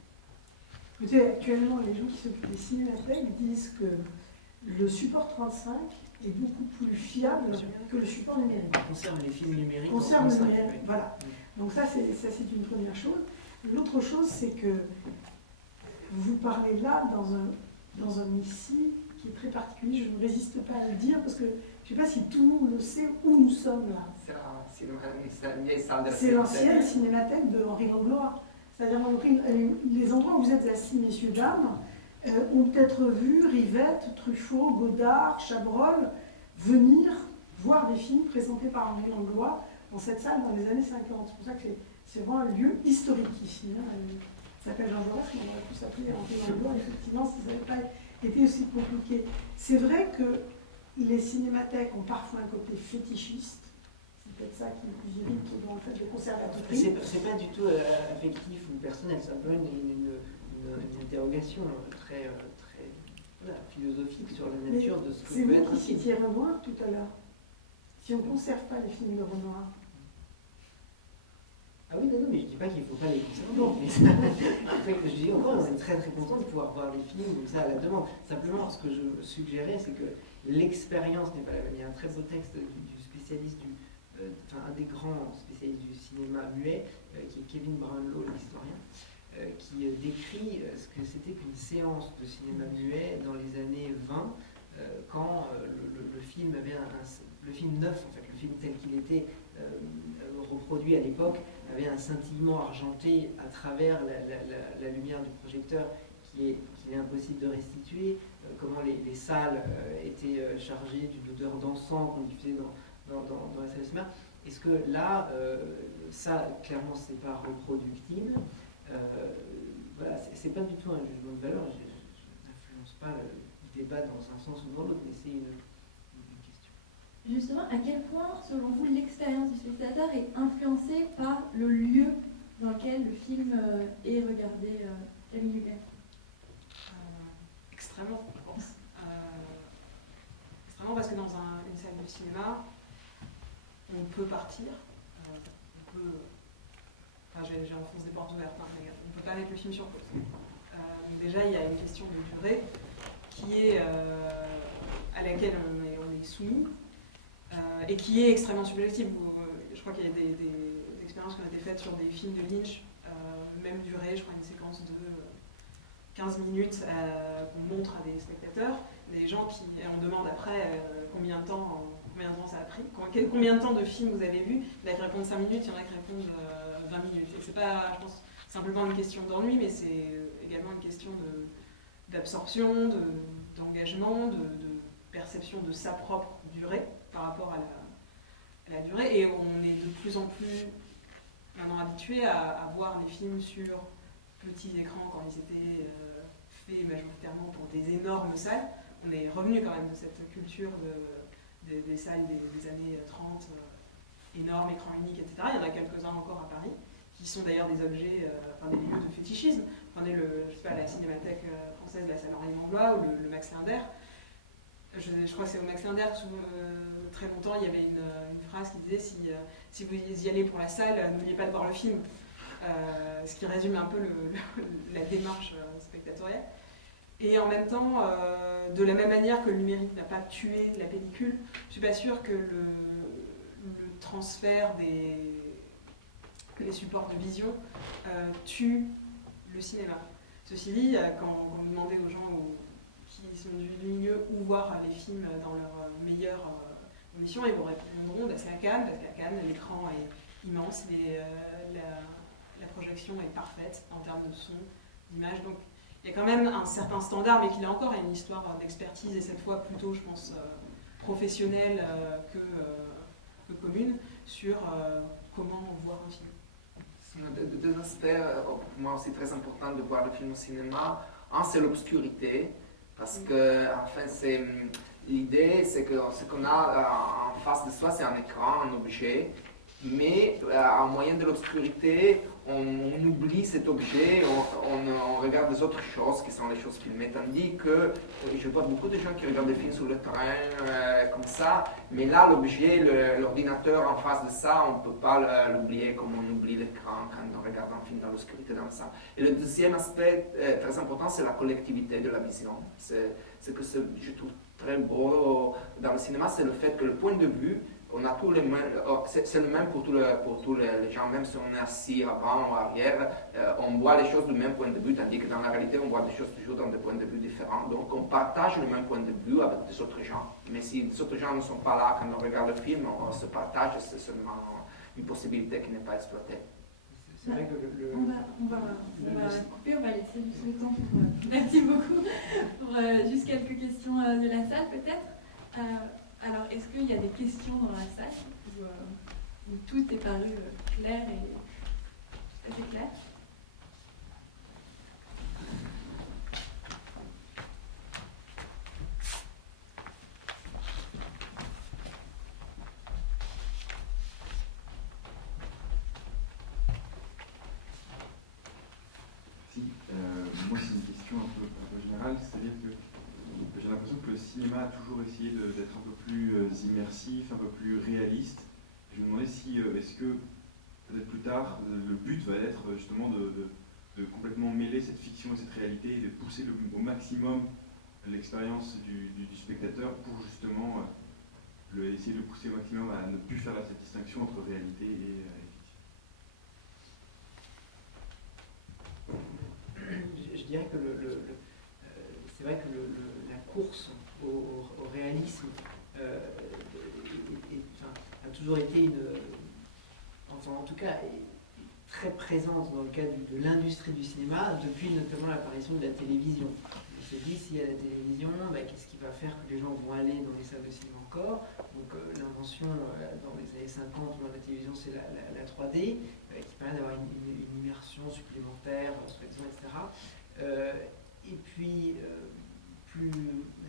Vous savez, actuellement, les gens qui s'occupent des cinémathèques disent que le support 35 est beaucoup plus fiable que le support numérique. On conserve les films numériques. Conserve le numérique, voilà. Donc ça, c'est une première chose. L'autre chose, c'est que vous parlez là dans un récit qui est très particulier. Je ne résiste pas à le dire parce que je ne sais pas si tout le monde le sait où nous sommes là. C'est l'ancienne cinémathèque de Henri Langlois. C'est-à-dire les endroits où vous êtes assis, messieurs, dames, ont peut-être vu Rivette, Truffaut, Godard, Chabrol venir voir des films présentés par Henri Langlois dans cette salle dans les années 50. C'est pour ça que c'est vraiment un lieu historique ici. Ça s'appelle Jean Jaurès, mais on aurait pu s'appeler Henri Langlois, effectivement, si ça n'avait pas été aussi compliqué. C'est vrai que les cinémathèques ont parfois un côté fétichiste. C'est peut-être ça qui nous irrite dans en fait, de conserver à tout prix. C'est pas du tout affectif ou personnel, c'est un peu une interrogation très voilà, philosophique sur la nature de ce que C'est peut vous être un qui film. citiez Renoir tout à l'heure. Si on ne conserve pas les films de Renoir, Ah oui, non, mais je dis pas qu'il ne faut pas les conserver. Non. Mais en fait, je dis encore, on est très très content de pouvoir voir des films comme ça à la demande. Simplement, ce que je suggérais, c'est que l'expérience n'est pas la même. Il y a un très beau texte du spécialiste un des grands spécialistes du cinéma muet, qui est Kevin Brownlow, l'historien, qui décrit ce que c'était qu'une séance de cinéma muet dans les années 20, quand le film avait le film neuf, en fait, le film tel qu'il était reproduit à l'époque, avait un scintillement argenté à travers la lumière du projecteur qu'il est impossible de restituer, comment les salles étaient chargées d'une odeur d'encens qu'on diffusait dans la salle de cinéma. Est-ce que là, ça, clairement, c'est pas reproductible. Voilà, c'est pas du tout un jugement de valeur. Je n'influence pas le débat dans un sens ou dans l'autre, mais c'est une question. Justement, à quel point, selon vous, l'expérience du spectateur est influencée par le lieu dans lequel le film est regardé, Camille Lucas? Extrêmement, je pense. Extrêmement, parce que dans une salle de cinéma, on peut partir, on peut... Enfin, j'enfonce des portes ouvertes, hein, on ne peut pas mettre le film sur pause. Donc déjà, il y a une question de durée qui est, à laquelle on est soumis et qui est extrêmement subjective. Je crois qu'il y a des expériences qui ont été faites sur des films de Lynch, même durée, je crois une séquence de 15 minutes qu'on montre à des spectateurs, des gens qui, on demande après combien de temps ça a pris, combien de temps de film vous avez vu, il y en a qui répondent 5 minutes, il y en a qui répondent 20 minutes. Et c'est pas, je pense, simplement une question d'ennui, mais c'est également une question d'absorption, d'engagement, de perception de sa propre durée par rapport à la durée. Et on est de plus en plus maintenant habitué à voir les films sur petits écrans quand ils étaient faits majoritairement pour des énormes salles. On est revenu quand même de cette culture des salles des années 30, énormes, écrans uniques, etc. Il y en a quelques-uns encore à Paris, qui sont d'ailleurs des objets, des lieux de fétichisme. Prenez la Cinémathèque française, la salle Henri Langlois, ou le Max Linder. Je crois que c'est au Max Linder, très longtemps, il y avait une phrase qui disait si vous y allez pour la salle, n'oubliez pas de voir le film. Ce qui résume un peu la démarche spectatorielle. Et en même temps, de la même manière que le numérique n'a pas tué la pellicule, je ne suis pas sûre que le transfert des supports de vision tue le cinéma. Ceci dit, quand vous demandez aux gens qui sont du milieu où voir les films dans leurs meilleures conditions, ils vous répondront c'est à Cannes, parce qu'à Cannes, l'écran est immense, la projection est parfaite en termes de son, d'image. Donc il y a quand même un certain standard, mais qu'il a encore une histoire d'expertise, et cette fois plutôt, je pense, professionnelle que commune, sur comment voir un film. Deux aspects, pour moi aussi très importants de voir le film au cinéma. Un, c'est l'obscurité, parce que enfin, l'idée, c'est que ce qu'on a en face de soi, c'est un écran, un objet, mais en moyen de l'obscurité, on oublie cet objet, on regarde les autres choses qui sont les choses filmées, tandis que je vois beaucoup de gens qui regardent des films sur le train, comme ça, mais là, l'objet, l'ordinateur en face de ça, on ne peut pas l'oublier comme on oublie l'écran quand on regarde un film dans l'obscurité dans ça. Et le deuxième aspect très important, c'est la collectivité de la vision. C'est ce que je trouve très beau dans le cinéma, c'est le fait que le point de vue, on a tous les mêmes, c'est le même pour tous les gens, même si on est assis avant ou arrière, on voit les choses du même point de vue, tandis que dans la réalité, on voit des choses toujours dans des points de vue différents. Donc on partage le même point de vue avec des autres gens. Mais si les autres gens ne sont pas là quand on regarde le film, on se partage, c'est seulement une possibilité qui n'est pas exploitée. C'est vrai que on va couper, on va laisser juste le temps pour... merci beaucoup. Pour juste quelques questions de la salle, peut-être. Alors, est-ce qu'il y a des questions dans la salle où tout est paru clair et assez clair? cinéma a toujours essayé d'être un peu plus immersif, un peu plus réaliste. Je me demandais si, est-ce que, peut-être plus tard, le but va être justement de complètement mêler cette fiction et cette réalité et de pousser au maximum l'expérience du spectateur pour justement essayer de le pousser au maximum à ne plus faire cette distinction entre réalité et fiction. Je dirais que c'est vrai que la course au réalisme a toujours été en tout cas, est très présente dans le cadre de l'industrie du cinéma depuis notamment l'apparition de la télévision. On se dit, s'il y a la télévision, qu'est-ce qui va faire que les gens vont aller dans les salles de cinéma encore? Donc l'invention dans les années 50 dans la télévision, c'est la 3D, qui permet d'avoir une immersion supplémentaire, soi-disant, etc. Et puis, plus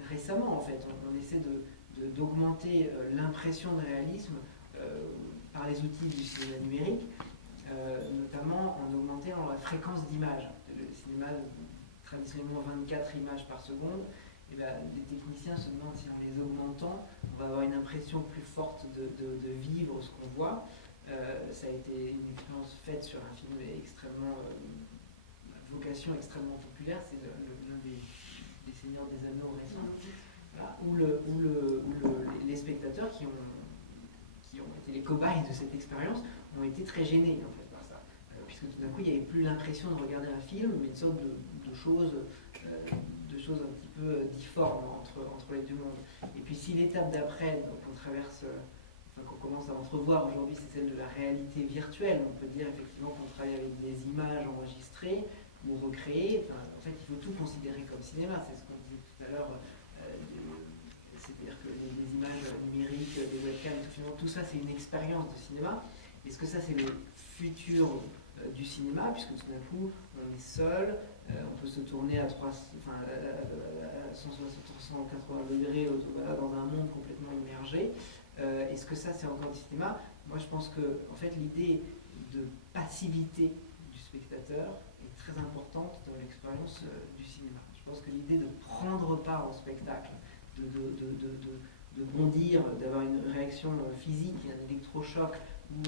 récemment, en fait, on essaie d'augmenter l'impression de réalisme par les outils du cinéma numérique, notamment en augmentant la fréquence d'image. Le cinéma, traditionnellement 24 images par seconde, et les techniciens se demandent si en les augmentant, on va avoir une impression plus forte de vivre ce qu'on voit. Ça a été une expérience faite sur un film extrêmement, vocation extrêmement populaire, c'est l'un des Seigneurs des Anneaux récents, voilà, où les spectateurs qui ont été les cobayes de cette expérience ont été très gênés en fait par ça, puisque tout d'un coup il n'y avait plus l'impression de regarder un film, mais une sorte de choses un petit peu difformes entre les deux mondes. Et puis si l'étape d'après qu'on traverse, qu'on commence à entrevoir aujourd'hui, c'est celle de la réalité virtuelle, on peut dire effectivement qu'on travaille avec des images enregistrées ou recréées. En fait il faut tout considérer comme cinéma, c'est ce qu'on disait tout à l'heure. C'est-à-dire que les images numériques, les webcams, tout ça c'est une expérience de cinéma. Est-ce que ça c'est le futur du cinéma, puisque tout d'un coup on est seul, on peut se tourner à 180 degrés voilà, dans un monde complètement immergé. Est-ce que ça c'est encore du cinéma? Moi je pense que en fait l'idée de passivité du spectateur est très importante dans l'expérience du cinéma. Je pense que l'idée de prendre part au spectacle, de bondir, d'avoir une réaction physique, un électrochoc, où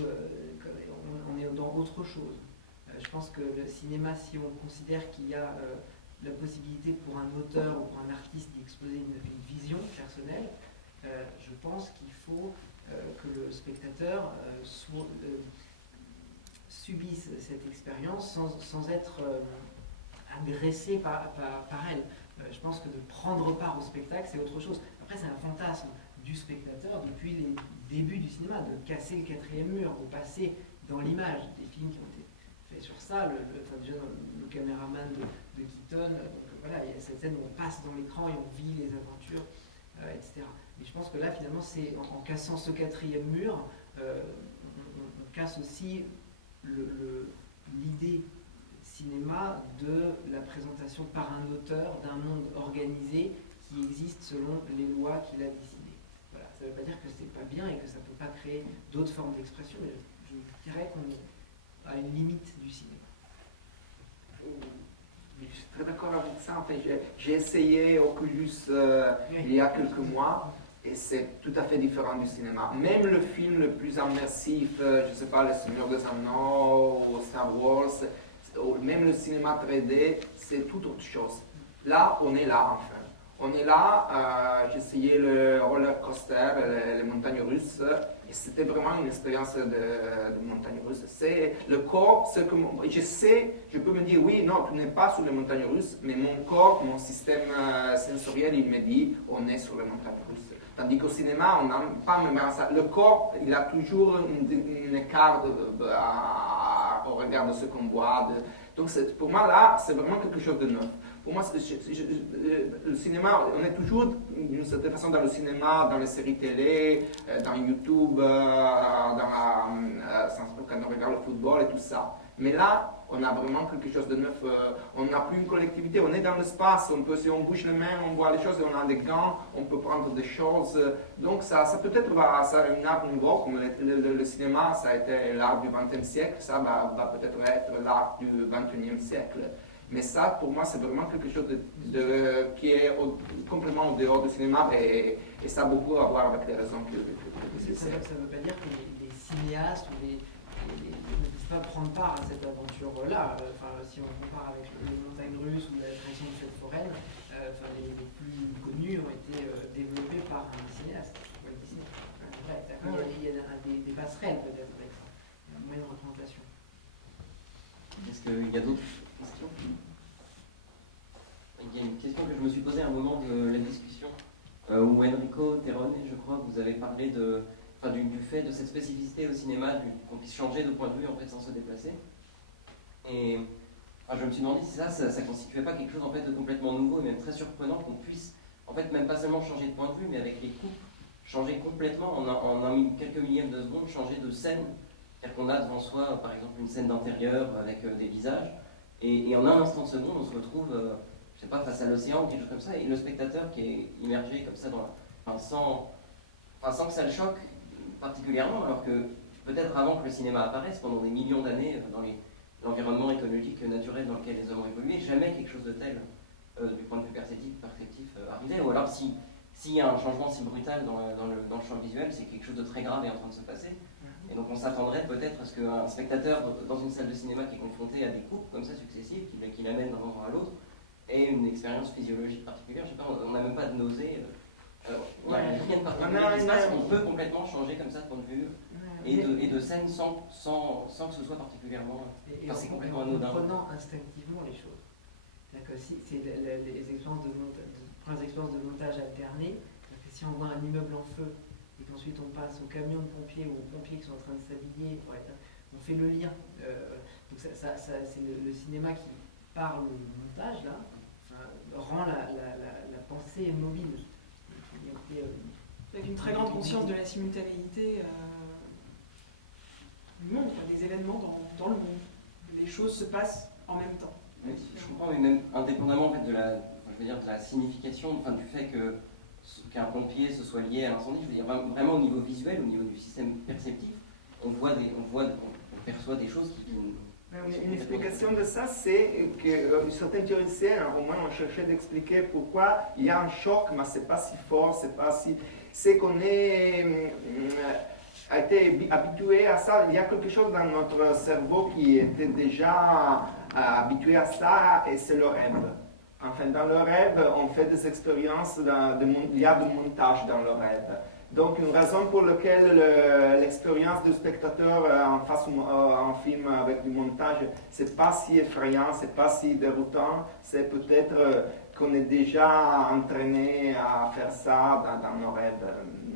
on est dans autre chose. Je pense que le cinéma, si on considère qu'il y a la possibilité pour un auteur ou pour un artiste d'y exploser une vision personnelle, je pense qu'il faut que le spectateur subisse cette expérience sans être agressé par elle. Je pense que de prendre part au spectacle, c'est autre chose. Après, c'est un fantasme du spectateur depuis les débuts du cinéma, de casser le quatrième mur, de passer dans l'image. Des films qui ont été faits sur ça, déjà le caméraman de Keaton, voilà, il y a cette scène où on passe dans l'écran et on vit les aventures, etc. Mais je pense que là, finalement, c'est en cassant ce quatrième mur, on casse aussi l'idée cinéma de la présentation par un auteur d'un monde organisé qui existe selon les lois qu'il a décidées. Voilà. Ça ne veut pas dire que c'est pas bien et que ça ne peut pas créer d'autres formes d'expression, mais je dirais qu'on est à une limite du cinéma. Je suis très d'accord avec ça. Enfin, j'ai essayé Oculus il y a quelques mois et c'est tout à fait différent du cinéma. Même le film le plus immersif, je ne sais pas, Le Seigneur des Anneaux ou Star Wars, même le cinéma 3D, c'est tout autre chose. Là, on est là enfin. On est là, j'ai essayé le roller coaster, les montagnes russes, et c'était vraiment une expérience de montagne russe. C'est le corps, ce que je peux me dire oui, non, tu n'es pas sur les montagnes russes, mais mon corps, mon système sensoriel, il me dit on est sur les montagnes russes. Tandis qu'au cinéma, on n'a pas même ça. Le corps, il a toujours un écart au regard de ce qu'on voit. Donc pour moi là, c'est vraiment quelque chose de neuf. Pour moi, le cinéma, on est toujours d'une certaine façon dans le cinéma, dans les séries télé, dans YouTube, quand on regarde le football et tout ça. Mais là, on a vraiment quelque chose de neuf. On n'a plus une collectivité, on est dans l'espace. Si on bouge les mains, on voit les choses, on a des gants, on peut prendre des choses. Donc ça peut-être va ça un art nouveau, comme le cinéma, ça a été l'art du XXe siècle, ça va peut-être être l'art du XXIe siècle. Mais ça, pour moi, c'est vraiment quelque chose qui est complètement en dehors du cinéma et ça a beaucoup à voir avec les raisons que Ça ne veut pas dire que les cinéastes ou ne peuvent pas prendre part à cette aventure-là. Si on compare avec les montagnes russes ou l'attraction de fête foraine, les plus connus ont été développés par un cinéaste, Walt Disney. Il y a des passerelles peut-être avec ça, un moyen de représentation. Est-ce qu'il y a d'autres questions? Il y a une question que je me suis posée à un moment de la discussion où Enrico Terone, je crois, vous avez parlé du fait de cette spécificité au cinéma, qu'on puisse changer de point de vue en fait sans se déplacer. Et je me suis demandé si ça constituait pas quelque chose en fait de complètement nouveau et même très surprenant qu'on puisse en fait même pas seulement changer de point de vue, mais avec les coupes changer complètement en quelques millièmes de seconde, changer de scène. C'est-à-dire qu'on a devant soi, par exemple, une scène d'intérieur avec des visages, et en un instant de seconde, on se retrouve, je sais pas, face à l'océan ou quelque chose comme ça, et le spectateur qui est immergé comme ça sans que ça le choque particulièrement, alors que peut-être avant que le cinéma apparaisse, pendant des millions d'années, dans l'environnement écologique naturel dans lequel les hommes ont évolué, jamais quelque chose de tel, du point de vue perceptif arrivait, ou alors s'il y a un changement si brutal dans le champ visuel, c'est quelque chose de très grave est en train de se passer. Et donc on s'attendrait peut-être à ce qu'un spectateur dans une salle de cinéma qui est confronté à des coupes comme ça successives, qui l'amènent d'un endroit à l'autre, ait une expérience physiologique particulière. Je sais pas, on n'a même pas de nausée. Il n'y a rien de particulier qui se passe. On peut complètement changer comme ça de point de vue et de scène sans que ce soit particulièrement... c'est complètement anodin. En prenant instinctivement les choses. C'est les expériences premières expériences de montage alterné. Si on voit un immeuble en feu et qu'ensuite on passe aux camions de pompiers ou aux pompiers qui sont en train de s'habiller, on fait le lien. Donc c'est le cinéma qui, par le montage, là, rend la pensée mobile. Avec une très grande conscience de la simultanéité du monde, des événements dans le monde. Les choses se passent en même temps. Oui, je comprends, mais même indépendamment en fait, de la signification, du fait qu'un pompier se soit lié à l'incendie, je veux dire vraiment au niveau visuel, au niveau du système perceptif, on perçoit des choses qui Une explication de ça, c'est que certains théoriciens, au moins, ont cherché d'expliquer pourquoi il y a un choc, mais ce n'est pas si fort, c'est pas si... C'est qu'on a été habitué à ça. Il y a quelque chose dans notre cerveau qui était déjà habitué à ça, et c'est le rêve. Enfin, dans le rêve, on fait des expériences, il y a du montage dans le rêve. Donc, une raison pour laquelle l'expérience du spectateur en face un film avec du montage, c'est pas si effrayant, c'est pas si déroutant, c'est peut-être qu'on est déjà entraîné à faire ça dans nos rêves.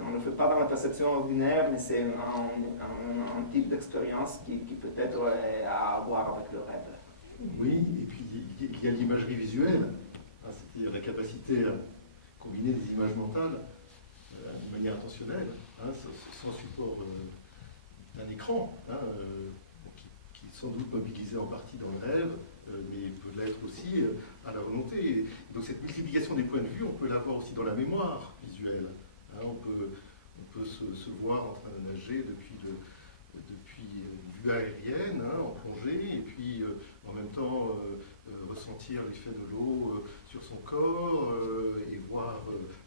On ne le fait pas dans la perception ordinaire, mais c'est un type d'expérience qui peut-être a à voir avec le rêve. Oui, et puis il y a l'imagerie visuelle, c'est-à-dire la capacité à combiner des images mentales de manière intentionnelle, sans support d'un écran, qui est sans doute mobilisé en partie dans le rêve, mais peut l'être aussi à la volonté. Donc cette multiplication des points de vue, on peut l'avoir aussi dans la mémoire visuelle. On peut se voir en train de nager depuis une vue aérienne, en plongée, et puis en même temps ressentir l'effet de l'eau sur son corps et voir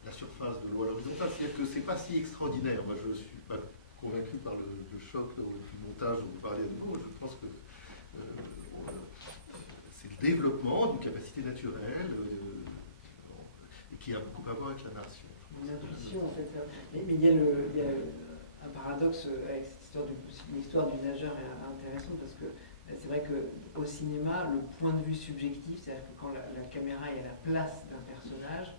la surface de l'eau à l'horizontale. C'est-à-dire que ce n'est pas si extraordinaire. Moi, je ne suis pas convaincu par le choc du montage dont vous parlez à nouveau. Je pense que c'est le développement d'une capacité naturelle et qui a beaucoup à voir avec la narration. Une intuition, en fait. Mais il y a un paradoxe avec l'histoire du nageur est intéressante parce que c'est vrai qu'au cinéma, le point de vue subjectif, c'est-à-dire que quand la caméra est à la place d'un personnage,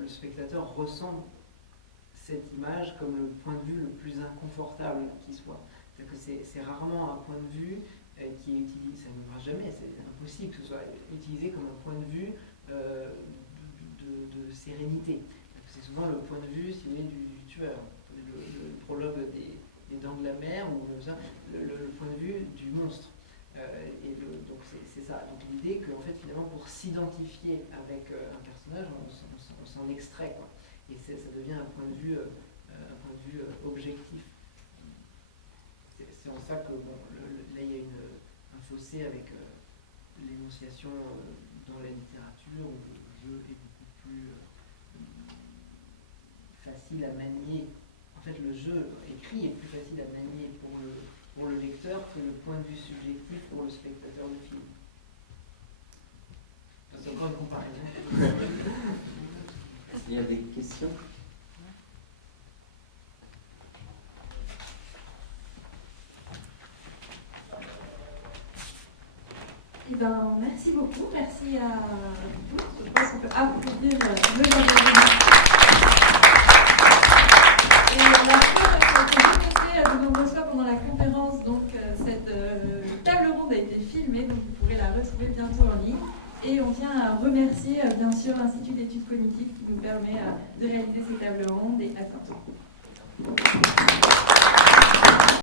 le spectateur ressent cette image comme le point de vue le plus inconfortable qui soit. C'est-à-dire que c'est rarement un point de vue qui est utilisé, ça n'arrivera jamais, c'est impossible que ce soit utilisé comme un point de vue de sérénité. C'est souvent le point de vue, si vous voulez, du tueur. Le prologue des Dents de la Mer, ou le point de vue du monstre. Donc c'est ça. Donc l'idée que en fait, finalement, pour s'identifier avec un personnage, on s'en extrait, quoi. Et ça devient un point de vue objectif. C'est en ça que là il y a un fossé avec l'énonciation dans la littérature, où le jeu est beaucoup plus facile à manier. En fait, le jeu écrit est plus facile à manier pour le lecteur que le point de vue subjectif pour le spectateur de film. C'est encore une comparaison. Il y a des questions? Eh ben, merci beaucoup, merci à tous. Je pense qu'on peut applaudir le Jean-Baptiste. Et la fois, de nombreuses fois pendant la conférence, donc cette table ronde a été filmée, donc vous pourrez la retrouver bientôt en ligne. Et on tient à remercier bien sûr l'Institut d'études cognitives qui nous permet de réaliser ces tables rondes et à bientôt.